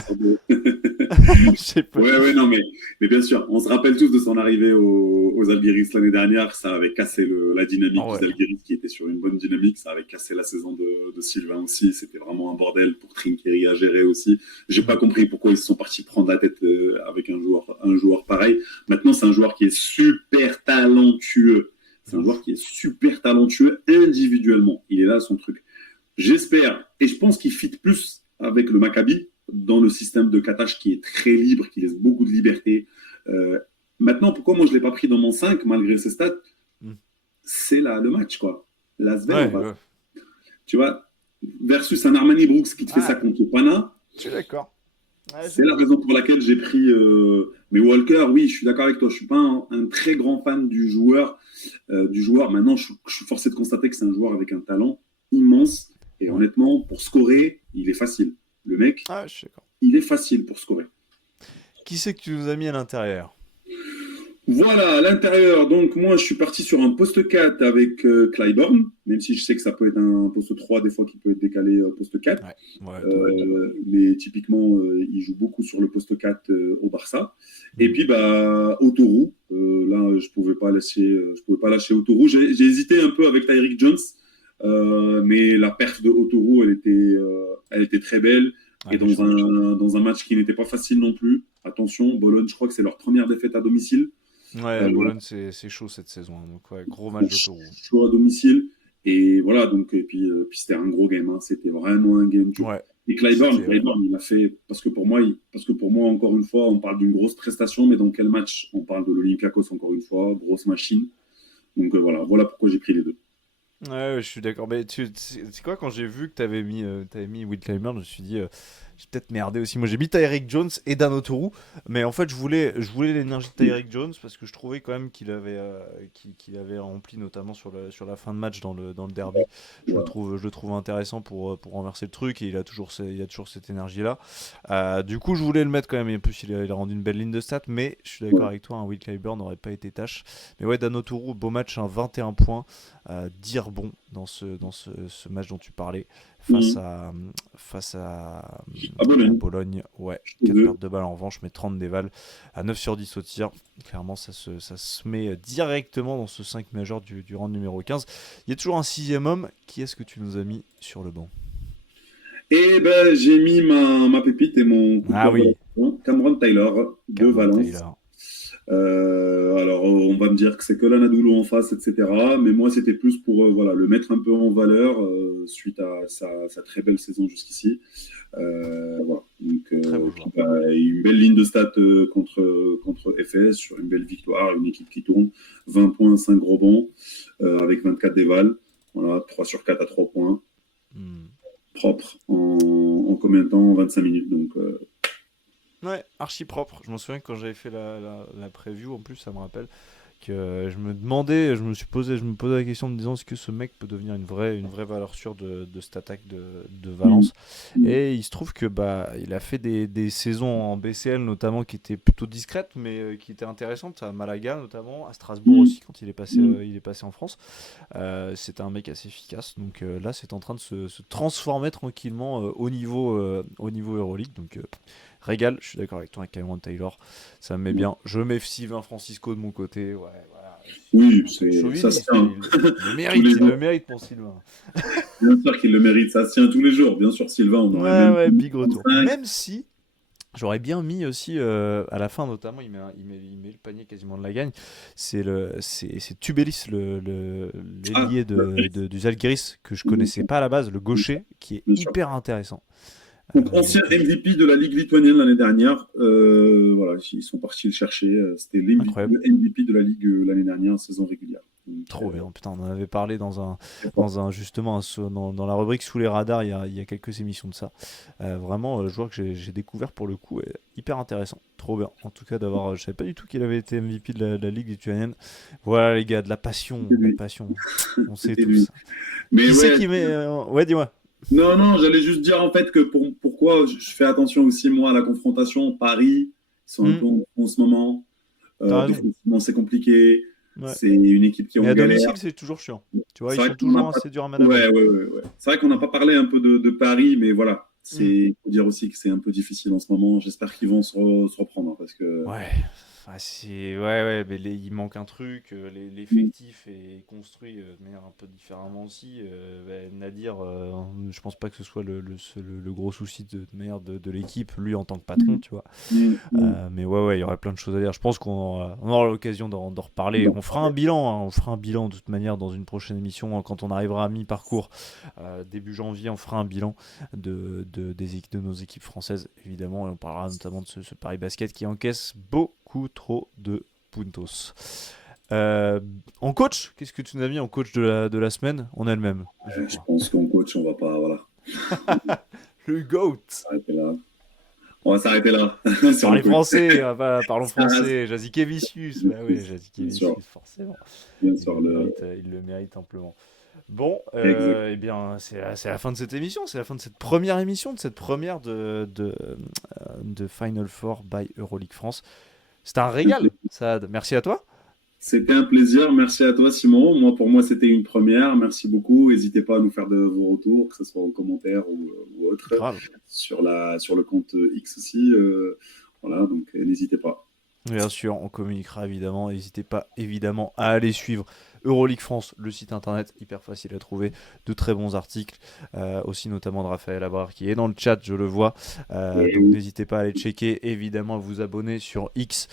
Je sais pas. Ouais, non, mais bien sûr, on se rappelle tous de son arrivée aux Žalgiris l'année dernière. Ça avait cassé la dynamique Ah ouais. du Žalgiris qui était sur une bonne dynamique. Ça avait cassé la saison de Sylvain aussi. C'était vraiment un bordel pour Trinkieri à gérer aussi. J'ai pas compris pourquoi ils se sont partis prendre la tête avec un joueur pareil. Maintenant, c'est un joueur qui est super talentueux. C'est un joueur qui est super talentueux individuellement. Il est là, son truc. J'espère, et je pense qu'il fit plus avec le Maccabi dans le système de Katash qui est très libre, qui laisse beaucoup de liberté. Maintenant, pourquoi moi je ne l'ai pas pris dans mon 5 malgré ses stats C'est le match, quoi. La semaine, Ouais. tu vois, versus un Armani Brooks qui te fait ça contre Pana. Je suis d'accord. Ouais, C'est la raison pour laquelle j'ai pris. Mais Walker, oui, je suis d'accord avec toi. Je ne suis pas un très grand fan du joueur. Maintenant, je suis forcé de constater que c'est un joueur avec un talent immense. Et honnêtement, pour scorer, il est facile. Le mec, je suis d'accord. il est facile pour scorer. Qui c'est que tu nous as mis à l'intérieur? Voilà, à l'intérieur, donc moi je suis parti sur un poste 4 avec Clyburn, même si je sais que ça peut être un poste 3 des fois qui peut être décalé poste 4. Mais typiquement, il joue beaucoup sur le poste 4 au Barça. Et puis, Autourou, là je pouvais pas lâcher Autourou. J'ai hésité un peu avec Tyreek Jones, mais la perf de Autourou, elle était très belle. Et dans un match qui n'était pas facile non plus. Attention, Bologne, je crois que c'est leur première défaite à domicile. Ouais, Bologne, c'est chaud cette saison. Hein. Donc, ouais, gros match d'Autourou. Chaud à domicile. Et voilà, donc, et puis c'était un gros game. Hein. C'était vraiment un game. Ouais. Et Clyburn, il a fait. Parce que pour moi, encore une fois, on parle d'une grosse prestation, mais dans quel match? On parle de l'Olympiakos, encore une fois, grosse machine. Donc voilà pourquoi j'ai pris les deux. Ouais, je suis d'accord. Mais c'est quoi, quand j'ai vu que t'avais mis Will Clyburn, je me suis dit, j'ai peut-être merdé aussi. Moi, j'ai mis Tyreek Jones et Dan Autourou, mais en fait, je voulais l'énergie de Tyreek Jones parce que je trouvais quand même qu'il avait rempli, notamment sur la fin de match dans le derby. Je le trouve intéressant pour renverser le truc et il a toujours cette énergie-là. Du coup, je voulais le mettre quand même. Et en plus, il a rendu une belle ligne de stats, mais je suis d'accord avec toi, Will Clyburn n'aurait pas été tâche. Mais ouais, Dan Autourou, beau match, 21 points, 10 rebonds dans ce match dont tu parlais face à Bologne. Ouais, 4 pertes de balles en revanche, mais 30 dévals à 9 sur 10 au tir. Clairement, ça se met directement dans ce 5 majeur du round numéro 15. Il y a toujours un 6e homme. Qui est-ce que tu nous as mis sur le banc? Et ben, j'ai mis ma pépite et mon coup de cœur, Cameron Taylor de Valence. Alors, on va me dire que c'est que l'Anadolu en face, etc. Mais moi, c'était plus pour le mettre un peu en valeur suite à sa très belle saison jusqu'ici. Voilà. Donc, une belle ligne de stats contre FS sur une belle victoire, une équipe qui tourne. 20 points, 5 rebonds avec 24 dévals. Voilà, 3 sur 4 à 3 points. Propre en combien de temps? 25 minutes. Donc, ouais, archi propre. Je m'en souviens que quand j'avais fait la preview, en plus, ça me rappelle que je me posais la question en me disant est-ce que ce mec peut devenir une vraie valeur sûre de cette attaque de Valence. Et il se trouve que il a fait des saisons en BCL notamment qui étaient plutôt discrètes mais qui étaient intéressantes, à Malaga notamment, à Strasbourg aussi quand il est passé en France. C'était un mec assez efficace, donc là c'est en train de se transformer tranquillement au niveau Euroleague, donc régal. Je suis d'accord avec toi, avec Cameron Taylor, ça me met bien. Je mets Sylvain Francisco de mon côté. Ouais, voilà. Oui, ça se tient. Il le mérite, mon Sylvain. Bien sûr qu'il le mérite, ça se tient tous les jours. Bien sûr, Sylvain, on aurait big retour. Même si j'aurais bien mis aussi à la fin, notamment, il met le panier quasiment de la gagne. C'est Tubelis, l'ailier du Zalgiris, que je connaissais pas à la base, le gaucher, qui est hyper intéressant. Donc, ancien MVP de la Ligue lituanienne l'année dernière. Voilà, ils sont partis le chercher. C'était l'MVP de la Ligue l'année dernière en saison régulière. Donc, trop bien. Putain, on en avait parlé justement dans la rubrique Sous les radars il y a quelques émissions de ça. Vraiment, je vois que j'ai découvert pour le coup hyper intéressant. Trop bien. En tout cas, je savais pas du tout qu'il avait été MVP de la Ligue lituanienne. Voilà, les gars, de la passion. On sait tout ça. Mais qui c'est qui met. Ouais, dis-moi. Non, j'allais juste dire en fait que pourquoi je fais attention aussi moi à la confrontation. Paris, ils sont un peu en ce moment. Définitivement, c'est compliqué. Ouais. C'est une équipe qui est en galère. Mais à domicile, c'est toujours chiant. Tu vois, ils sont toujours assez durs à manager. Ouais. C'est vrai qu'on n'a pas parlé un peu de Paris, mais voilà. Il faut dire aussi que c'est un peu difficile en ce moment. J'espère qu'ils vont se reprendre parce que. Ouais. Mais il manque un truc, l'effectif est construit de manière un peu différemment aussi. Nadir, je pense pas que ce soit le gros souci de l'équipe, lui en tant que patron, tu vois. Mais il y aurait plein de choses à dire. Je pense qu'on aura l'occasion d'en reparler. On fera un bilan, de toute manière dans une prochaine émission quand on arrivera à mi-parcours, début janvier, on fera un bilan de nos équipes françaises évidemment, et on parlera notamment de ce Paris Basket qui encaisse beaucoup trop de puntos. En coach, qu'est-ce que tu nous as mis en coach de la semaine? On a le même. Je pense qu'en coach, on va pas. Voilà. Le GOAT. On va s'arrêter là. Parlez français, parlons français. Jazikevicius. Bah oui, Jazikevicius, forcément. Bien sûr, il le mérite amplement. Bon, eh bien, c'est la fin de cette émission, c'est la fin de cette première émission, de cette première de Final Four by Euroleague France. C'était un régal, Saad. Merci à toi. C'était un plaisir. Merci à toi, Simon. Pour moi, c'était une première. Merci beaucoup. N'hésitez pas à nous faire de vos retours, que ce soit aux commentaires ou autre, sur le compte X aussi. Voilà, donc n'hésitez pas. Bien sûr, on communiquera évidemment. N'hésitez pas évidemment à aller suivre Euroleague France, le site internet, hyper facile à trouver, de très bons articles, aussi notamment de Raphaël Abrard qui est dans le chat, je le vois. Donc n'hésitez pas à aller checker, évidemment à vous abonner sur X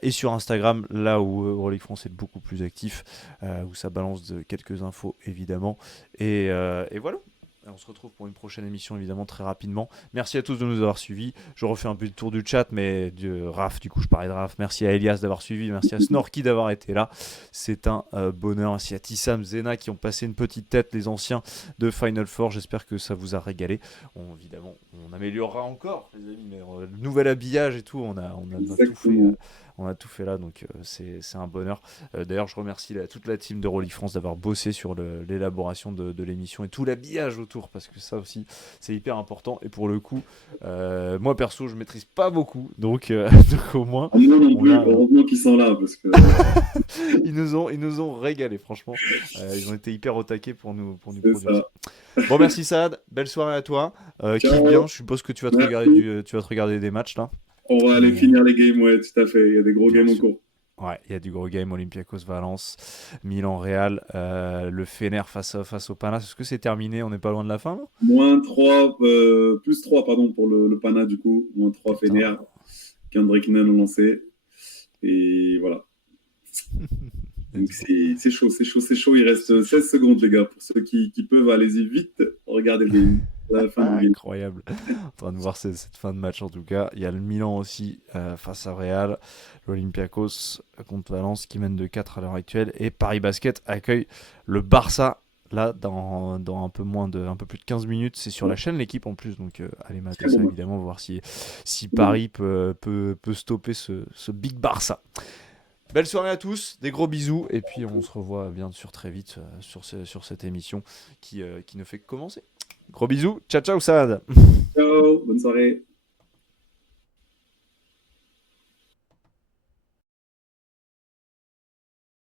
et sur Instagram, là où Euroleague France est beaucoup plus actif, où ça balance quelques infos évidemment. Et voilà. On se retrouve pour une prochaine émission évidemment très rapidement. Merci à tous de nous avoir suivis. Je refais un peu le tour du chat, mais Raph, du coup je parlais de Raph. Merci à Elias d'avoir suivi, merci à Snorky d'avoir été là. C'est un bonheur. Merci à Tissam, Zena qui ont passé une petite tête, les anciens de Final Four. J'espère que ça vous a régalé. Évidemment, on améliorera encore, les amis, mais le nouvel habillage et tout, on a tout fait. on a tout fait là, donc c'est un bonheur. D'ailleurs, je remercie toute la team de Rolly France d'avoir bossé sur l'élaboration de l'émission et tout l'habillage autour, parce que ça aussi, c'est hyper important. Et pour le coup, moi perso, je maîtrise pas beaucoup, donc, donc au moins, Moi non plus, a, heureusement qu'ils sont là, parce que ils nous ont régalé, franchement. Ils ont été hyper au taquet pour nous c'est produire ça. ça. Bon, merci Saad, belle soirée à toi. Kiffe bien, Ciao, je suppose que tu vas te regarder merci. tu vas te regarder des matchs là. On va aller Et, finir les games, ouais, tout à fait. Il y a des gros bien games en sûr. cours. Ouais, il y a du gros game, Olympiakos Valence, Milan Real, le Fener face au Panathinaikos. Est-ce que c'est terminé? On n'est pas loin de la fin là? -3, +3, pardon, pour le Pana, du coup. -3 Putain. Fener. Kendrick Nunn ont lancé. Et voilà. Et Donc du coup, c'est chaud, c'est chaud, c'est chaud. Il reste 16 secondes, les gars. Pour ceux qui peuvent, allez-y vite. Regardez le game. La fin du game. incroyable. En train de voir cette fin de match en tout cas. Il y a le Milan aussi face à Real, l'Olympiakos contre Valence qui mène de 4 à l'heure actuelle. Et Paris Basket accueille le Barça. Là, dans un peu plus de 15 minutes, c'est sur la chaîne L'équipe en plus, donc allez mater Très ça bon match. évidemment, voir si Paris peut stopper ce Big Barça. Belle soirée à tous, des gros bisous, et puis on se revoit bien sûr très vite sur cette émission qui ne fait que commencer. Gros bisous, ciao ciao Saad. Ciao, bonne soirée.